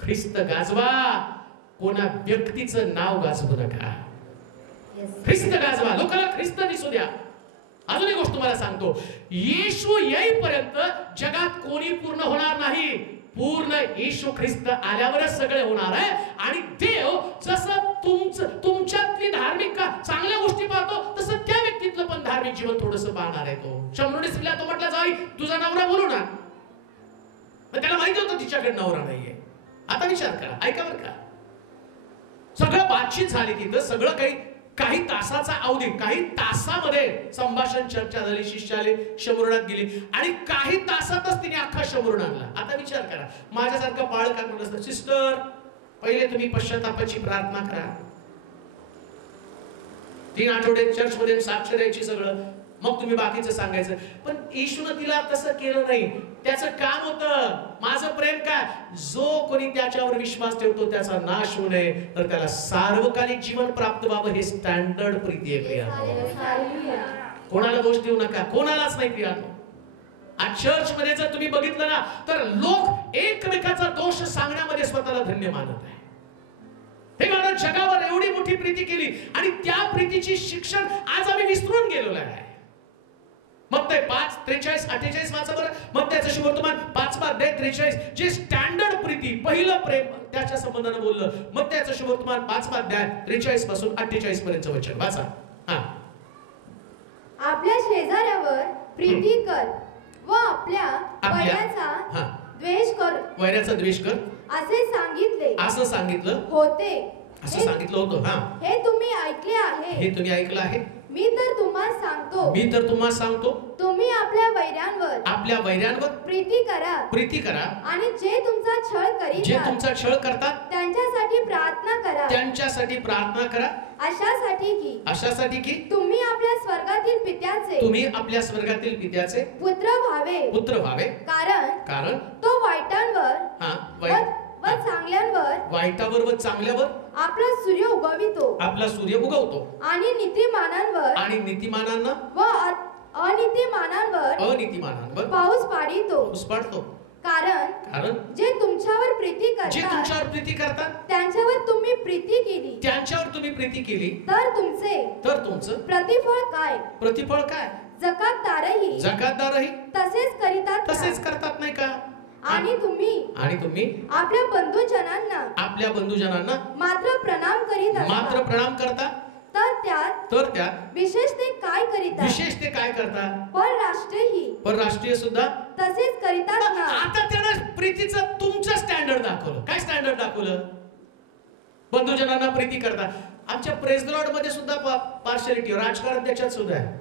ख्रिस्त गाजवा, कोणा व्यक्तीचं नाव गाजवू नका. ख्रिस्त गाजवा, लोकांना ख्रिस्त दिसू द्या. अजून एक गोष्ट तुम्हाला सांगतो, येशू येईपर्यंत जगात कोणी पूर्ण होणार नाही. पूर्ण येशू ख्रिस्त आल्यावरच सगळे होणार आहे. आणि देव जसं तुमच्यातली धार्मिक चांगल्या गोष्टी पाहतो, तसं त्या व्यक्तीतलं पण धार्मिक जीवन थोडंसं पाहणार आहे. तो शमनुनी स्त्रीला तो म्हटला, जाई तुझा नवरा बोलू ना. त्याला माहिती होतं तिच्याकडे नवरा नाहीये. आता विचार करा, ऐका बरं का, सगळं बातचीत झाली तिथं, सगळं काही तासाचा अवधी, काही तासामध्ये संभाषण, चर्चा झाली, शिष्य आले, शमुरणात गेली, आणि काही तासातच तिने अख्खा शमुरण आणला. आता विचार करा, माझ्यासारखं बाळकात म्हणलं असतं, सिस्टर पहिले तुम्ही पश्चातापाची प्रार्थना करा, 3 आठवडे चर्च मध्ये साक्ष द्यायची, सगळं मग तुम्ही बाकीचं सांगायचं, पण येशूनं तिला तसं केलं नाही, त्याचं काम होतं. माझं प्रेम काय, जो कोणी त्याच्यावर विश्वास ठेवतो त्याचा नाश होऊ नये, तर त्याला सार्वकालिक जीवन प्राप्त व्हावं. हे स्टँडर्ड प्रीती आहे प्रिया. कोणाला दोष देऊ नका, कोणालाच नाही प्रियानो. आज चर्च मध्ये जर तुम्ही बघितलं ना, तर लोक एकमेकाचा दोष सांगण्यामध्ये स्वतःला धन्य मानत आहे. हे मानत जगावर एवढी मोठी प्रीती केली आणि त्या प्रीतीची शिक्षण आज आम्ही विसरून गेलेलो आहे. मग ते 5:43-48 वाचा बरं. मग त्याचं शुभवर्तमान 5:43, जे स्टँडर्ड प्रीती, पहिलं प्रेम त्याच्या संबंधाने बोललं. मग त्याचं शुभवर्तमान 5:43 पासून 48 पर्यंत वचन वाचा. आपल्या शेजाऱ्यावर प्रीती कर व आपल्या वैराचा द्वेष कर. वैराचा द्वेष कर असे सांगितले. असं सांगितलं होते. असं सांगितलं होतं. हे तुम्ही ऐकले आहे. हे तुम्ही ऐकलं आहे. मी तर तुम्हाला सांगतो, तुम्ही आपल्या वैरांवर प्रीती करा आणि जे तुमचा छळ करतात त्यांच्यासाठी प्रार्थना करा. अशासाठी की तुम्ही आपल्या स्वर्गातील पित्याचे पुत्र व्हावे. कारण तो वाईटावर व चांगल्यावर आपला सूर्य उगवतो आणि नीतिमानांना व अनितिमानांवर पाऊस पाडतो. कारण जे तुमच्यावर प्रीती करतात त्यांच्यावर तुम्ही प्रीती केली तर तुमचे प्रतिफळ काय. जकातदारही तसेच करतात नाही का. आणि तुम्ही आपल्या बंधुजनांना मात्र प्रणाम करता. तर त्यात विशेष ते काय करता. परराष्ट्रीय सुद्धा तसेच करीतात. आता त्यानं प्रीतीचं तुमचं स्टँडर्ड दाखवलं. काय स्टँडर्ड दाखवलं. बंधुजनांना प्रीती करता. आमच्या प्रेज द लॉर्ड मध्ये सुद्धा पार्शलिटी, राजकारण त्याच्यात सुद्धा आहे.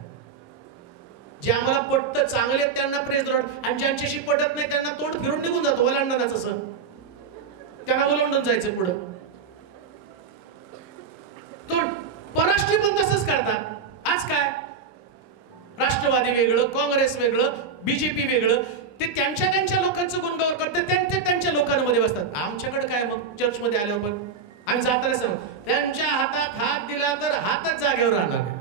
जे आम्हाला पटतं, चांगले त्यांना प्रेज द लॉर्ड, आणि ज्यांच्याशी पटत नाही त्यांना तोंड फिरून निघून जातो. ओलांडणाचं सण त्यांना ओलांडून जायचं पुढं. तोंड परराष्ट्रीय पण तसंच करतात. आज काय, राष्ट्रवादी वेगळं, काँग्रेस वेगळं, बीजेपी वेगळं. ते त्यांच्या लोकांचं गुणगान करतात, त्यांच्या लोकांमध्ये बसतात. आमच्याकडे काय, मग चर्च मध्ये आल्यावर पण आम्ही जाताना सांगू, त्यांच्या हातात हात दिला तर हातच जागेवर राहणार नाही.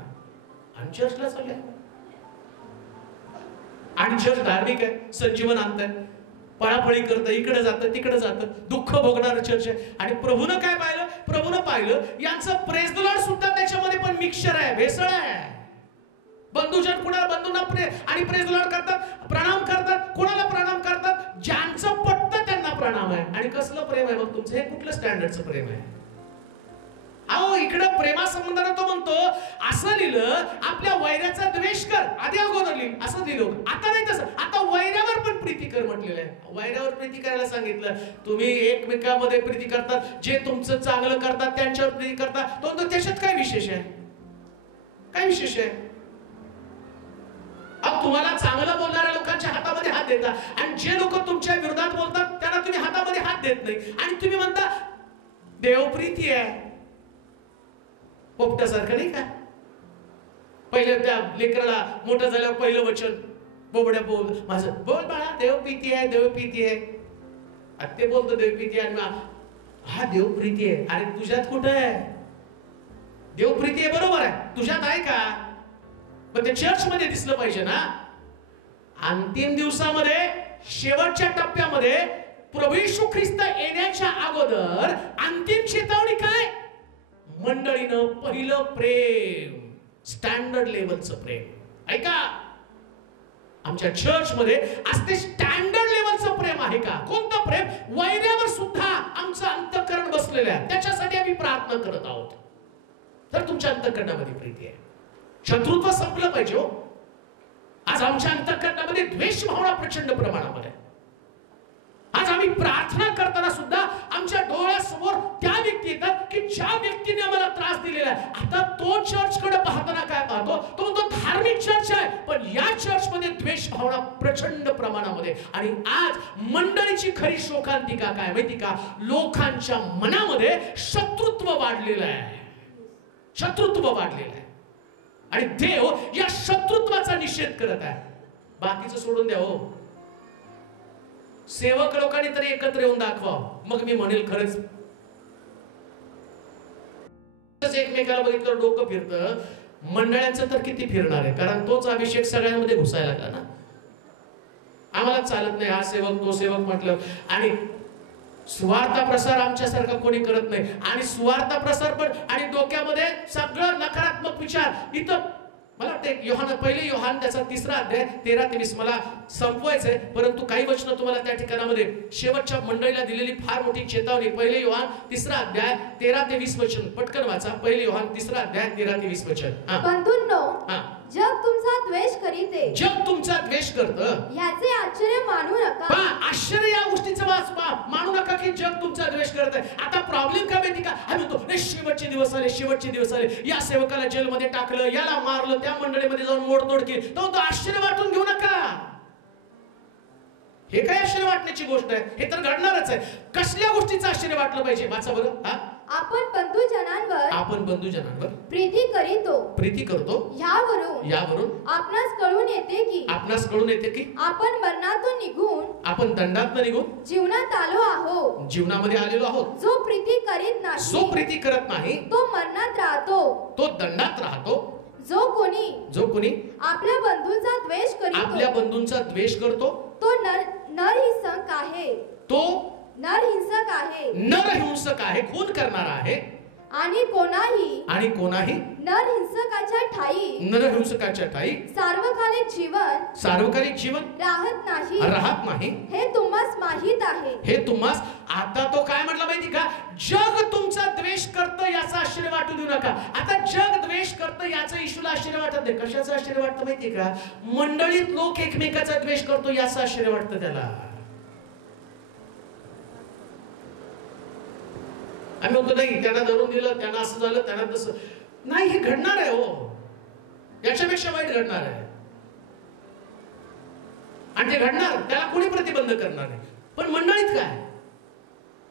आणि चर्चला चालले, आणि चर्च धार्मिक आहे, संजीवन आणताय, पळापळी करतं, इकडे जातं तिकडे जातं, दुःख भोगणारं चर्च आहे. आणि प्रभूनं काय पाहिलं, प्रभूनं पाहिलं यांचं प्रेज द लॉर्ड सुद्धा त्याच्यामध्ये पण मिक्सचर आहे, भेसळ आहे. बंधुजन कुणाला बंधूंना आणि प्रेज द लॉर्ड करतात, प्रणाम करतात. कोणाला प्रणाम करतात, ज्यांचं पटतं त्यांना प्रणाम आहे. आणि कसलं प्रेम आहे मग तुमचं, हे कुठलं स्टँडर्डचं प्रेम आहे. अहो, इकडं प्रेमासंबंधाने तो म्हणतो, असं लिहिलं आपल्या वैराचा द्वेष कर, आधी अगोदर लिहिलं असं लिहिलं. आता नाही तसं, आता वैरावर पण प्रीती कर म्हटलेलं आहे. वैरावर प्रीती करायला सांगितलं. तुम्ही एकमेकांमध्ये प्रीती करतात, जे तुमचं चांगलं करतात त्यांच्यावर प्रीती करतात. तो त्याच्यात काय विशेष आहे, काय विशेष आहे. अब तुम्हाला चांगलं बोलणाऱ्या लोकांच्या हातामध्ये हात देता, आणि जे लोक तुमच्या विरोधात बोलतात त्यांना तुम्ही हातामध्ये हात देत नाही. आणि तुम्ही म्हणता देवप्रीती आहे. पोपटासारखं नाही का. पहिलं त्या लेकराला मोठं झाल्यावर पहिलं वचन, बोबड्या बोल, माझं बोल बाळा, देवप्रीती आहे, देवप्रीती आहे. ते बोलतो देवप्रीती आहे, हा देवप्रीती आहे. अरे तुझ्यात कुठं आहे देवप्रीती आहे, बरोबर आहे, तुझ्यात आहे का. पण ते चर्च मध्ये दिसलं पाहिजे ना. अंतिम दिवसामध्ये, शेवटच्या टप्प्यामध्ये, प्रभू येशू ख्रिस्त येण्याच्या अगोदर अंतिम चेतावणी काय, मंडळीनं पहिलं प्रेम, स्टँडर्ड लेवलचं प्रेम. ऐका, आमच्या चर्च मध्ये आज ते स्टँडर्ड लेवलचं प्रेम आहे का. कोणतं प्रेम, वैरावर सुद्धा आमचं अंतःकरण बसलेलं आहे, त्याच्यासाठी आम्ही प्रार्थना करत आहोत. तर तुमच्या अंतःकरणामध्ये प्रीती आहे. शत्रुत्व संपलं पाहिजे हो. आज आमच्या अंतःकरणामध्ये द्वेष भावना प्रचंड प्रमाणामध्ये. आज आम्ही प्रार्थना करताना सुद्धा आमच्या डोळ्यासमोर त्या व्यक्ती येतात की ज्या व्यक्तीने आम्हाला त्रास दिलेला आहे. आता तो चर्चकडे पाहताना काय पाहतो, तो म्हणतो धार्मिक चर्च आहे, पण या चर्च मध्ये द्वेष भावना प्रचंड प्रमाणामध्ये. आणि आज मंडळीची खरी शोकांतिका काय माहिती का, लोकांच्या मनामध्ये शत्रुत्व वाढलेलं आहे, शत्रुत्व वाढलेलं आहे. आणि देव या शत्रुत्वाचा निषेध करत आहे. बाकीचं सोडून द्या हो. सेवक लोकांनी तरी एकत्र येऊन दाखवा, मग मी म्हणेल खरंच एकमेकाला बघितलं डोकं फिरतं. मंडळांचं तर किती फिरणार आहे, कारण तोच अभिषेक सगळ्यांमध्ये घुसायला लागला ना. आम्हाला चालत नाही हा सेवक तो सेवक म्हटलं, आणि सुवार्ता प्रसार आमच्यासारखा कोणी करत नाही. आणि सुवार्ता प्रसार पण आणि डोक्यामध्ये सगळं नकारात्मक विचार. इथं मला वाटतं पहिले योहान त्याचा 3रा अध्याय 13 ते 20 मला संपवायचंय, परंतु काही वचनं तुम्हाला त्या ठिकाणामध्ये शेवटच्या मंडळीला दिलेली फार मोठी चेतावणी. पहिले योहान 3रा अध्याय 13 ते 20 वचन पटकन वाचा. पहिले योहान 3रा अध्याय 13 ते 20 वचन. बंधूंनो, जग तुमचा द्वेष करीते, जग तुमचा द्वेष करतं, ह्याचे आश्चर्य मानू नका. आश्चर्य या गोष्टीचं मानू नका की जग तुमचा द्वेष करत आहे. आता प्रॉब्लेम काय माहिती का, आम्ही म्हणतो शेवटचे दिवस आले, शेवटचे दिवस आले, या सेवकाला जेलमध्ये टाकलं, याला मारलं, त्या मंडळीमध्ये जाऊन मोडतोड केली, तो आश्चर्य वाटून घेऊ नका. हे काय आश्चर्य वाटण्याची गोष्ट आहे, हे तर घडणारच आहे. कसल्या गोष्टीचं आश्चर्य वाटलं पाहिजे वाचा बरं. आपण बंधुजनांवर प्रीती करतो, यावरून आपणास कळून येते की आपण मरणातून निघून दंडात निघून जीवनात आलो आहोत, जीवनामध्ये आलेलो आहोत. जो प्रीती करत नाही तो मरणात राहतो, तो दंडात राहतो. जो कोणी आपल्या बंधूंचा द्वेष करतो तो नरहिंसक आहे, खून करणारा आहे. आणि कोणाही नरहिंसकाच्या ठाई सार्वकालिक जीवन राहत नाही. हे तुम्हास माहित आहे. आता तो काय म्हटला माहिती का, जग तुमचा द्वेष करतं याचा आश्चर्य वाटू देऊ नका. आता जग द्वेष करतं याचं येशूला आश्चर्य वाटत नाही. कशाचं आश्चर्य वाटतं माहिती का, मंडळीत लोक एकमेकाचा द्वेष करतो याचं आश्चर्य वाटतं त्याला. आम्ही म्हणतो नाही त्यांना धरून दिलं, त्यांना असं झालं, त्यांना तसं नाही. हे घडणार आहे हो, याच्यापेक्षा वाईट घडणार आहे. आणि ते घडणार, त्याला कोणी प्रतिबंध करणार नाही. पण मंडळीत काय,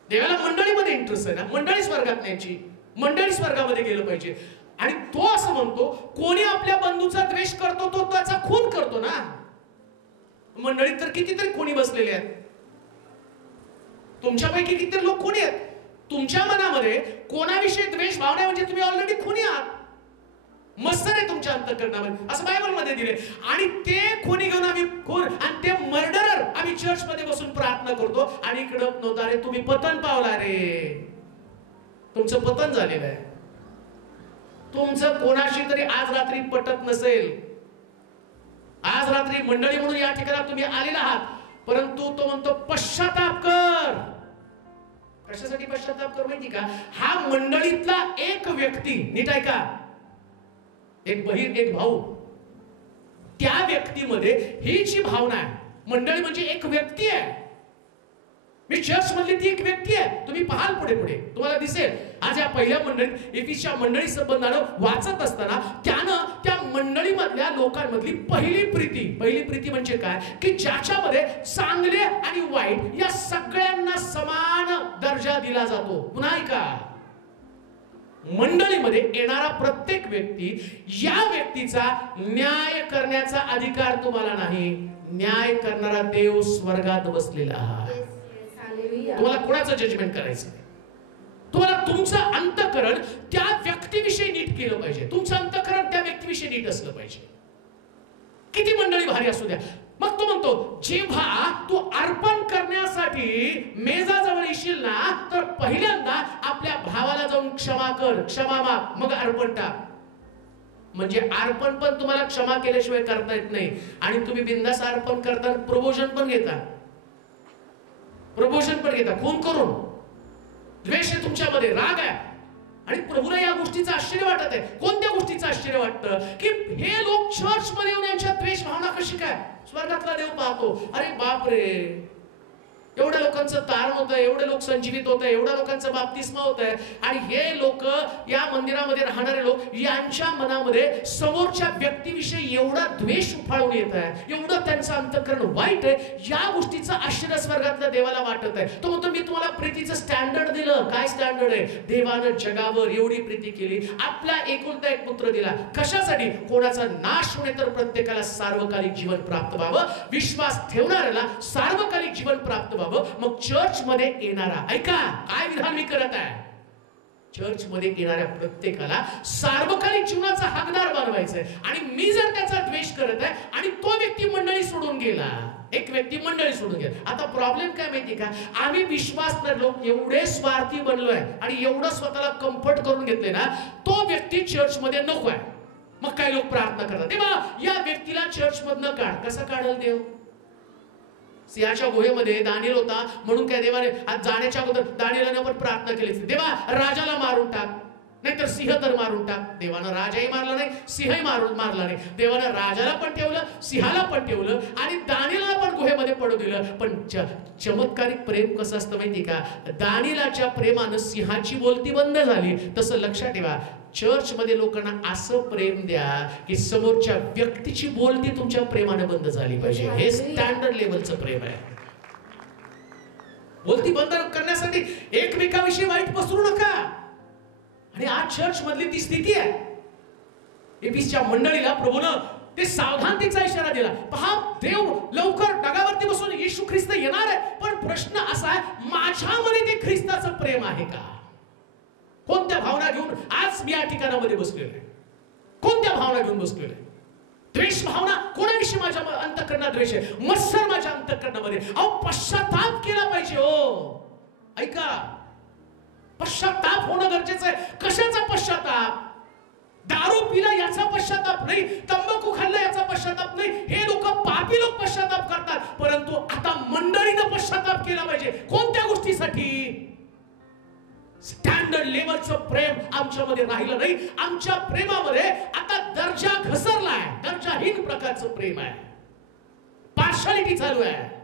देवाला मंडळीमध्ये इंटरेस्ट आहे ना. मंडळी स्वर्गात न्यायची, मंडळी स्वर्गामध्ये गेलं पाहिजे. आणि तो असं म्हणतो कोणी आपल्या बंधूचा द्वेष करतो तो त्याचा खून करतो ना. मंडळीत तर कितीतरी कोणी बसलेले आहेत. तुमच्यापैकी कितीतरी लोक कोणी आहेत. तुमच्या मनामध्ये कोणाविषयी द्वेष भावना म्हणजे तुम्ही ऑलरेडी खुनी आहात. मत्सर आहे तुमच्या अंतःकरणामध्ये, असं बायबल मध्ये दिले. आणि ते खुनी घेऊन आम्ही आणि ते मर्डरर आम्ही चर्च मध्ये बसून प्रार्थना करतो. आणि इकडं नव्हता रे, तुम्ही पतन पावला रे, तुमचं पतन झालेलं आहे. तुमचं कोणाशी तरी आज रात्री पटत नसेल. आज रात्री मंडळी म्हणून या ठिकाणी तुम्ही आलेला आहात, परंतु तो म्हणतो पश्चाताप कर. कशासाठी पश्चाताप कर माहिती का, हा मंडळीतला एक व्यक्ती, नीट ऐका, एक बहीण एक भाऊ, त्या व्यक्तीमध्ये ही जी भावना आहे, मंडळी म्हणजे एक व्यक्ती आहे. मी चर्च मधली ती एक व्यक्ती आहे. तुम्ही पाहाल पुढे पुढे तुम्हाला दिसेल. आज या पहिल्या मंडळीत एफिसच्या मंडळी संबंधानं वाचत असताना त्यानं त्या मंडळीमधल्या लोकांमधली पहिली प्रीती म्हणजे काय की ज्याच्यामध्ये चांगले आणि वाईट या सगळ्यांना समान दर्जा दिला जातो. पुन्हा ऐका, मंडळीमध्ये येणारा प्रत्येक व्यक्ती या व्यक्तीचा न्याय करण्याचा अधिकार तुम्हाला नाही. न्याय करणारा देव स्वर्गात बसलेला आहे. तुम्हाला कोणाचं जजमेंट करायचं नाही. तुम्हाला तुमचं अंतःकरण त्या व्यक्तीविषयी नीट केलं पाहिजे. तुमचं अंतःकरण त्या व्यक्तीविषयी नीट असलं पाहिजे. किती मंडळी भारी असू द्या. मग तो म्हणतो जेव्हा तू अर्पण करण्यासाठी मेजाजवळ येशील ना, तर पहिल्यांदा आपल्या भावाला जाऊन क्षमा कर, क्षमा माग, मग अर्पण टाक. म्हणजे अर्पण पण तुम्हाला क्षमा केल्याशिवाय करता येत नाही. आणि तुम्ही बिनधास्त अर्पण करताना प्रमोशन पण घेता, खून करून. द्वेष आहे तुमच्यामध्ये, राग आहे. आणि प्रभूला या गोष्टीचं आश्चर्य वाटत आहे. कोणत्या गोष्टीचं आश्चर्य वाटतं की हे लोक चर्च मध्ये येऊन यांच्या द्वेष भावना कशी काय. स्वर्गातला देव पाहतो, अरे बाप रे, एवढ्या लोकांचं तारण होतं, एवढे लोक संजीवित होत आहे, एवढ्या लोकांचं बाप्तिस्मा होत आहे, आणि हे लोक, या मंदिरामध्ये राहणारे लोक, यांच्या मनामध्ये समोरच्या व्यक्तीविषयी एवढा द्वेष उफाळून येत आहे, एवढं त्यांचं अंतःकरण वाईट आहे. या गोष्टीचं आश्चर्य स्वर्गातल्या देवाला वाटत आहे. तो म्हणतो मी तुम्हाला प्रीतीचं स्टँडर्ड दिलं. काय स्टँडर्ड आहे? देवानं जगावर एवढी प्रीती केली, आपला एकुलता एक पुत्र दिला. कशासाठी? कोणाचा नाश होणे तर प्रत्येकाला सार्वकालिक जीवन प्राप्त व्हावं, विश्वास ठेवणाऱ्याला सार्वकालिक जीवन प्राप्त व्हावं. मग चर्च मध्ये येणारा, ऐका काय विधान मी करत आहे, चर्च मध्ये येणाऱ्या प्रत्येकाला सार्वकालिक जीवनाचा हकदार बनवायचंय. आणि मी जर त्याचा द्वेष करत आहे आणि तो व्यक्ती मंडळी सोडून गेला, एक व्यक्ती मंडळी सोडून गेला. आता प्रॉब्लेम काय माहिती का? आम्ही विश्वासदार लोक एवढे स्वार्थी बनलोय आणि एवढं स्वतःला कम्फर्ट करून घेतले ना, तो व्यक्ती चर्च मध्ये नको आहे. मग काही लोक प्रार्थना करतात, देवा या व्यक्तीला चर्च मधनं काढ. कसं काढल देव? सिंहाच्या गुहेमध्ये दानिएल होता म्हणून काय देवाने आज जाण्याच्या अगोदर दानिएलने पण प्रार्थना केली, देवा राजाला मारून टाक, नाहीतर सिंह तर मारून टाक. देवानं राजाही मारला नाही, सिंहही मारला नाही. देवानं राजाला पण ठेवलं, सिंहाला पण ठेवलं, आणि दानिएलला पण गुहेमध्ये पडू दिलं. पण चमत्कारिक प्रेम कसं असतं माहिती का? दानिएलाच्या प्रेमानं सिंहाची बोलती बंद झाली. तसं लक्षात ठेवा, चर्च मध्ये लोकांना असं प्रेम द्या की समोरच्या व्यक्तीची बोलती तुमच्या प्रेमाने बंद झाली पाहिजे. हे स्टँडर्ड लेवलचं प्रेम आहे. बोलती बंद करण्यासाठी एकमेकाविषयी वाईट पसरू नका. आणि आज चर्च मधली ती स्थिती आहे. एफिसच्या मंडळीला प्रभूनं ते सावधानतेचा इशारा दिला. पहा, देव लवकर ढगावरती बसून येशू ख्रिस्त येणार आहे, पण प्रश्न असा आहे, माझ्यामध्ये ते ख्रिस्ताचं प्रेम आहे का? कोणत्या भावना घेऊन आज मी या ठिकाणामध्ये बसलेलो आहे? कोणत्या भावना घेऊन बसलेलो आहे? द्वेष भावना कोणाविषयी माझ्या अंतःकरणात द्वेष आहे? मत्सर माझ्या अंतःकरणामध्ये. अहो, पश्चाताप केला पाहिजे. हो ऐका, पश्चाताप होणं गरजेचं आहे. कशाचा पश्चाताप? दारू पिला याचा पश्चाताप नाही, तंबाखू खाल्ला याचा पश्चाताप नाही. हे लोक पापी लोक पश्चाताप करतात, परंतु आता मंडळीनं पश्चाताप केला पाहिजे. कोणत्या गोष्टीसाठी? स्टँडर्ड लेवलचं प्रेम आमच्यामध्ये राहिलं नाही. आमच्या प्रेमामध्ये आता दर्जा घसरलाय, दर्जाहीन प्रकारचं प्रेम आहे. पार्शालिटी चालू आहे.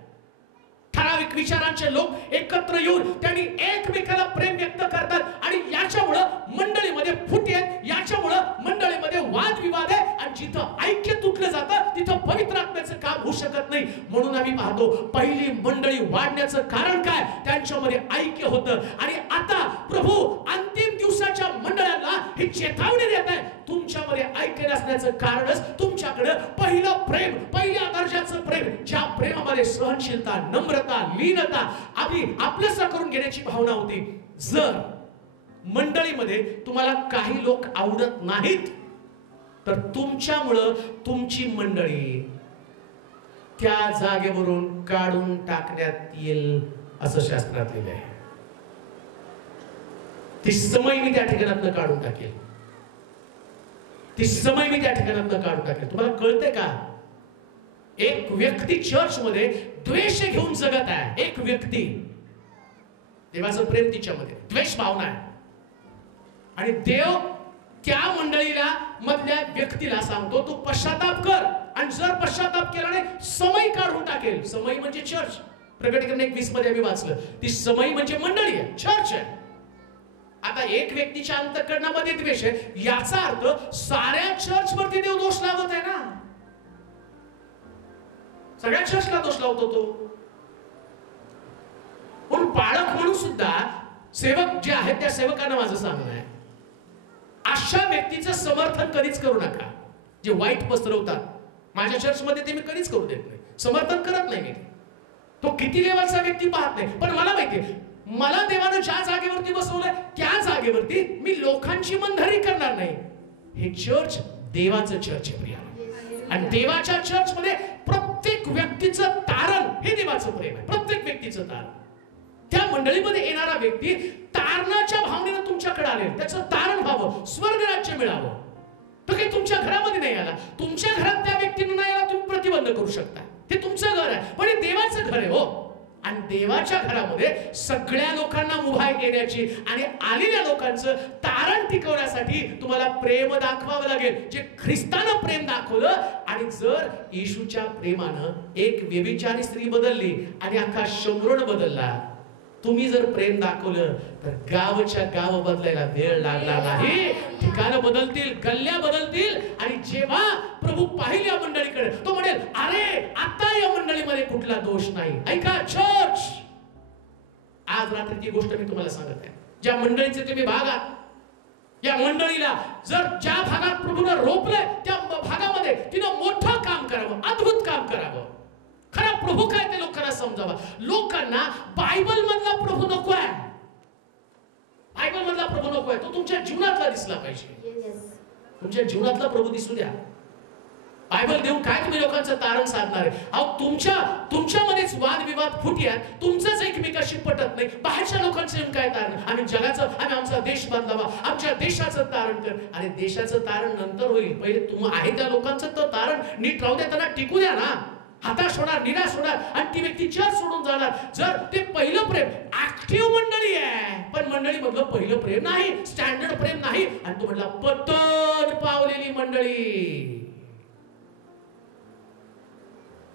ठराविक विचारांचे लोक एकत्र येऊन त्यांनी एकमेकाला प्रेम व्यक्त करतात, आणि याच्यामुळं मंडळीमध्ये फुटे आहेत, याच्यामुळं मंडळीमध्ये वादविवाद आहे, आणि जिथं ऐक्य तुटलं जातं तिथं पवित्र आत्म्याचं काम होऊ शकत नाही. म्हणून आम्ही पाहतो पहिली मंडळी वाढण्याचं कारण काय? त्यांच्यामध्ये ऐक्य होतं. आणि आता प्रभू अंतिम दिवसाच्या मंडळांना ही चेतावणी देत आहे, तुमच्यामध्ये ऐक्य नसण्याचं कारणच तुमच्याकडे पहिलं प्रेम, पहिल्या दर्जाचं प्रेम, ज्या प्रेमामध्ये सहनशीलता, नम्रता, लीनता, आपलंसं करून घेण्याची भावना होती. जर मंडळीमध्ये तुम्हाला काही लोक आवडत नाहीत, तर तुमच्यामुळं तुमची मंडळी त्या जागेवरून काढून टाकण्यात येईल, असं शास्त्रात लिहिलं आहे. ती समय मी त्या ठिकाणातनं काढून टाकेल, ती समय मी त्या ठिकाणातनं काढून टाकेल. तुम्हाला कळतंय का? एक व्यक्ती चर्च मध्ये द्वेष घेऊन जगत आहे. एक व्यक्ती, देवाचं प्रेम तिच्यामध्ये द्वेष भावना आहे, आणि देव त्या मंडळीला मधल्या व्यक्तीला सांगतो तू पश्चाताप कर, आणि जर पश्चाताप केला नाही समय काढून टाकेल. समय म्हणजे चर्च. प्रकटीकरण 21 मध्ये आम्ही वाचलं, ती समय म्हणजे मंडळी आहे, चर्च आहे. आता एक व्यक्तीच्या अंतःकरणामध्ये द्वेष आहे, याचा अर्थ साऱ्या चर्च वरती देव दोष लावत आहे ना. सगळ्या चर्चला दोष लावतो तो. पण पालक म्हणून सुद्धा सेवक जे आहेत त्या सेवकांना माझं सांगणं आहे, अशा व्यक्तीचं समर्थन कधीच करू नका जे वाईट पसरवतात. माझ्या चर्चमध्ये ते मी कधीच करू देत नाही, समर्थन करत नाही मी. तो किती लेवलचा व्यक्ती पाहत नाही, पण मला माहितीये मला देवानं ज्या जागेवरती बसवलंय त्या जागेवरती मी लोकांची मनधरी करणार नाही. हे चर्च देवाचं चर्च आहे प्रिया, आणि देवाच्या चर्च मध्ये प्रत्येक व्यक्तीचं तारण हे देवाचं प्रेम आहे. प्रत्येक व्यक्तीचं तारण. त्या मंडळीमध्ये येणारा व्यक्ती तारणाच्या भावनेनं तुमच्याकडे आले, त्याचं तारण व्हावं, स्वर्ग राज्य मिळावं. तो काही तुमच्या घरामध्ये नाही आला, तुमच्या घरात त्या व्यक्तीने नाही आला, तुम्ही प्रतिबंध करू शकता. ते तुमचं घर आहे, पण हे देवाचं घर आहे. हो, आणि देवाच्या घरामध्ये सगळ्या लोकांना उभा येण्याची आणि आलेल्या लोकांचं तारण टिकवण्यासाठी तुम्हाला प्रेम दाखवावं लागेल, जे ख्रिस्तानं प्रेम दाखवलं. आणि जर येशूच्या प्रेमानं एक व्यभिचारी स्त्री बदलली आणि अख्खा शंभरण बदलला, तुम्ही जर प्रेम दाखवलं तर गावच्या गाव बदलायला वेळ लागला नाही. ठिकाणं बदलतील, गल्ल्या बदलतील. आणि जेव्हा प्रभू पाहिल या मंडळीकडे, तो म्हणेल, अरे आता या मंडळीमध्ये कुठला दोष नाही. ऐका चर्च, आज रात्रीची गोष्ट मी तुम्हाला सांगत आहे. ज्या मंडळीचे तुम्ही भाग आहात, या मंडळीला जर ज्या भागात प्रभूनं रोपलंय त्या भागामध्ये तिनं मोठं काम करावं, अद्भुत काम करावं. खरा प्रभू काय ते लोकांना समजावा. लोकांना बायबल मधला प्रभू नको आहे, बायबल मधला प्रभू नको आहे. तो तुमच्या जीवनातला दिसला पाहिजे. तुमच्या जीवनातला प्रभू दिसू द्या. बायबल देऊन काय तुम्ही लोकांचं तारण साधणार आहे? अहो तुमच्यामध्येच वादविवाद फुटयात, तुमचंच एकमेकाशी पटत नाही, बाहेरच्या लोकांचं येऊन काय तारण? आम्ही आमचा देश बांधावा, आमच्या देशाचं तारण कर. अरे देशाचं तारण नंतर होईल, पहिले तुम्ही आहे त्या लोकांचं तर तारण नीट राहू द्या, त्यांना टिकू द्या ना. हताश होणार, निराश होणार आणि ती व्यक्ती चर्च सोडून जाणार. जर ते पहिलं प्रेम, ऍक्टिव्ह मंडळी आहे पण मंडळी मधलं पहिलं प्रेम नाही, स्टँडर्ड प्रेम नाही, आणि तो म्हटला पतन पावलेली मंडळी.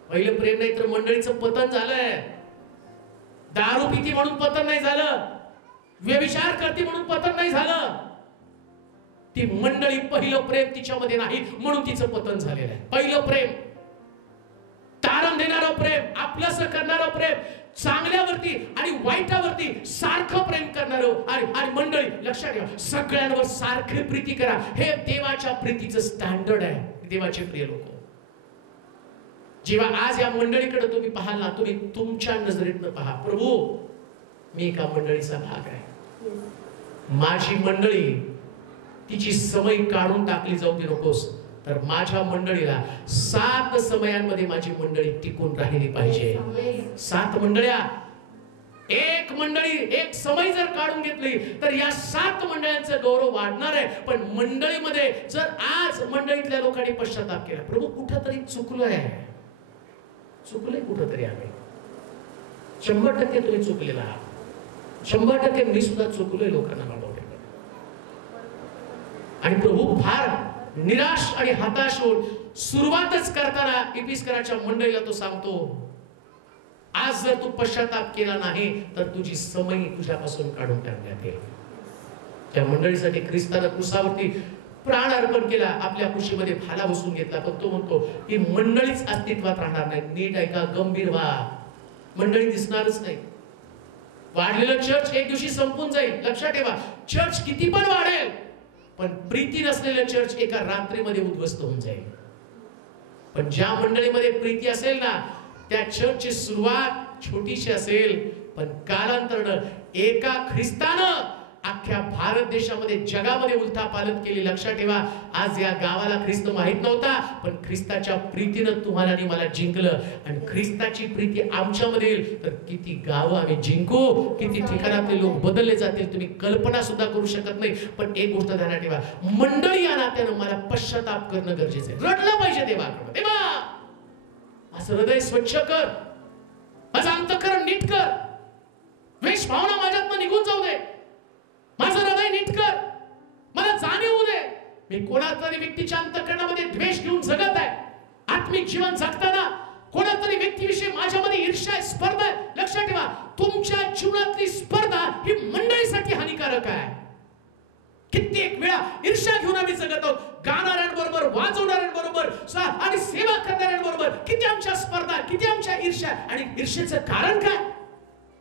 पहिलं प्रेम नाही तर मंडळीचं पतन झालंय. दारू पिती म्हणून पतन नाही झालं, व्यभिचार करती म्हणून पतन नाही झालं. ती मंडळी पहिलं प्रेम तिच्यामध्ये नाही म्हणून तिचं पतन झालेलं आहे. पहिलं प्रेम, तारण देणारं प्रेम, आपलंसं करणारं प्रेम, चांगल्यावरती आणि वाईटावरती सारखं प्रेम करणारं. आणि मंडळी लक्षात ठेवा, सगळ्यांवर सारखी प्रीती करा. हे देवाच्या प्रीतीचं स्टँडर्ड आहे. देवाचे प्रिय लोक, जेव्हा आज या मंडळीकडे तुम्ही पाहाल ना, तुम्ही तुमच्या नजरेतनं पहा, प्रभू मी एका मंडळीचा भाग आहे. माझी मंडळी तिची समय काढून टाकली जाऊ दे नकोस, तर माझ्या मंडळीला 7 समयांमध्ये माझी मंडळी टिकून राहिली पाहिजे. 7 मंडळ्या, एक मंडळी एक समय जर काढून घेतली तर या 7 मंडळांचं गौरव वाढणार आहे. पण मंडळीमध्ये जर आज मंडळीतल्या लोकांनी पश्चाताप केला, प्रभू कुठंतरी चुकलोय कुठंतरी, आम्ही 100% तुम्ही चुकलेला आहात, 100% मी सुद्धा चुकलोय लोकांना मानवले. आणि प्रभू फार निराश आणि हताश होऊन सुरुवातच करताना इफिसकराच्या मंडळीला तो सांगतो, आज जर तू पश्चाताप केला नाही तर तुझी समय तुझ्यापासून काढून टाकण्यात येईल. त्या मंडळीसाठी ख्रिस्तानं क्रुसावरती प्राण अर्पण केला, आपल्या खुशीमध्ये भाला बसून घेतला. पण तो म्हणतो ही मंडळीच अस्तित्वात राहणार नाही. नीट ऐका, गंभीर व्हा, मंडळी दिसणारच नाही. वाढलेलं चर्च एक दिवशी संपून जाईल. लक्षात ठेवा, चर्च किती पण वाढेल पण प्रीती नसलेलं चर्च एका रात्रीमध्ये उद्ध्वस्त होऊन जाईल. पण ज्या मंडळीमध्ये प्रीती असेल ना, त्या चर्चची सुरुवात छोटीशी असेल पण कालांतरानं एका ख्रिस्तानं अख्ख्या भारत देशामध्ये, जगामध्ये उलथापालथ केली. लक्षात ठेवा, आज या गावाला ख्रिस्त माहित नव्हता पण ख्रिस्ताच्या प्रीतीनं तुम्हाला आणि मला जिंकलं. आणि ख्रिस्ताची प्रीती आमच्यामध्ये येईल तर किती गावं आम्ही जिंकू, किती ठिकाणातले लोक बदलले जातील, तुम्ही कल्पना सुद्धा करू शकत नाही. पण एक गोष्ट ध्यानात ठेवा, मंडळी या नात्यानं मला पश्चाताप करणं गरजेचं आहे. रडलं पाहिजे देवाकडे, देवा असं हृदय स्वच्छ कर, माझं अंतःकरण नीट कर, द्वेष भावना माझ्यातनं निघून जाऊ दे, माझं हृदय नीट कर, मला जाणीव होऊ दे मी कोणातरी व्यक्तीच्या अंतःकरणामध्ये द्वेष घेऊन जगत आहे. आत्मिक जीवन जगताना कोणातरी व्यक्तीविषयी माझ्यामध्ये ईर्ष्या आहे, स्पर्धा आहे. लक्षात ठेवा, तुमच्या जीवनातली स्पर्धा ही मंडळीसाठी हानिकारक आहे. कित्येक वेळा ईर्ष्या घेऊन आम्ही जगत आहोत. गाणाऱ्यांबरोबर, वाजवणाऱ्यांबरोबर आणि सेवा करणाऱ्यांबरोबर किती आमच्या स्पर्धा, किती आमच्या ईर्ष्या. आणि ईर्ष्येचं कारण काय?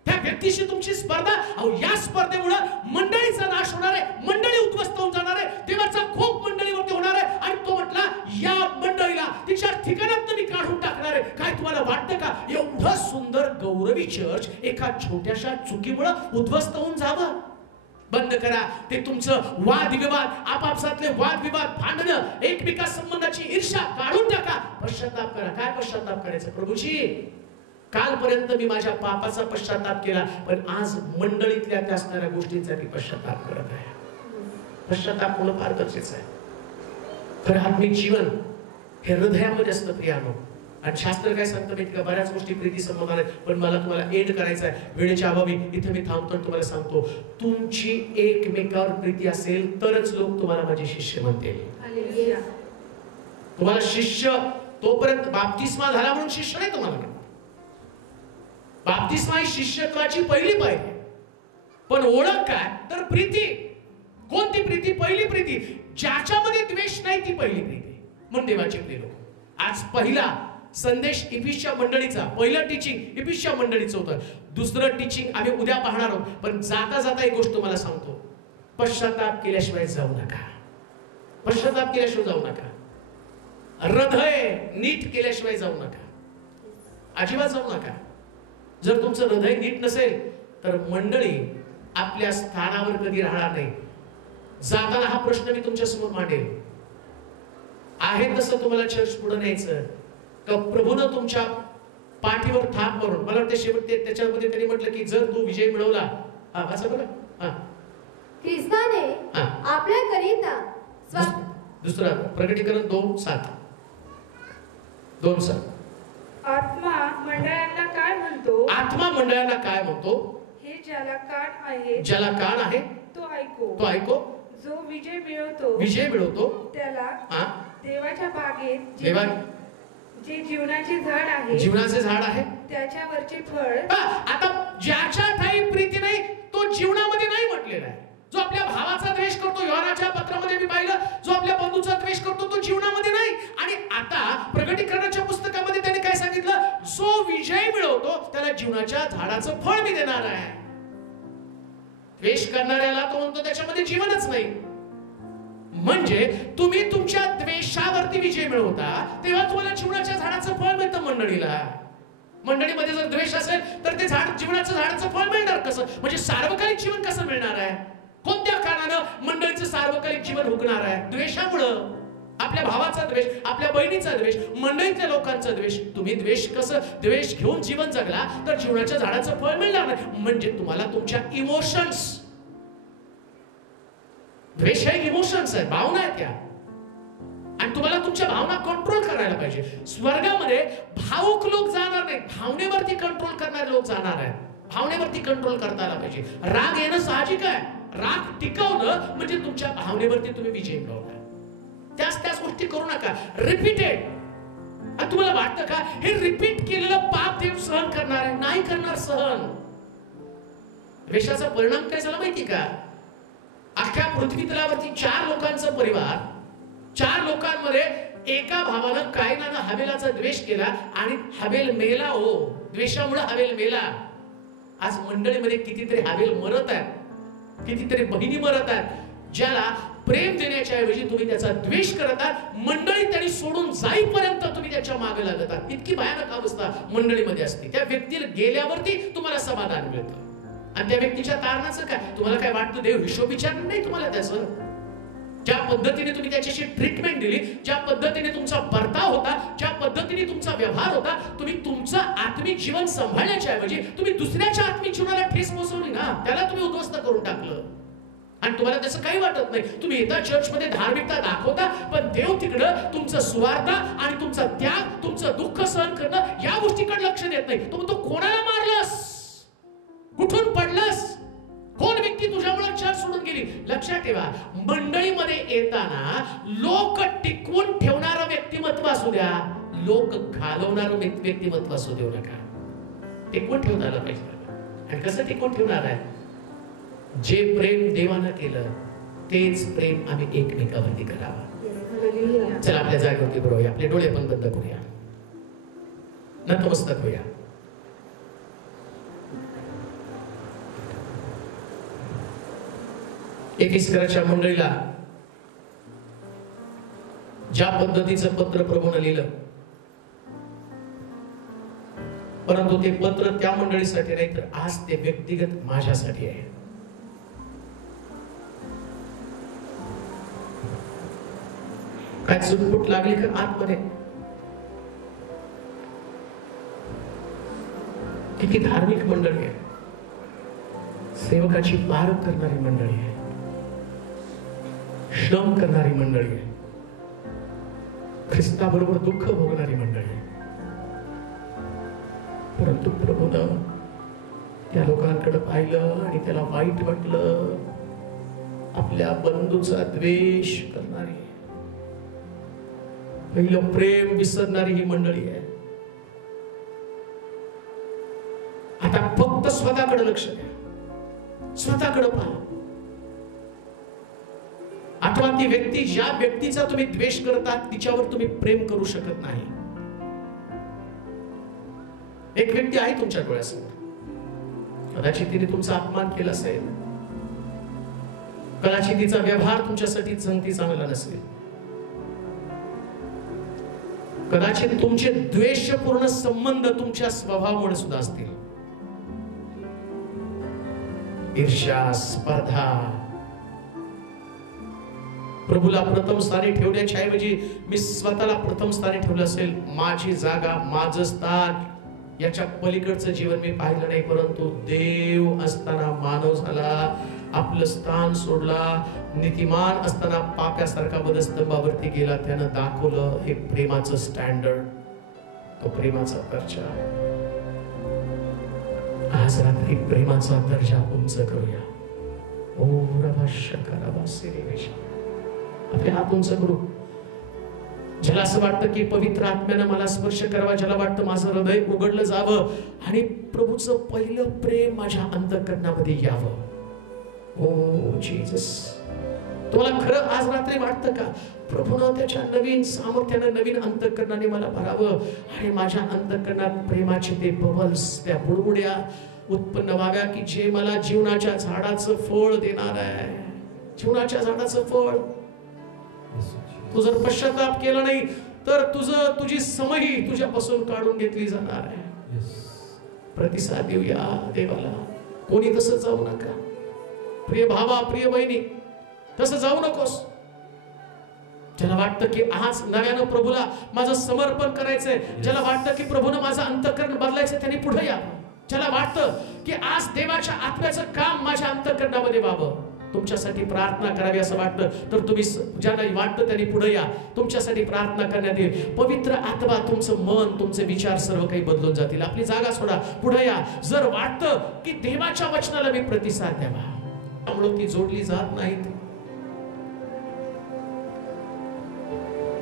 त्या व्यक्तीशी तुमची स्पर्धा. अहो, या स्पर्धेमुळे मंडळीचा नाश होणार आहे, मंडळी उद्ध्वस्त होऊन जाणार आहे, देवाचा कोप मंडळीवरती होणार आहे. आणि तो म्हटला, या मंडळीला तिच्या ठिकाणात मी काढून टाकणार आहे. काय तुम्हाला वाटतं का एवढं सुंदर गौरवी चर्च एका छोट्याशा चुकीमुळे उद्ध्वस्त होऊन जावं? बंद करा ते तुमचं वादविवाद, आपापसातले वादविवाद, भांडणं, एकमेका संबंधाची ईर्ष्या काढून टाका. पश्चाताप करा. काय पश्चाताप करायचं? प्रभूजी, कालपर्यंत मी माझ्या पापाचा पश्चाताप केला पण आज मंडळीतल्या त्या असणाऱ्या गोष्टींसाठी पश्चाताप करत आहे. पश्चाताप होणं फार गरजेचं आहे. खरं आत्मिक जीवन हे हृदयामध्ये असतं प्रियानो. आणि शास्त्र काय सांगतं माहिती का, बऱ्याच गोष्टी प्रीती संबंधात आहेत, पण मला तुम्हाला एंड करायचा आहे वेळेच्या अभावी. इथे मी थांबतो आणि तुम्हाला सांगतो, तुमची एकमेकावर प्रीती असेल तरच लोक तुम्हाला माझे शिष्य म्हणतील. तुम्हाला शिष्य तोपर्यंत बाप्तिस्मा झाला म्हणून शिष्य नाही तुम्हाला. बाप्तिस्मा ही शिष्यत्वाची पहिली पायरी, पण ओळख काय तर प्रीती. कोणती प्रीती? पहिली प्रीती. ज्याच्यामध्ये द्वेष नाही ती पहिली प्रीती. म्हणून देवाचे प्रिय लोक, आज पहिला संदेश इफिसच्या मंडळीचा, पहिलं टीचिंग इफिसच्या मंडळीचं होतं. दुसरं टीचिंग आम्ही उद्या पाहणार आहोत. पण जाता जाता एक गोष्ट तुम्हाला सांगतो, पश्चाताप केल्याशिवाय जाऊ नका. पश्चाताप केल्याशिवाय जाऊ नका. हृदय नीट केल्याशिवाय जाऊ नका. अजिबात जाऊ नका. जर तुमचं हृदय नीट नसेल तर मंडळी आपल्या स्थानावर कधी राहणार नाही. जाताना हा प्रश्न मी तुमच्या समोर मांडेल, आहे तसं तुम्हाला चर्च पुढे न्यायचं का प्रभूनं तुमच्या पाठीवर थाप मारून? मला वाटतं शेवट त्याच्यामध्ये त्यांनी म्हटलं की जर तू विजय मिळवला, वाचा बघा, ख्रिस्ताने आपल्याकरिता दुसरा प्रकटीकरण 2:7 2:7 आत्मा मंडळांना काय म्हणतो? आत्मा मंडळांना काय म्हणतो? हे ज्याला कान आहे, ज्याला कान आहे तो ऐको. तो ऐको. जो विजय मिळवतो, विजय मिळवतो त्याला देवाच्या बागेत जे जीवनाचे झाड आहे, जीवनाचे झाड आहे, त्याच्यावरचे फळ. आता ज्याच्या ठाई प्रीती नाही तो जीवनामध्ये नाही म्हटलेला आहे. जो आपल्या भावाचा द्वेष करतो, योहानाच्या पत्रामध्ये मी पाहिलं, जो आपल्या बंधूचा द्वेष करतो तो जीवनामध्ये नाही. आणि आता प्रकटीकरणाच्या पुस्तकामध्ये त्याने काय सांगितलं? जो विजय मिळवतो त्याला जीवनाच्या झाडाचं फळ मी देणार आहे. द्वेष करणाऱ्याला तो म्हणतो त्याच्यामध्ये जीवनच नाही. म्हणजे तुम्ही तुमच्या द्वेषावरती विजय मिळवता तेव्हा तुम्हाला जीवनाच्या झाडाचं फळ मिळतं. मंडळीला, मंडळीमध्ये जर द्वेष असेल तर ते झाड, जीवनाचं झाडाचं फळ मिळणार कसं? म्हणजे सार्वकालिक जीवन कसं मिळणार आहे? कोणत्या कारणानं मंडळीचं सार्वकालिक जीवन हुकणार आहे? द्वेषामुळं. आपल्या भावाचा द्वेष, आपल्या बहिणीचा द्वेष, मंडळीतल्या लोकांचा द्वेष. तुम्ही द्वेष घेऊन जीवन जगला तर जीवनाच्या झाडाचं फळ मिळणार नाही. म्हणजे तुम्हाला तुमच्या इमोशन्स, द्वेष हे इमोशन्स आहेत, भावना आहेत त्या, आणि तुम्हाला तुमच्या भावना कंट्रोल करायला पाहिजे. स्वर्गामध्ये भावुक लोक जाणार नाही, भावनेवरती कंट्रोल करणारे लोक जाणार आहेत. भावनेवरती कंट्रोल करता आला पाहिजे. राग येणं साहजिक आहे, राग टिकवणं म्हणजे तुमच्या भावनेवरती तुम्ही विजय मिळवता. त्याच गोष्टी करू नका रिपीटेड. आणि तुम्हाला वाटतं का हे रिपीट केलेलं पाप देव सहन करणार आहे? नाही करणार सहन. द्वेषाचा परिणाम काय झाला माहिती का? अख्ख्या पृथ्वी तलावरती 4 लोकांचा परिवार, 4 लोकांमध्ये एका भावानं कायनानं हबेलाचा द्वेष केला आणि हबेल मेला. हो, द्वेषामुळे हबेल मेला. आज मंडळीमध्ये कितीतरी हबेल मरत आहेत, कितीतरी बहिणी मरत आहेत. ज्याला प्रेम देण्याच्या ऐवजी तुम्ही त्याचा द्वेष करत आहात. मंडळी त्यांनी सोडून जाईपर्यंत तुम्ही त्याच्या मागे लागत आहात. इतकी भयानक अवस्था मंडळीमध्ये असते. त्या व्यक्तीला गेल्यावरती तुम्हाला समाधान मिळतं. आणि त्या व्यक्तीच्या कारणाचं काय? तुम्हाला काय वाटतं देव हिशोब विचारणार नाही तुम्हाला त्याचं? ज्या पद्धतीने तुम्ही त्याच्याशी ट्रीटमेंट दिली, ज्या पद्धतीने तुमचा वर्ताव होता, ज्या पद्धतीने तुमचा व्यवहार होता, तुम्ही तुमचं आत्मिक जीवन सांभाळण्याच्या ऐवजी तुम्ही दुसऱ्याच्या आत्मिक जीवनाला ठेस पोहोचवली ना, त्याला तुम्ही उद्ध्वस्त करून टाकलं. आणि तुम्हाला त्याचं काही वाटत नाही. तुम्ही येता चर्चमध्ये धार्मिकता दाखवता, पण देव तिकडं तुमचं स्वार्थ आणि तुमचा त्याग, तुमचं दुःख सहन करणं या गोष्टीकडे लक्ष देत नाही. तो म्हणतो कोणाला मारलंस, कुठून पडलंस, कोण व्यक्ती तुझ्यामुळे चर्च सोडून गेली. लक्षात ठेवा, मंडळीमध्ये येताना लोक टिकवून ठेवणारं व्यक्तिमत्व असू द्या, लोक घालवणारं व्यक्तिमत्व असू देऊ नका. टिकवून ठेवणारा पाहिजे. आणि कसं टिकवून ठेवणार आहे? जे प्रेम देवानं केलं तेच प्रेम आम्ही एकमेकावरती करावं. चला आपल्या जागेवरती बरोबर, आपले डोळे पण बंद करूया, नतमस्तक होऊया. एफिसकराच्या मंडळीला ज्या पद्धतीचं पत्र प्रभूनं लिहिलं, परंतु ते पत्र त्या मंडळीसाठी नाही तर आज ते व्यक्तिगत माझ्यासाठी आहे. काय चुटपुट लागली का आतमध्ये? किती धार्मिक मंडळी आहे, सेवकाची पारख करणारी मंडळी आहे, श्रम करणारी मंडळी आहे, ख्रिस्ताबरोबर दुःख भोगणारी मंडळी आहे. परंतु प्रभूनं त्या लोकांकडे पाहिलं आणि त्याला वाईट वाटलं. आपल्या बंधूचा द्वेष करणारी, पहिलं प्रेम विसरणारी ही मंडळी आहे. आता फक्त स्वतःकडे लक्ष द्या, स्वतःकडे पहा. आठवा, ती व्यक्ती, ज्या व्यक्तीचा तुम्ही द्वेष करतात तिच्यावर तुम्ही प्रेम करू शकत नाही. एक व्यक्ती आहे तुमच्या डोळ्यासमोर, कदाचित तिने तुमचा अपमान केला असेल, कदाचित तिचा व्यवहार तुमच्यासाठी चांगला नसेल, कदाचित तुमचे द्वेषपूर्ण संबंध तुमच्या स्वभावामुळे सुद्धा असतील. ईर्ष्या, स्पर्धा. प्रभूला प्रथम स्थानी ठेवण्याच्या ऐवजी मी स्वतःला प्रथम स्थानी ठेवलं असेल, माझी जागा, माझं स्थान, याच्या पलीकडचं जीवन मी पाहिलं नाही. परंतु देव असताना मानव झाला, आपलं स्थान सोडला, नीतिमान असताना पाप्यासारखा वधस्तंभावरती गेला. त्यानं दाखवलं हे प्रेमाचं स्टँडर्ड, तो प्रेमाचा दर्जा. आज रात्री प्रेमाचा दर्जा उंच करूया. आपले हात उंच करू. ज्याला असं वाटतं की पवित्र आत्म्यानं मला स्पर्श करावा, ज्याला वाटतं माझं हृदय उघडलं जावं आणि प्रभूचं पहिलं प्रेम माझ्या अंतःकरणामध्ये यावं. ओ जीसस, तुम्हाला खरं आज रात्री वाटतं का प्रभूनं त्याच्या नवीन सामर्थ्यानं, नवीन अंतःकरणाने मला भरावं आणि माझ्या अंतःकरणात प्रेमाचे ते बबल्स, त्या बुडबुड्या उत्पन्न व्हाव्या की जे मला जीवनाच्या झाडाचं फळ देणार आहे. जीवनाच्या झाडाचं फळ. तू जर पश्चाताप केला नाही तर तुझी समही तुझ्यापासून काढून घेतली जाणार आहे. प्रतिसाद देऊया देवाला. कोणी तसं जाऊ नका. प्रिय भावा, प्रिय बहिणी, तसं जाऊ नकोस. ज्याला वाटतं की आज नव्यानं प्रभूला माझं समर्पण करायचंय, ज्याला वाटतं की प्रभूनं माझं अंतःकरण बदलायचं, त्यांनी पुढे या. ज्याला वाटतं की आज देवाच्या आत्म्याचं काम माझ्या अंतःकरणामध्ये व्हावं, तुमच्यासाठी प्रार्थना करावी असं वाटतं तर तुम्ही, ज्यांना वाटतं त्यांनी पुढे या. तुमच्यासाठी प्रार्थना करण्यात येईल. पवित्र आत्मा तुमचं मन, तुमचे विचार सर्व काही बदलून जातील. आपली जागा सोडा, पुढे या. जर वाटतं की देवाच्या वचनाला मी प्रतिसाद द्यावा, त्यामुळे ती जोडली जात नाहीत.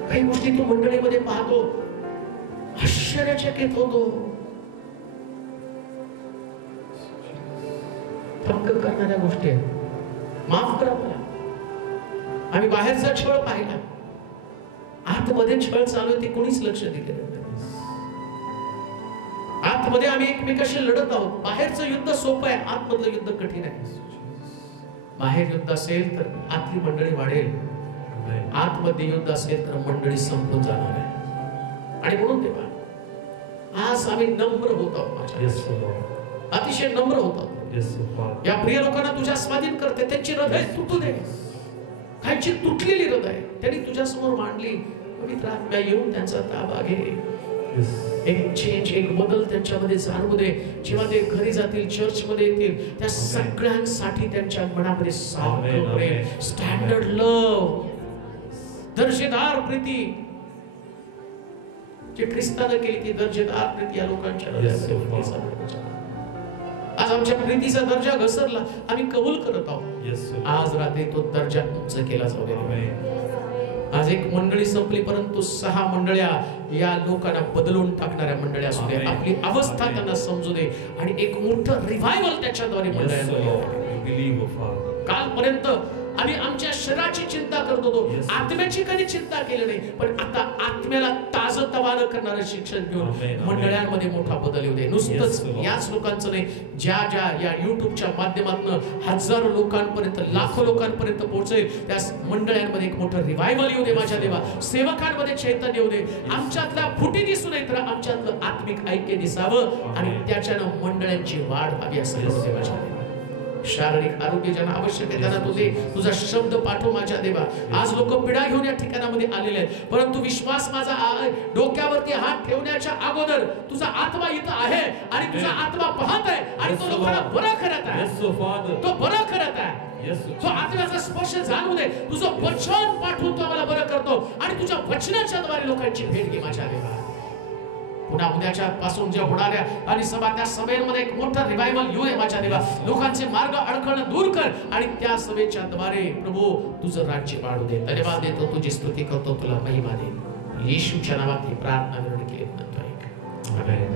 काही गोष्टी तू मंडळीमध्ये पाहतो, आश्चर्यचकित होतो. थक्क करणाऱ्या गोष्टी आहेत. माफ करा मला. आम्ही बाहेरचा छळ पाहिला, आतमध्ये छळ चालू आहे, ते कोणीच लक्ष दिलेलं नाही. आतमध्ये आम्ही एकमेकाशी लढत आहोत. बाहेरचं युद्ध सोपं आहे, आतमधलं युद्ध कठीण आहे. बाहेर युद्ध असेल तर आतली मंडळी वाढेल, आतमध्ये युद्ध असेल तर मंडळी संपून जाणार आहे. आणि म्हणून तेव्हा आज आम्ही नम्र होत आहोत, अतिशय नम्र होत आहोत. या प्रिय लोकांना तुझ्या स्वाधीन करते. त्यांची हृदय तुटू दे. काहीची तुटलेली हृदय त्यांनी तुझ्या समोर मांडली. पवित्र आत्मा येऊन त्यांचा ताबा घे. एक चेंज, एक बदल त्यांच्यामध्ये जाणवू दे. जेव्हा ते घरी जातील, चर्च मध्ये येतील, त्या सगळ्यांसाठी त्यांच्या मनामध्ये सारखं प्रेम, स्टँडर्ड लव, दर्जेदार प्रीती, जे ख्रिस्तानं केली ती दर्जेदार प्रीती या लोकांच्या हृदयामध्ये. आज आमच्या प्रीतीचा दर्जा घसरला, आम्ही कबूल करत आहोत. आज रात्री तो दर्जा उंच केला जाऊ दे. आज एक मंडळी संपली, परंतु 6 मंडळ्या या लोकांना बदलून टाकणाऱ्या मंडळ्या असू दे. आपली अवस्था त्यांना समजू दे आणि एक मोठं रिव्हायवल त्याच्याद्वारे मंडळांमध्ये. कालपर्यंत आम्ही आमच्या शरीराची चिंता करत होतो, आत्म्याची कधी चिंता केली नाही. पण आता आत्म्याला ताजतवानं करणारं शिक्षण घेऊन मंडळांमध्ये मोठा बदल येऊ दे. नुसतंच याच लोकांचं नाही, ज्या या युट्यूबच्या माध्यमातून हजारो लोकांपर्यंत, लाखो लोकांपर्यंत पोहोचेल, त्या मंडळांमध्ये एक मोठं रिव्हायवल येऊ दे. माझ्या देवा, सेवकांमध्ये चैतन्य येऊ दे. आमच्यातल्या फुटी दिसू नये तर आमच्यातलं आत्मिक ऐक्य दिसावं आणि त्याच्यानं मंडळांची वाढ व्हावी असं होते. माझ्या शारीरिक आरोग्य ज्यांना आवश्यक आहे त्यांना तुझे तुझा शब्द पाठव माझ्या देवा. आज लोक पिढा घेऊन या ठिकाणामध्ये आलेले आहेत, परंतु विश्वास माझा डोक्यावरती हात ठेवण्याच्या अगोदर तुझा आत्मा इथं आहे आणि तुझा आत्मा पाहत आहे आणि तो लोकांना बरं करत आहे. तो बरं करत आहे. तो आत्म्याचा स्पर्श जाणू दे. तुझं वचन पाठवून तो आम्हाला बरं करतो आणि तुझ्या वचनाच्या द्वारे लोकांची भेट घे माझ्या देवा. पुन्हा उद्याच्या पासून जे होणाऱ्या आणि सभा त्या सभेमध्ये एक मोठा रिवायवल येऊ दे माझ्या देवा. लोकांचे मार्ग अडखळणं दूर कर आणि त्या सभेच्या द्वारे प्रभू तुझं राज्य वाढू दे. धन्यवाद देतो, तुझी स्तुती करतो, तुला महिमा दे. येशूच्या नावात ही प्रार्थना विनंती केली म्हणतोय. आमेन.